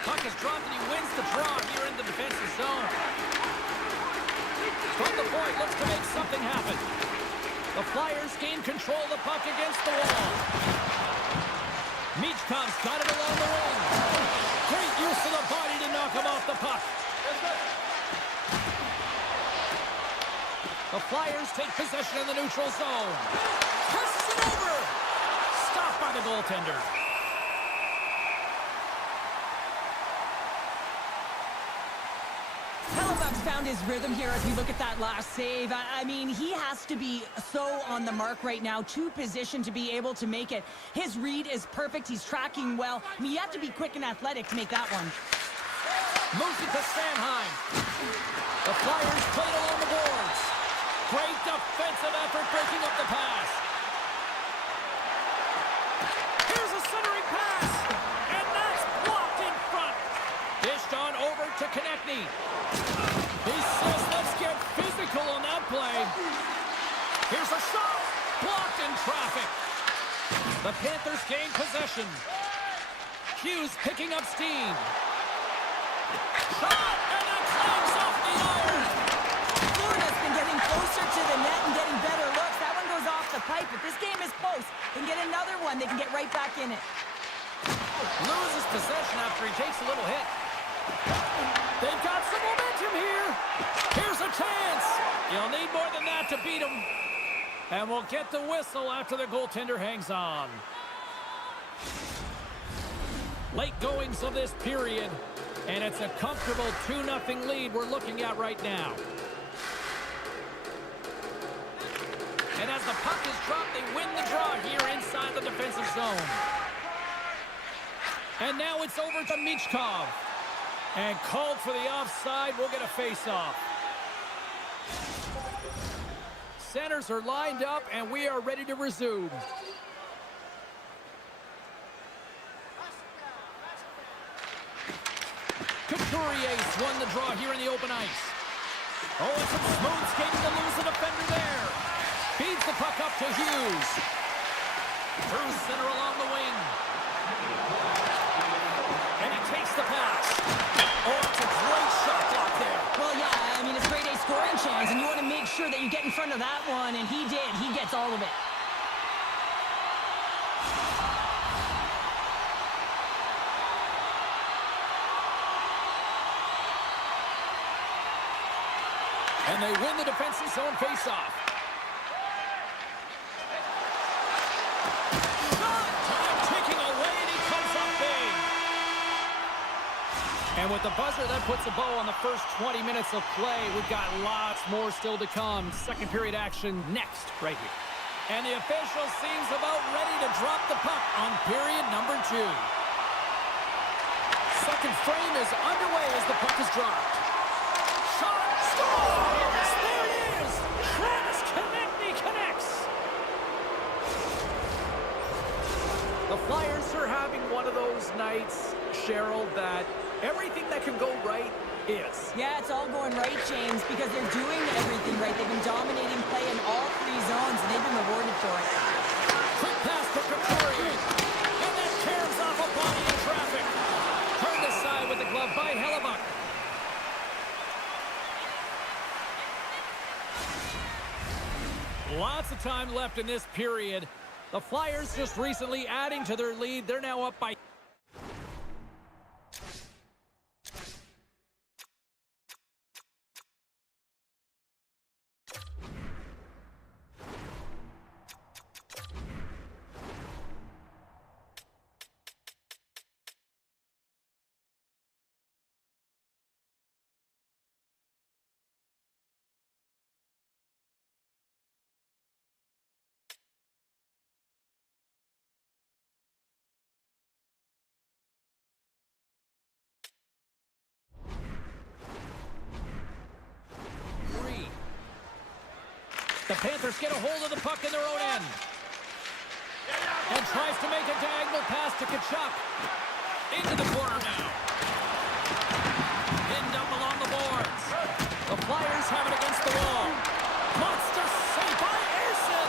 Puck is dropped, and he wins the draw here in the defensive zone. From the point, looks to make something happen. The Flyers gain control of the puck against the wall. Michkov's got it along the wing. Great use of the body to knock him off the puck. The Flyers take possession in the neutral zone. Passes it over. Stopped by the goaltender. Hellebuyck's found his rhythm here as we look at that last save. I mean, he has to be so on the mark right now, too positioned to be able to make it. His read is perfect. He's tracking well. I mean, you have to be quick and athletic to make that one. Moves it to Sanheim. The Flyers played along the boards. Great defensive effort breaking up the pass. Here's a centering pass. And that's blocked in front. Dished on over to Konechny. He says, let's get physical on that play. Here's a shot. Blocked in traffic. The Panthers gain possession. Hughes picking up steam. Shot, and that clangs off the iron. Florida's been getting closer to the net and getting better looks. That one goes off the pipe, but this game is close. They can get another one. They can get right back in it. Loses possession after he takes a little hit. They've got some momentum here. Here's a chance. You'll need more than that to beat him. And we'll get the whistle after the goaltender hangs on. Late goings of this period. And it's a comfortable 2-0 lead we're looking at right now. And as the puck is dropped, they win the draw here inside the defensive zone. And now it's over to Michkov. And called for the offside. We'll get a face-off. Centers are lined up, and we are ready to resume. Couturier's won the draw here in the open ice. Oh, and some smooth skating to lose the defender there. Feeds the puck up to Hughes. Through center along the wing. And he takes the pass. Oh, it's a great shot block there. Well, yeah, I mean, it's a great A scoring chance, and you want to make sure that you get in front of that one, and he did. He gets all of it. And they win the defensive zone faceoff. Time ticking away, and he comes up big. And with the buzzer, that puts a bow on the first 20 minutes of play. We've got lots more still to come. Second period action next, right here. And the official seems about ready to drop the puck on period number 2. Second frame is underway as the puck is dropped. Shot, scores! There it is! Travis Konecny connects! The Flyers are having one of those nights, Cheryl, that everything that can go right is. Yeah, it's all going right, James, because they're doing everything right. They've been dominating play in all 3 zones, and they've been rewarded for it. Quick pass to Couturier. And that tears off a body in traffic. Turned aside with the glove by Hellebuck. Lots of time left in this period. The Flyers just recently adding to their lead. They're now up by... The Panthers get a hold of the puck in their own end. And tries to make a diagonal pass to Tkachuk. Into the corner now. Pinned up along the boards. The Flyers have it against the wall. Monster save by Ersson.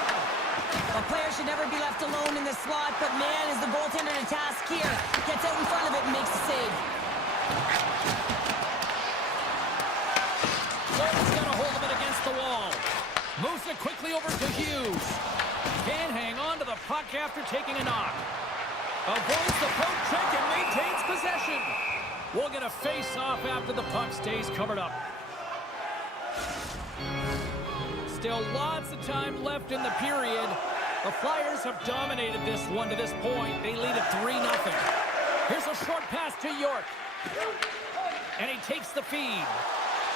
A player should never be left alone in the slot, but man, is the goaltender to task here. Gets out in front of it and makes the save. Gordon's got a hold of it against the wall. Moves it quickly over to Hughes. Can't hang on to the puck after taking a knock. Avoids the poke check and maintains possession. We'll get a face-off after the puck stays covered up. Still lots of time left in the period. The Flyers have dominated this one to this point. They lead at 3-0. Here's a short pass to York. And he takes the feed.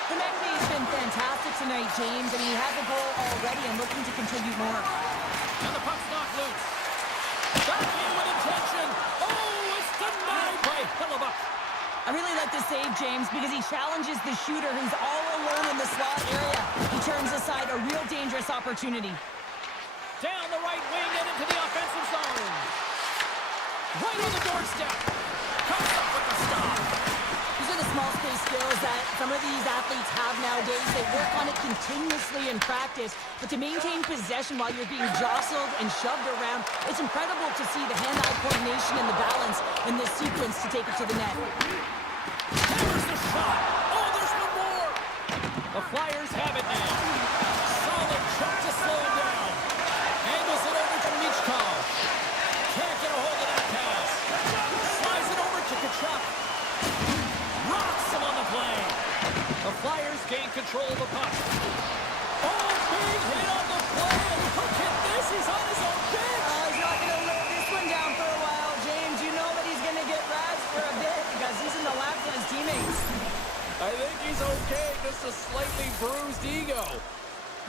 Konecny's been fantastic tonight, James, and he has a goal already and looking to contribute more. And the puck's knocked loose. Back in with intention. Oh, it's denied by Hellebuck. I really like this save, James, because he challenges the shooter who's all alone in the slot area. He turns aside a real dangerous opportunity. Down the right wing and into the offensive zone. Right on the doorstep. Comes up with the stop. These are the small space skills that some of these athletes have nowadays. They work on it continuously in practice, but to maintain possession while you're being jostled and shoved around, it's incredible to see the hand-eye coordination and the balance in this sequence to take it to the net. There's the shot. Oh, there's no more. The Flyers have it now. Solid check to slow him down. Angles it over to Michkov. Can't get a hold of that pass. Slides it over to Tkachuk. Rocks him on the play. The Flyers gain control of the puck. Oh, big hit on the play. And look at this. He's on his own bench. He's not going to live this one down for a while, James. You know that he's going to get razzed for a bit because he's in the laps of his teammates. I think he's okay. Just a slightly bruised ego.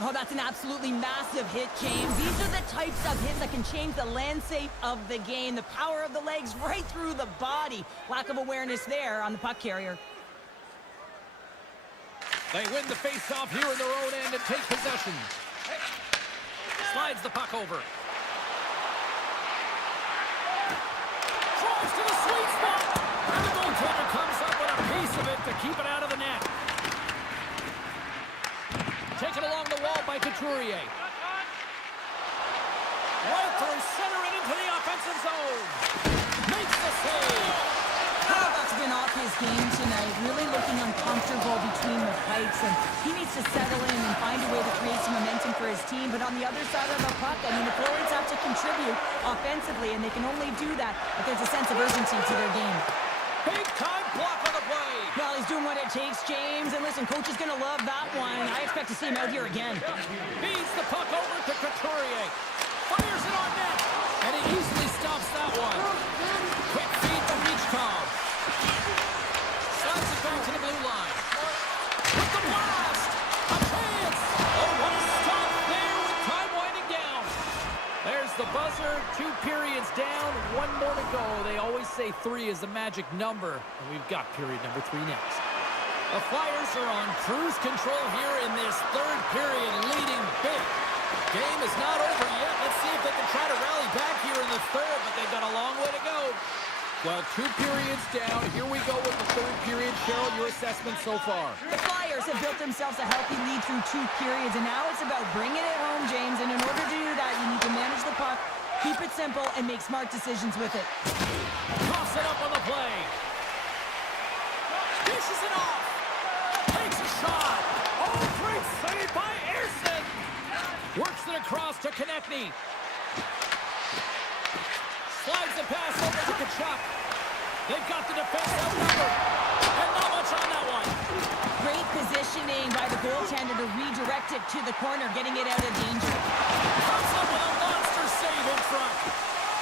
Oh, that's an absolutely massive hit, James. These are the types of hits that can change the landscape of the game. The power of the legs right through the body. Lack of awareness there on the puck carrier. They win the face-off here in their own end and take possession. Slides the puck over. Drives to the sweet spot. And the goaltender comes up with a piece of it to keep it out of the net. Taken along the wall by Couturier. Right through center and into the offensive zone. Makes the save. Buck's been off his game tonight, really looking uncomfortable between the pipes, and he needs to settle in and find a way to create some momentum for his team. But on the other side of the puck, I mean, the forwards have to contribute offensively, and they can only do that if there's a sense of urgency to their game. Big time block on the play. Well, he's doing what it takes, James, and listen, coach is going to love that one. I expect to see him out here again. Feeds the puck over to Couturier. Fires it on net, and he easily stops that one. Quick feed from Michkov. Slides it back to the blue line. With the blast! A chance! Oh, what a stop there with time winding down. There's the buzzer. 2 periods down, 1 more to go. They always say 3 is the magic number, and we've got period number 3 next. The Flyers are on cruise control here in this 3rd period, leading big. Game is not over yet. Let's see if they can try to rally back here in the 3rd, but they've got a long way to go. Well, 2 periods down. Here we go with the 3rd period. Cheryl, your assessment so far? The Flyers have built themselves a healthy lead through 2 periods, and now it's about bringing it home, James. And in order to do that, you need to manage the puck, keep it simple, and make smart decisions with it. Toss it up on the play. Dishes it off. Takes a shot. Oh, great save by Ersson. Works it across to Konechny. Slides the pass over to Tkachuk. They've got the defense outnumbered. And not much on that one. Great positioning by the goaltender to redirect it to the corner, getting it out of danger. Comes up with a monster save in front.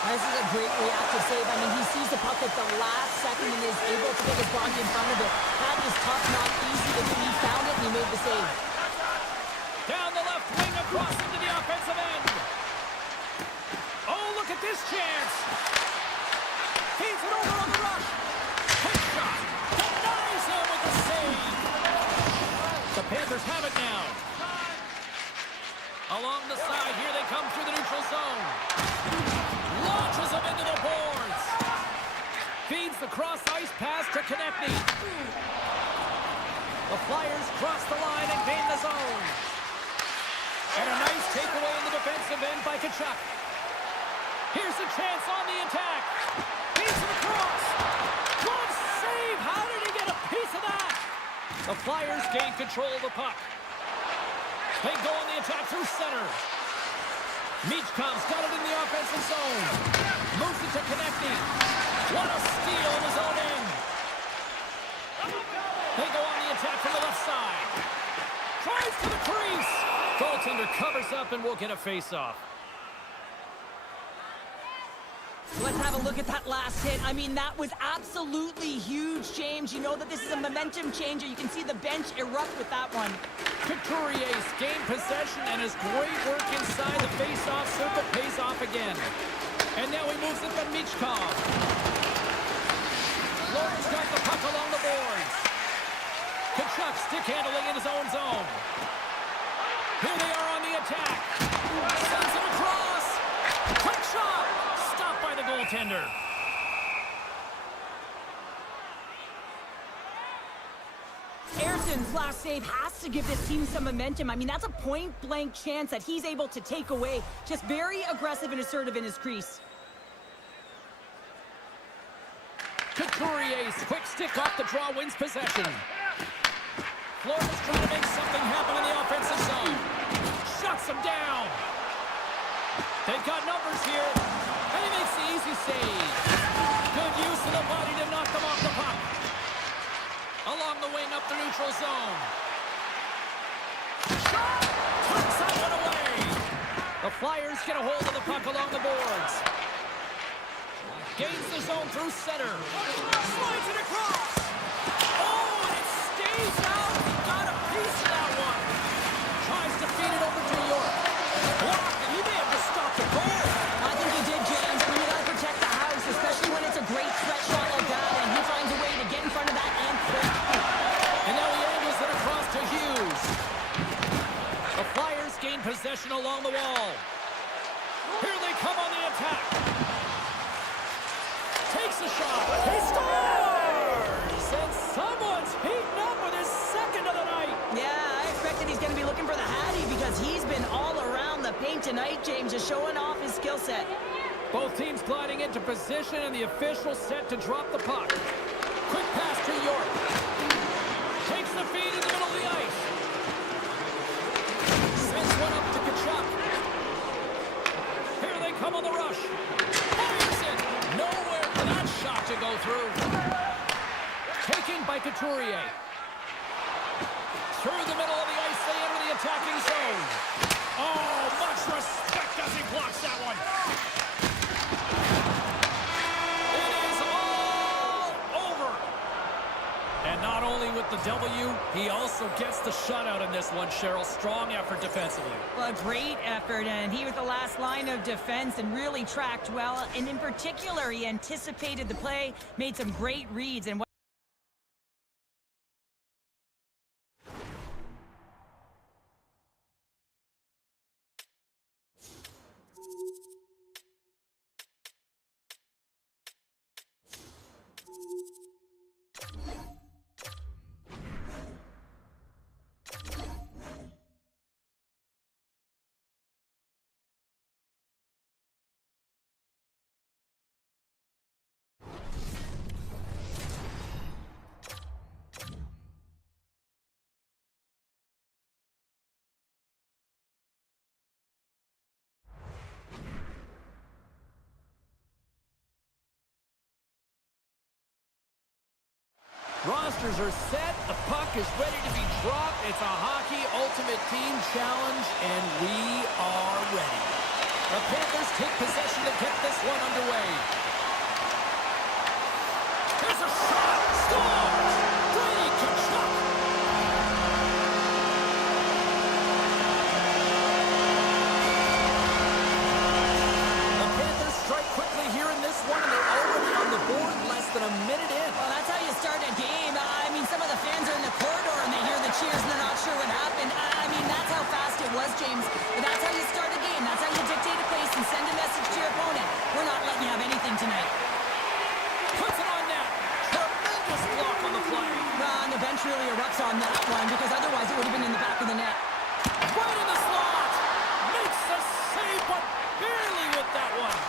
This is a great reactive save. I mean, he sees the puck at the last second and is able to get his body in front of it. That is tough, not easy to do. He found it and he made the save. Down the left wing, across into the offensive end. Oh, look at this chance. Feeds it over on the rush. Quick shot. Denies him with the save. The Panthers have it now. Along the side, here they come through the neutral zone. Launches him into the boards. Feeds the cross-ice pass to Konechny. The Flyers cross the line and gain the zone. And a nice takeaway in the defensive end by Tkachuk. Here's a chance on the attack. Feeds it across. Glove save. How did he get a piece of that? The Flyers gain control of the puck. They go on the attack through center. Michkov's got it in the offensive zone. Moves it to Konechny. What a steal in his own end. They go on the attack from the left side. Tries to the crease. Goaltender covers up and we'll get a face-off. Let's have a look at that last hit. I mean, that was absolutely huge, James. You know that this is a momentum changer. You can see the bench erupt with that one. Couturier's gained possession and his great work inside the face-off circle pays off again. And now he moves it to Michkov. Lawrence got the puck along the boards. Tkachuk stick handling in his own zone. Here they are on the attack. Sends it across. Quick shot. Stopped by the goaltender. Ersson's last save has to give this team some momentum. I mean, that's a point-blank chance that he's able to take away. Just very aggressive and assertive in his crease. Couturier's quick stick off the draw wins possession. Florida's trying to make something happen in the offensive zone. Shuts him down. They've got numbers here. And he makes the easy save. Good use of the body to knock them off the puck. Along the wing up the neutral zone. Shot! Tucks that one away. The Flyers get a hold of the puck along the boards. Gains the zone through center. Slides it across. Oh, and it stays out. He got a piece of that one. Tries to feed it over to York. Blocked, and he may have just stopped the goal. I think he did, James. I mean, you gotta protect the house, especially when it's a great threat shot like that, and he finds a way to get in front of that and quick. And now he angles it across to Hughes. The Flyers gain possession along the wall. Here they come on the attack. Takes a shot. He scores! And someone's heating up with his second of the night. Yeah, I expected he's gonna be looking for the Hattie because he's been all around the paint tonight, James, just showing off his skill set. Both teams gliding into position and the official set to drop the puck. quick pass to York. Takes the feed in the middle of the ice. Sends one up to Tkachuk. Here they come on the rush. Fires it. Nowhere for that shot to go through. Taken by Couturier. Through the middle of the ice, they enter the attacking zone. Oh, much respect as he blocks that one. It is all over. And not only with the W, he also gets the shutout in this one, Cheryl. Strong effort defensively. Well, a great effort, and he was the last line of defense and really tracked well. And in particular, he anticipated the play, made some great reads, and Rosters are set. The puck is ready to be dropped. It's a Hockey Ultimate Team Challenge, and we are ready. The Panthers take possession to get this one underway. There's a shot. Scores! Brady Tkachuk. The Panthers strike quickly here in this one, and they're already on the board less than a minute in. well, that's how you start a game. I mean, some of the fans are in the corridor and they hear the cheers and they're not sure what happened. I mean, that's how fast it was, James. But that's how you start a game. That's how you dictate a pace and send a message to your opponent. We're not letting you have anything tonight. Puts it on net. Tremendous block on the play. And the bench really erupts on that one because otherwise it would have been in the back of the net. Right in the slot. Makes the save, but barely with that one.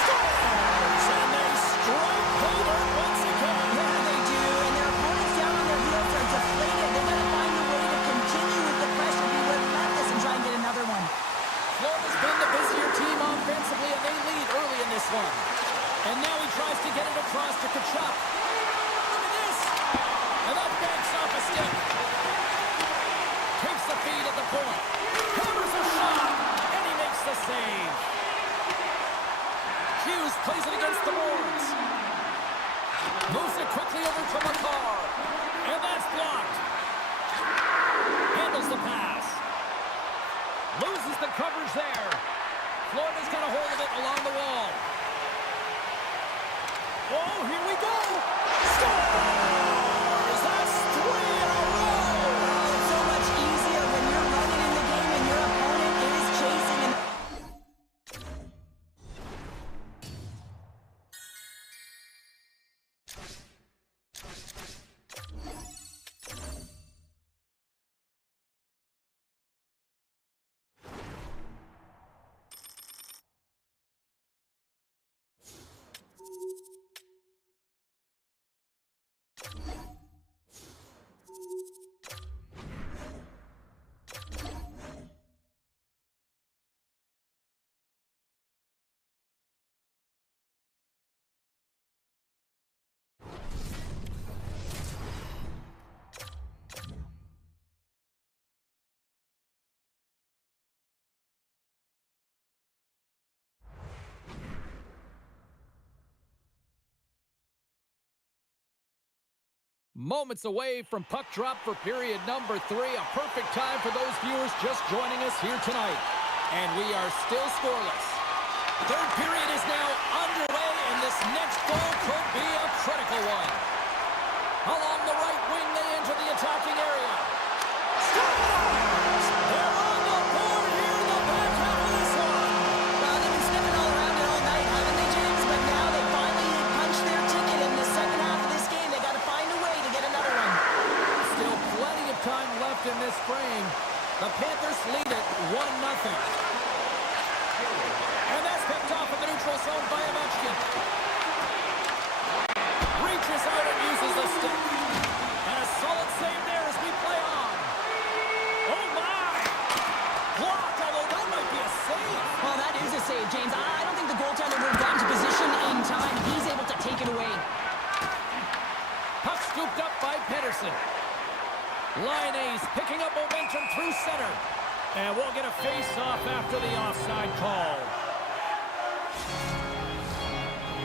Scores! And they strike Holder once again. Yeah, they do. And their opponents down on their heels are deflated. They've got to find a way to continue with the pressure, be relentless, and try and get another one. Florida's been the busier team offensively, and they lead early in this one. And now he tries to get it across to Tkachuk. Look at this. And that banks off a stick. Takes the feed at the point. Hammers a shot. And he makes the save. Hughes plays it against the boards. Moves it quickly over to Makar. And that's blocked. Handles the pass. Loses the coverage there. Florida's got a hold of it along the wall. Oh, here we go. Scores! That's 3 in a row. It's so much easier when you're running in the game and your opponent is chasing. And Moments away from puck drop for period number 3. A perfect time for those viewers just joining us here tonight. And we are still scoreless. Third period is now underway, and this next goal could be a critical one. Along the right wing, they enter the attacking area. Scores! They're on the board here in the back half of this one. well, they've been sniffing all around it all night, haven't they, James? But now they finally punched their ticket in the second half of this game. They got to find a way to get another one. Still plenty of time left in this frame. The Panthers lead it 1-0. And that's picked off in the neutral zone by Ovechkin. reaches out and uses the stick. And a solid save there as we play on. Oh, my! Blocked, although that might be a save. Well, that is a save, James. I don't think the goaltender would have gotten to position in time. He's able to take it away. Puck scooped up by Pettersson. Line A's picking up momentum through center. And we'll get a face-off after the offside call.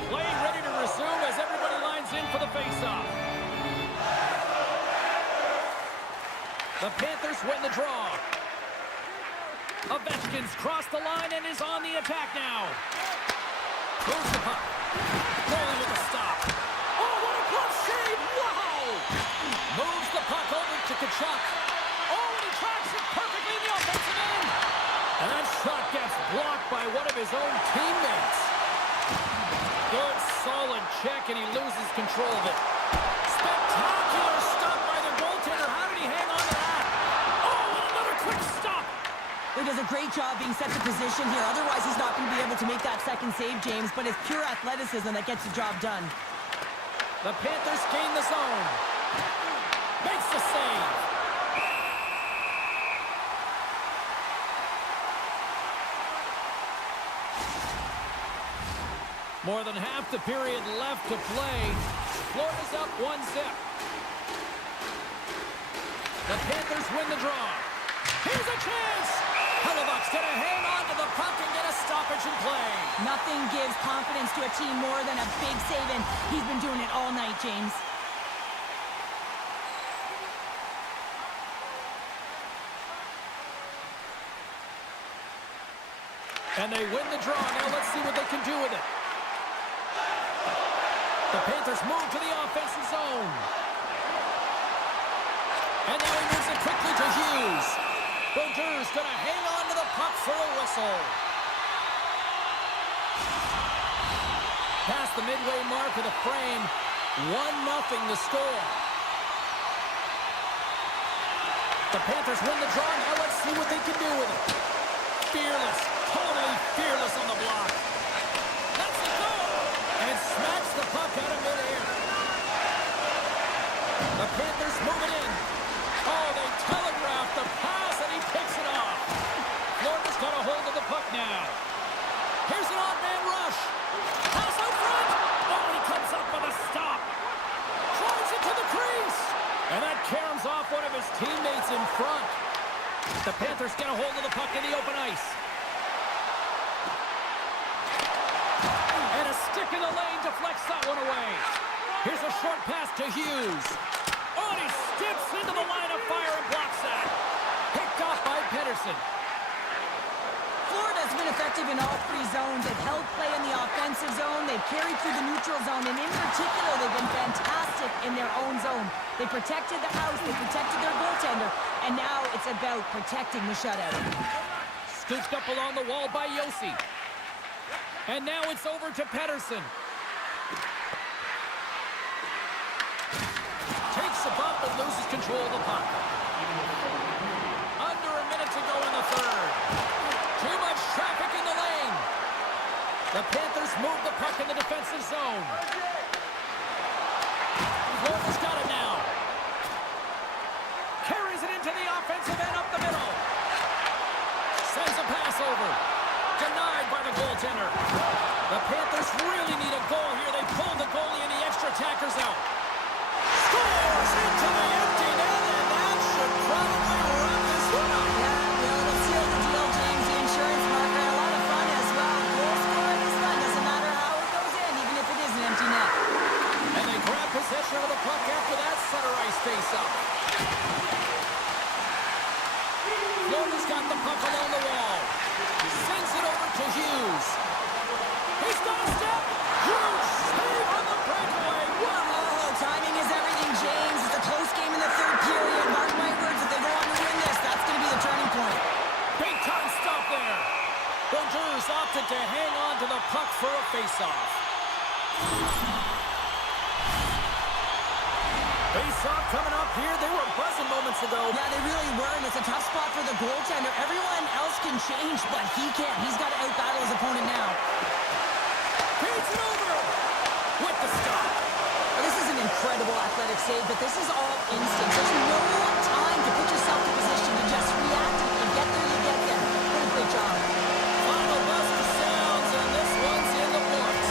Play ready to resume as everybody lines in for the face-off. The Panthers win the draw. Ovechkin's crossed the line and is on the attack now. Moves the puck. Goalie with a stop. Oh, what a glove save! Wow! Moves the puck over to Tkachuk. Oh, and he tracks it perfectly in the offensive end. And that shot gets blocked by one of his own teammates. Good, solid check, and he loses control of it. Spectacular stop by the goaltender. How did he hang on to that? Oh, and another quick stop. He does a great job being set to position here. Otherwise, he's not going to be able to make that second save, James. But it's pure athleticism that gets the job done. The Panthers gain the zone. Makes the save. More than half the period left to play. Florida's up 1-0. The Panthers win the draw. Here's a chance! Hellebuyck's going to hang on to the puck and get a stoppage in play. Nothing gives confidence to a team more than a big save, and he's been doing it all night, James. And they win the draw. Now let's see what they can do with it. The Panthers move to the offensive zone. And now he moves it quickly to Hughes. Brodeurs going to hang on to the puck for a whistle. Past the midway mark of the frame. 1-0 the score. The Panthers win the draw. Now let's see what they can do with it. Fearless. Totally fearless on the block. That's the goal. And smacks the puck out of midair. The Panthers move it in. Oh, they telegraph the pass, and he picks it off. Florida's got a hold of the puck now. Here's an odd-man rush. Pass out front. Oh, he comes up with a stop. Drives it to the crease. And that caroms off one of his teammates in front. The Panthers get a hold of the puck in the open ice. And a stick in the lane deflects that one away. Here's a short pass to Hughes. Oh, and he steps into the line of fire and blocks that. Picked off by Pettersson. Florida's been effective in all three zones. They've held play in the offensive zone. They've carried through the neutral zone. And in particular, they've been fantastic in their own zone. They protected the house. They protected their goaltender. And now it's about protecting the shutout. Scooped up along the wall by Josi. And now it's over to Pettersson. Takes a bump and loses control of the puck. Under a minute to go in the third. Too much traffic in the lane. The Panthers move the puck in the defensive zone. Florida's got it now. Carries it into the offensive end up the middle. Sends a pass over. Denied by the goaltender. The Panthers really need a goal here. They pulled the goalie and the extra attackers out. Scores into the empty net, and that should probably wrap this one up. Yeah, well, it'll seal the deal, James. The insurance marker. A lot of fun as well. Goal scoring is fun. Doesn't matter how it goes in, even if it is an empty net. And they grab possession of the puck after that center ice face-up. Florida's got the puck along the wall. Sends it over to Hughes. He's got a step. Huge save on the breakaway. Whoa, timing is everything, James. It's a close game in the third period. Mark my words, if they go on to win this, that's going to be the turning point. Big time stop there. Brodeurs opted to hang on to the puck for a face-off. Face-off coming up here. They were buzzing moments ago. Yeah, they really were, and it's a tough spot for the goaltender. Everyone else can change, but he can't. He's got to out-battle his opponent now. Feeds it over with the stop. Well, this is an incredible athletic save, but this is all instinct. There's no time to put yourself in position to just react. If you get there, you get there. What a great job. Final buzzer sounds, and this one's in the books.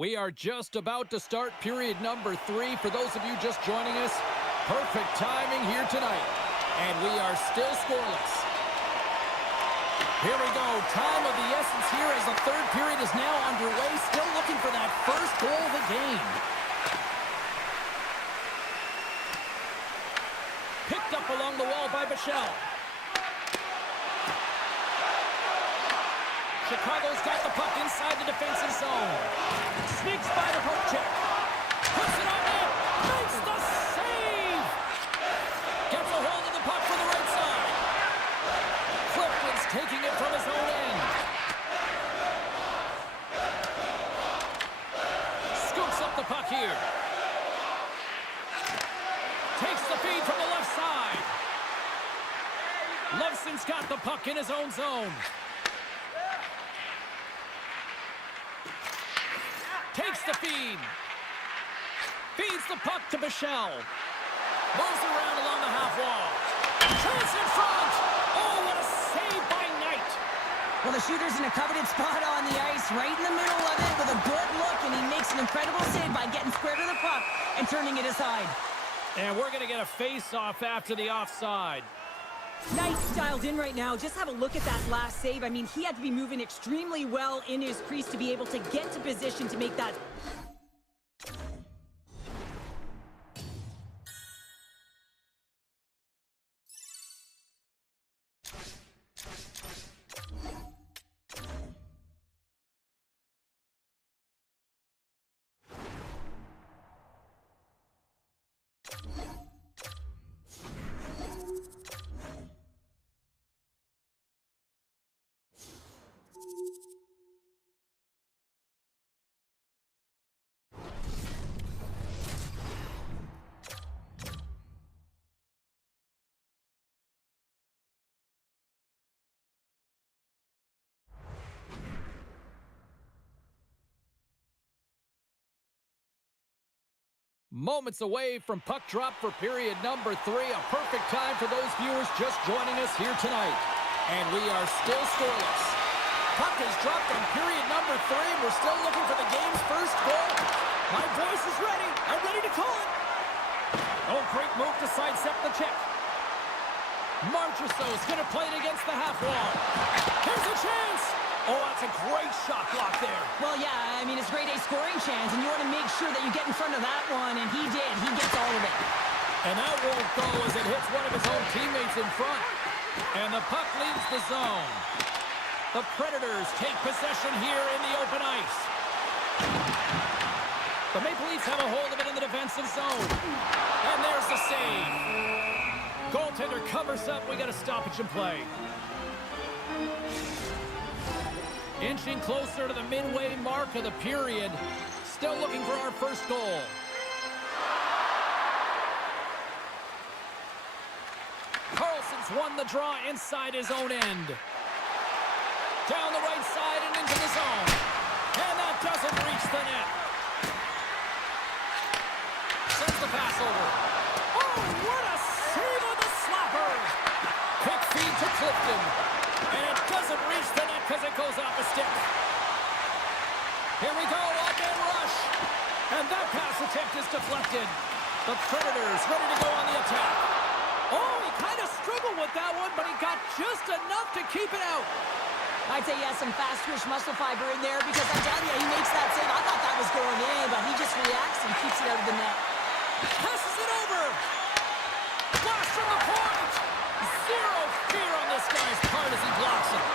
We are just about to start period number 3. For those of you just joining us, perfect timing here tonight. And we are still scoreless. Here we go. Time of the essence here as the third period is now underway. Still looking for that first goal of the game. Picked up along the wall by Bichelle. Chicago's got the puck inside the defensive zone. Sneaks by the poke check. Puts it on net. Makes the save. Gets a hold of the puck for the right side. Clifton's taking it from his own end. Scoops up the puck here. Takes the feed from the left side. Loveson's got the puck in his own zone. Takes the feed. Feeds the puck to Bichelle. Moves around along the half wall. Chance in front. Oh, what a save by Knight. Well, the shooter's in a coveted spot on the ice, right in the middle of it with a good look, and he makes an incredible save by getting square to the puck and turning it aside. And we're going to get a face-off after the offside. Knight's dialed in right now. Just have a look at that last save. I mean, he had to be moving extremely well in his crease to be able to get to position to make that. Moments away from puck drop for period number 3. A perfect time for those viewers just joining us here tonight. And we are still scoreless. Puck is dropped on period number 3. We're still looking for the game's first goal. My voice is ready. I'm ready to call it. Oh, great move to sidestep the check. Marchessault's going to play it against the half wall. Here's a chance. Oh, that's a great shot block there. Well, yeah, I mean, it's grade A scoring chance, and you want to make sure that you get in front of that one, and he did. He gets all of it. And that won't go as it hits one of his own teammates in front. And the puck leaves the zone. The Predators take possession here in the open ice. The Maple Leafs have a hold of it in the defensive zone. And there's the save. Goaltender covers up. We got a stoppage in play. Inching closer to the midway mark of the period. Still looking for our first goal. Carlson's won the draw inside his own end. Down the right side and into the zone. And that doesn't reach the net. Sends the pass over. Oh, what a save on the slapper. Quick feed to Clifton. And it doesn't reach the net because it goes off a stick. Here we go, one-man rush. And that pass attempt is deflected. The Predators ready to go on the attack. Oh, he kind of struggled with that one, but he got just enough to keep it out. I'd say he has some fast twitch muscle fiber in there because I'm telling you, he makes that save. I thought that was going in, but he just reacts and keeps it out of the net. Passes it over. Blast from the point. Zero fear on this guy's part as he blocks it.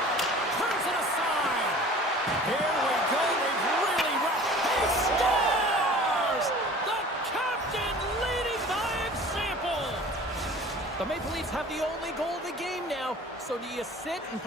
Turns it aside. Here we go. They've really wrecked. He scores! The captain leading by example. The Maple Leafs have the only goal of the game now. So do you sit and...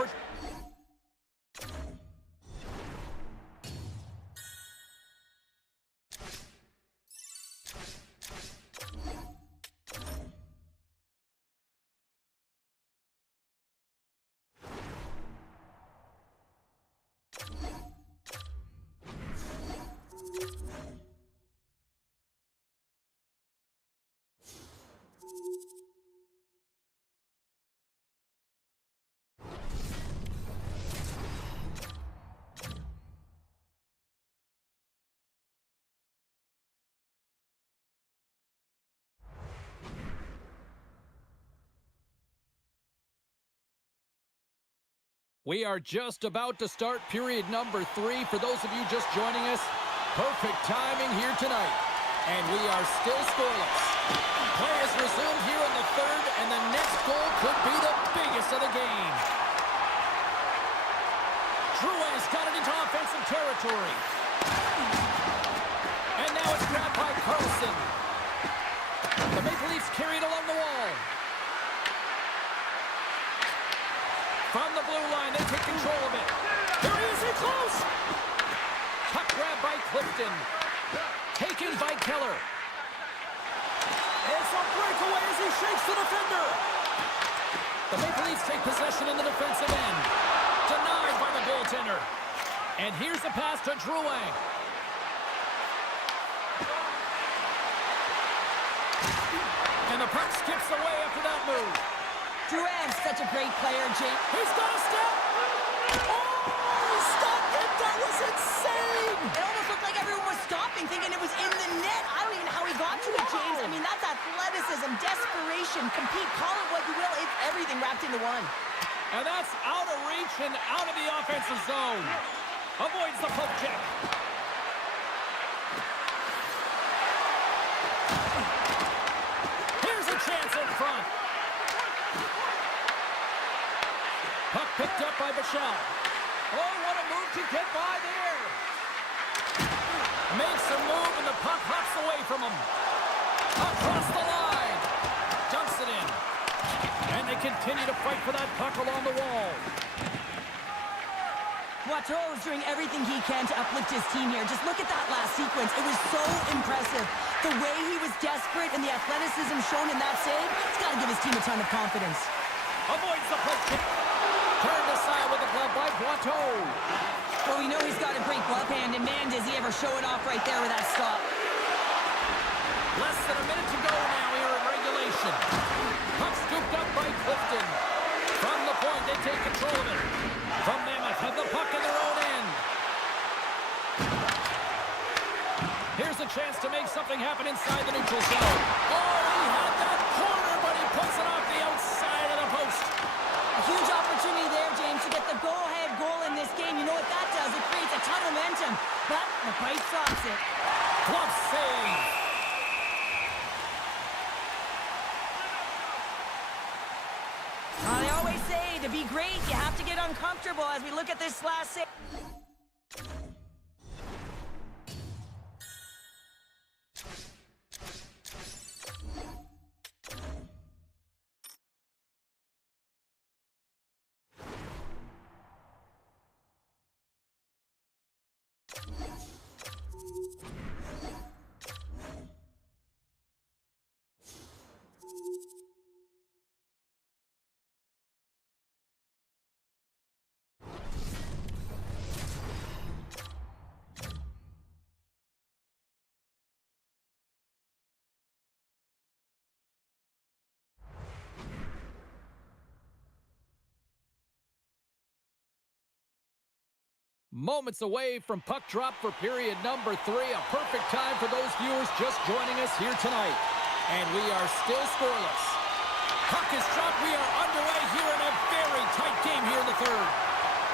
We are just about to start period number 3. For those of you just joining us, perfect timing here tonight. And we are still scoreless. Play is resumed here in the third, and the next goal could be the biggest of the game. Drouin's got it into offensive territory. And now it's grabbed by Carlson. The Maple Leafs carry it along the wall. From the blue line, they take control of it. Here he is, in close. Puck grab by Clifton. Taken by Keller. It's a breakaway as he shakes the defender. The Maple Leafs take possession in the defensive end. Denied by the goaltender. And here's the pass to Drouin. And And the puck skips away after that move. Duran's such a great player, Jake. He's got a step. Oh, he stopped it! That was insane! It almost looked like everyone was stopping, thinking it was in the net. I don't even know how he got to it, James. I mean, that's athleticism, desperation, compete, call it what you will. It's everything wrapped into one. And that's out of reach and out of the offensive zone. Avoids the poke check. Here's a chance in front. Puck picked up by Bichelle. Oh, what a move to get by there. Makes a move and the puck hops away from him. Across the line. Dumps it in. And they continue to fight for that puck along the wall. Poitreau is doing everything he can to uplift his team here. Just look at that last sequence. It was so impressive. The way he was desperate and the athleticism shown in that save, it's got to give his team a ton of confidence. Avoids the poke check. Turned aside with the glove by Poitreau. Well, we know he's got a great glove hand, and man, does he ever show it off right there with that stop. Less than a minute to go now here in regulation. Puck scooped up by Clifton. From the point, they take control of it. From Mammoth, have the puck in their own end. Here's a chance to make something happen inside the neutral zone. Oh, he had that corner, but he puts it off the outside of the post. A huge opportunity there, James, to get the go-ahead goal in this game. You know what that does? It creates a ton of momentum, but the price stops it. Glove save. They always say to be great, you have to get uncomfortable as we look at this last save. Moments away from puck drop for period number 3. A perfect time for those viewers just joining us here tonight. And we are still scoreless. Puck is dropped. We are underway here in a very tight game here in the third.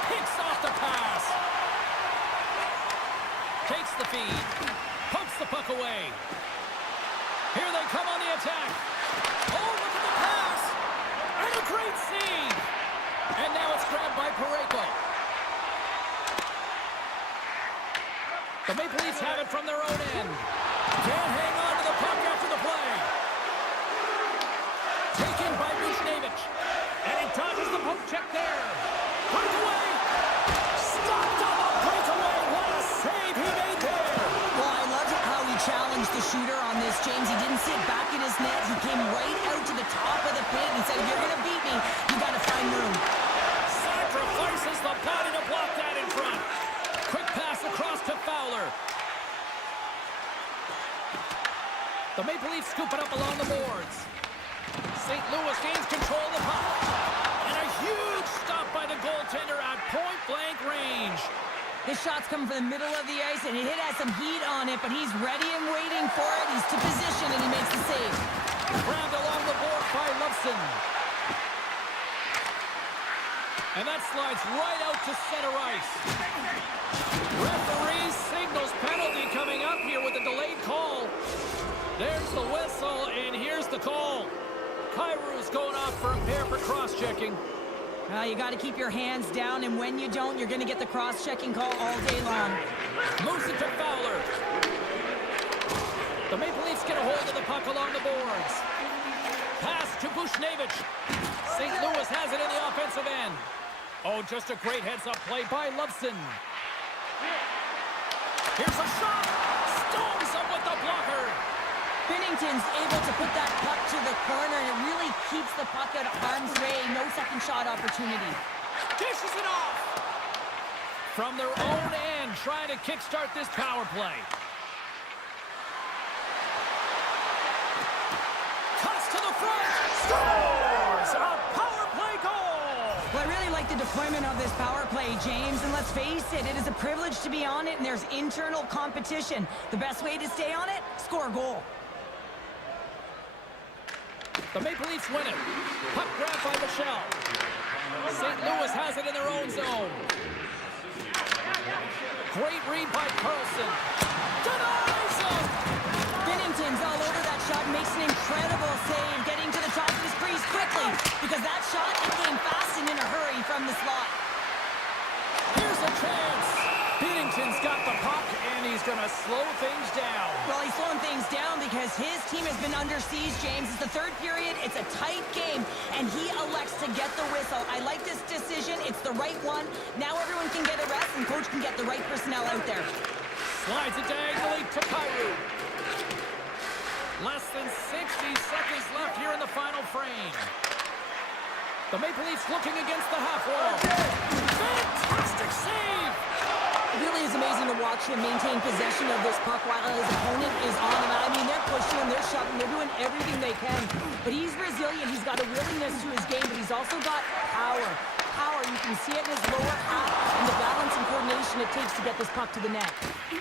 Picks off the pass. Takes the feed. Pumps the puck away. Here they come on the attack. Oh, look at the pass. And a great save. And now it's grabbed by Parayko. The Maple Leafs have it from their own end. Can't hang on to the puck after the play. Taken by Buchnevich. And he dodges the poke check there. Breakaway. Stopped on the breakaway. What a save he made there. Well, I loved how he challenged the shooter on this, James. He didn't sit back in his net. He came right out to the top of the paint. He said, if you're going to beat me, you got to find room. Sacrifices the body to block that in front. Quick pass across to Fowler. The Maple Leafs scoop it up along the boards. St. Louis gains control of the puck. And a huge stop by the goaltender at point-blank range. His shot's coming from the middle of the ice, and he has some heat on it, but he's ready and waiting for it. He's to position, and he makes the save. Grabbed along the board by Loveson. And that slides right out to center ice. Referee signals penalty coming up here with a delayed call. There's the whistle, and here's the call. Kyrou's going off for a pair for cross-checking. You got to keep your hands down, and when you don't, you're going to get the cross-checking call all day long. Moves it to Fowler. The Maple Leafs get a hold of the puck along the boards. Pass to Buchnevich. St. Louis has it in the offensive end. Oh, just a great heads-up play by Loveson. Here's a shot. Stones him with the blocker. Binnington's able to put that puck to the corner, and it really keeps the puck out of harm's way. No second shot opportunity. Dishes it off. From their own end, trying to kickstart this power play. Cuts to Scores! A power play goal! Well, I really like the deployment of this power play, James, and let's face it, it is a privilege to be on it, and there's internal competition. The best way to stay on it? Score a goal. The Maple Leafs win it. Puck grabbed by Michel. St. Louis has it in their own zone. Great read by Carlson. Denies him! Binnington's all over that shot, makes an incredible save, getting to the top of his crease quickly, because that shot, it came fast and in a hurry from the slot. Here's a chance. Binnington's got the puck, and he's going to slow things down. Well, he's slowing things down because his team has been under siege, James. It's the third period. It's a tight game, and he elects to get the whistle. I like this decision. It's the right one. Now everyone can get a rest, and coach can get the right personnel out there. Slides it diagonally to Kyrou. Less than 60 seconds left here in the final frame. The Maple Leafs looking against the half wall. Fantastic save! It really is amazing to watch him maintain possession of this puck while his opponent is on him. I mean, they're pushing him, they're shoving, they're doing everything they can. But he's resilient, he's got a willingness to his game, but he's also got power. Power, you can see it in his lower half and the balance and coordination it takes to get this puck to the net.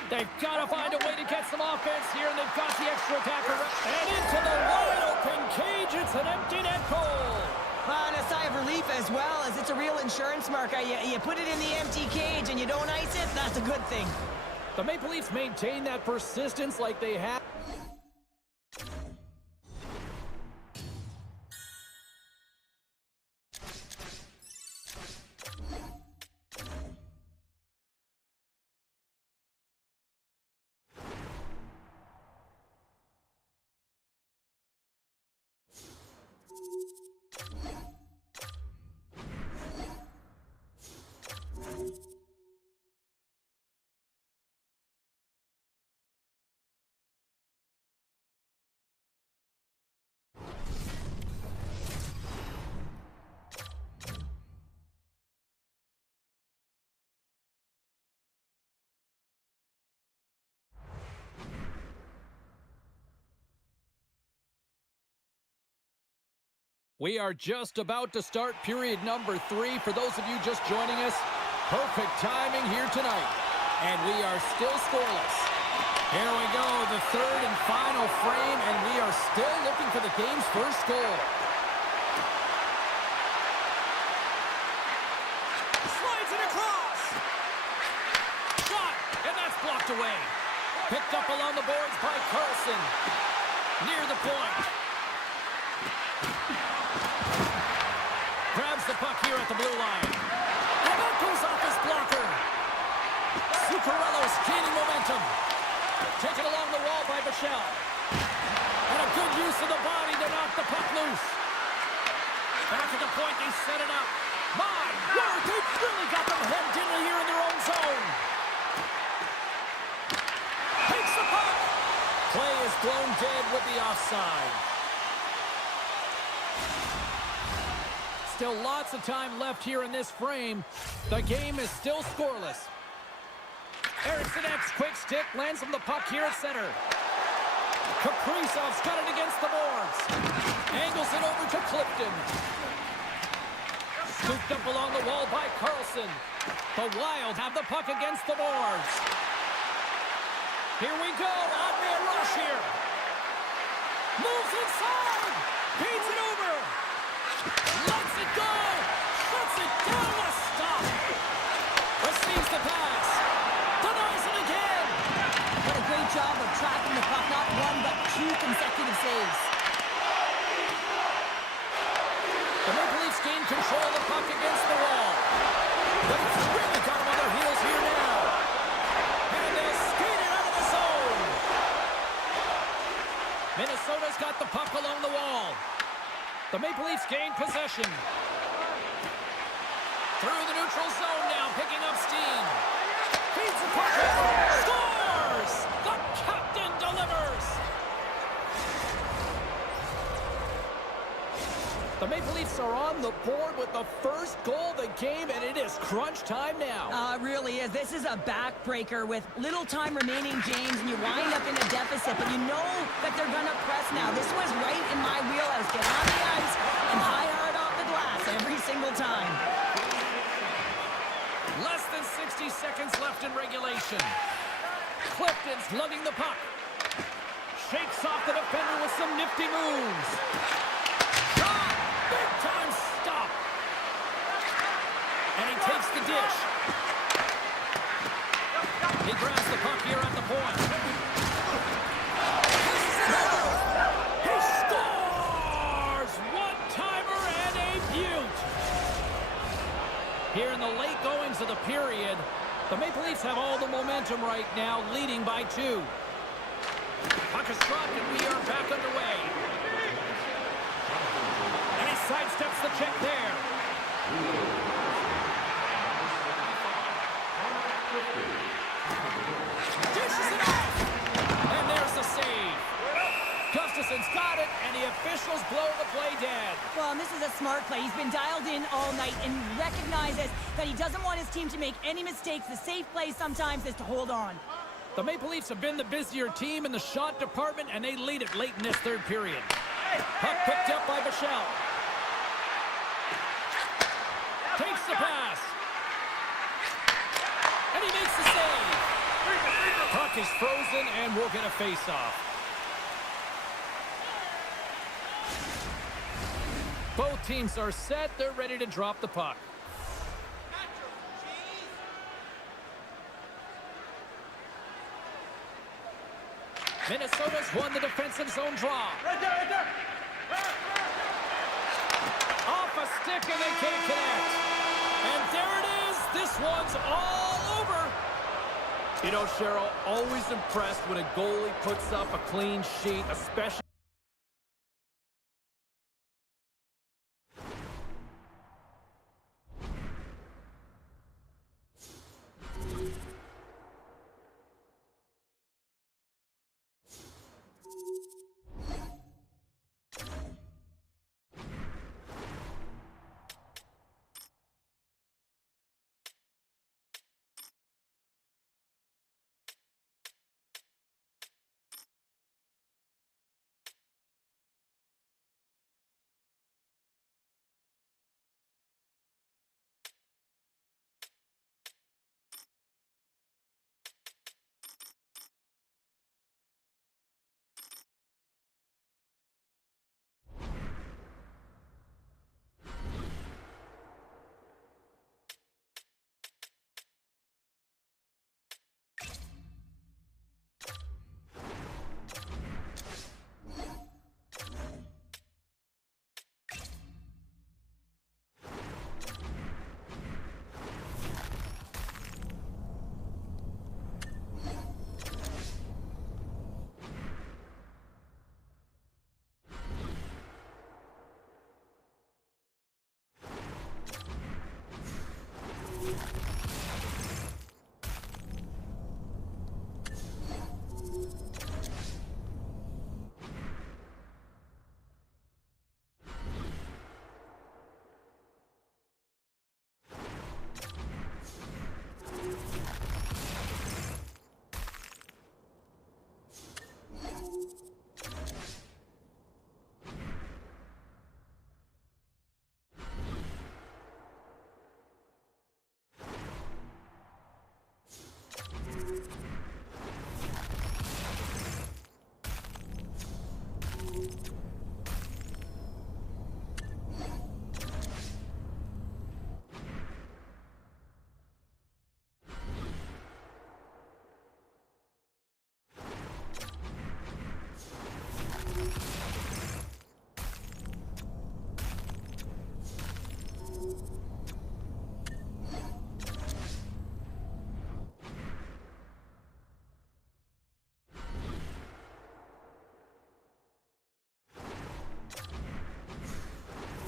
They've got to find a way to get some offense here, and they've got the extra attacker. And into the wide open cage, it's an empty net goal. And a sigh of relief as well, as it's a real insurance marker. You put it in the empty cage and you don't ice it, that's a good thing. The Maple Leafs maintain that persistence like they have. We are just about to start period number 3. For those of you just joining us, perfect timing here tonight. And we are still scoreless. Here we go, the third and final frame, and we are still looking for the game's first goal. Slides it across. Shot, and that's blocked away. Picked up along the boards by Carlson. Near the point. Grabs the puck here at the blue line. And that goes off his blocker. Zuccarello's gaining momentum. Taken along the wall by Michel. And a good use of the body to knock the puck loose. Back at the point, they set it up. My word, they've really got them hemmed in here in their own zone. Takes the puck. Play is blown dead with the offside. Still lots of time left here in this frame. The game is still scoreless. Eriksson Ek's quick stick lands him the puck here at center. Kaprizov's got it against the boards. Angles it over to Clifton. Scooped up along the wall by Carlson. The Wild have the puck against the boards. Here we go. Andre rush here. Moves inside. Beats it over. Lets it go! Shuts it down! A stop! Receives the pass. Denies it again! What a great job of tracking the puck. Not one, but two consecutive saves. The Maple Leafs gain control of the puck against the wall. But it's really got them on their heels here now. And they'll skate it out of the zone. Minnesota's got the puck along the wall. The Maple Leafs gain possession. Through the neutral zone now, picking up steam. Feeds the puck over. Scores! The captain delivers! The Maple Leafs Leafs are on the board with the first goal of the game, and it is crunch time now. Really is. This is a backbreaker with little time remaining, James, and you wind up in a deficit, but you know that they're going to press now. This was right in my wheelhouse. Get on the ice and high hard off the glass every single time. Less than 60 seconds left in regulation. Clifton's lugging the puck. Shakes off the defender with some nifty moves. Shot! Big time stop. And he takes the dish. He grabs the puck here at the point. He scores! One-timer and a beaut. Here in the late goings of the period, the Maple Leafs have all the momentum right now, leading by 2. Puck is dropped, and we are back underway. And he sidesteps the check there. Dishes it off. And there's the save. Gustafson's got it, and the officials blow the play dead. Well, and this is a smart play. He's been dialed in all night and recognizes that he doesn't want his team to make any mistakes. The safe play sometimes is to hold on. The Maple Leafs have been the busier team in the shot department, and they lead it late in this third period. Puck picked up by Bichelle. Takes the pass. And he makes the save. Puck is frozen, and we'll get a face-off. Both teams are set. They're ready to drop the puck. Minnesota's won the defensive zone draw. Right there. Off a stick, and they can't connect. And there it is. This one's all over. You know, Cheryl, always impressed when a goalie puts up a clean sheet, especially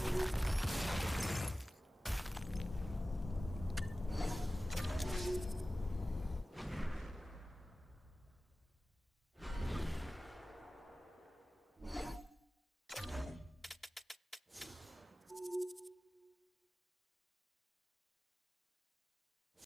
Right.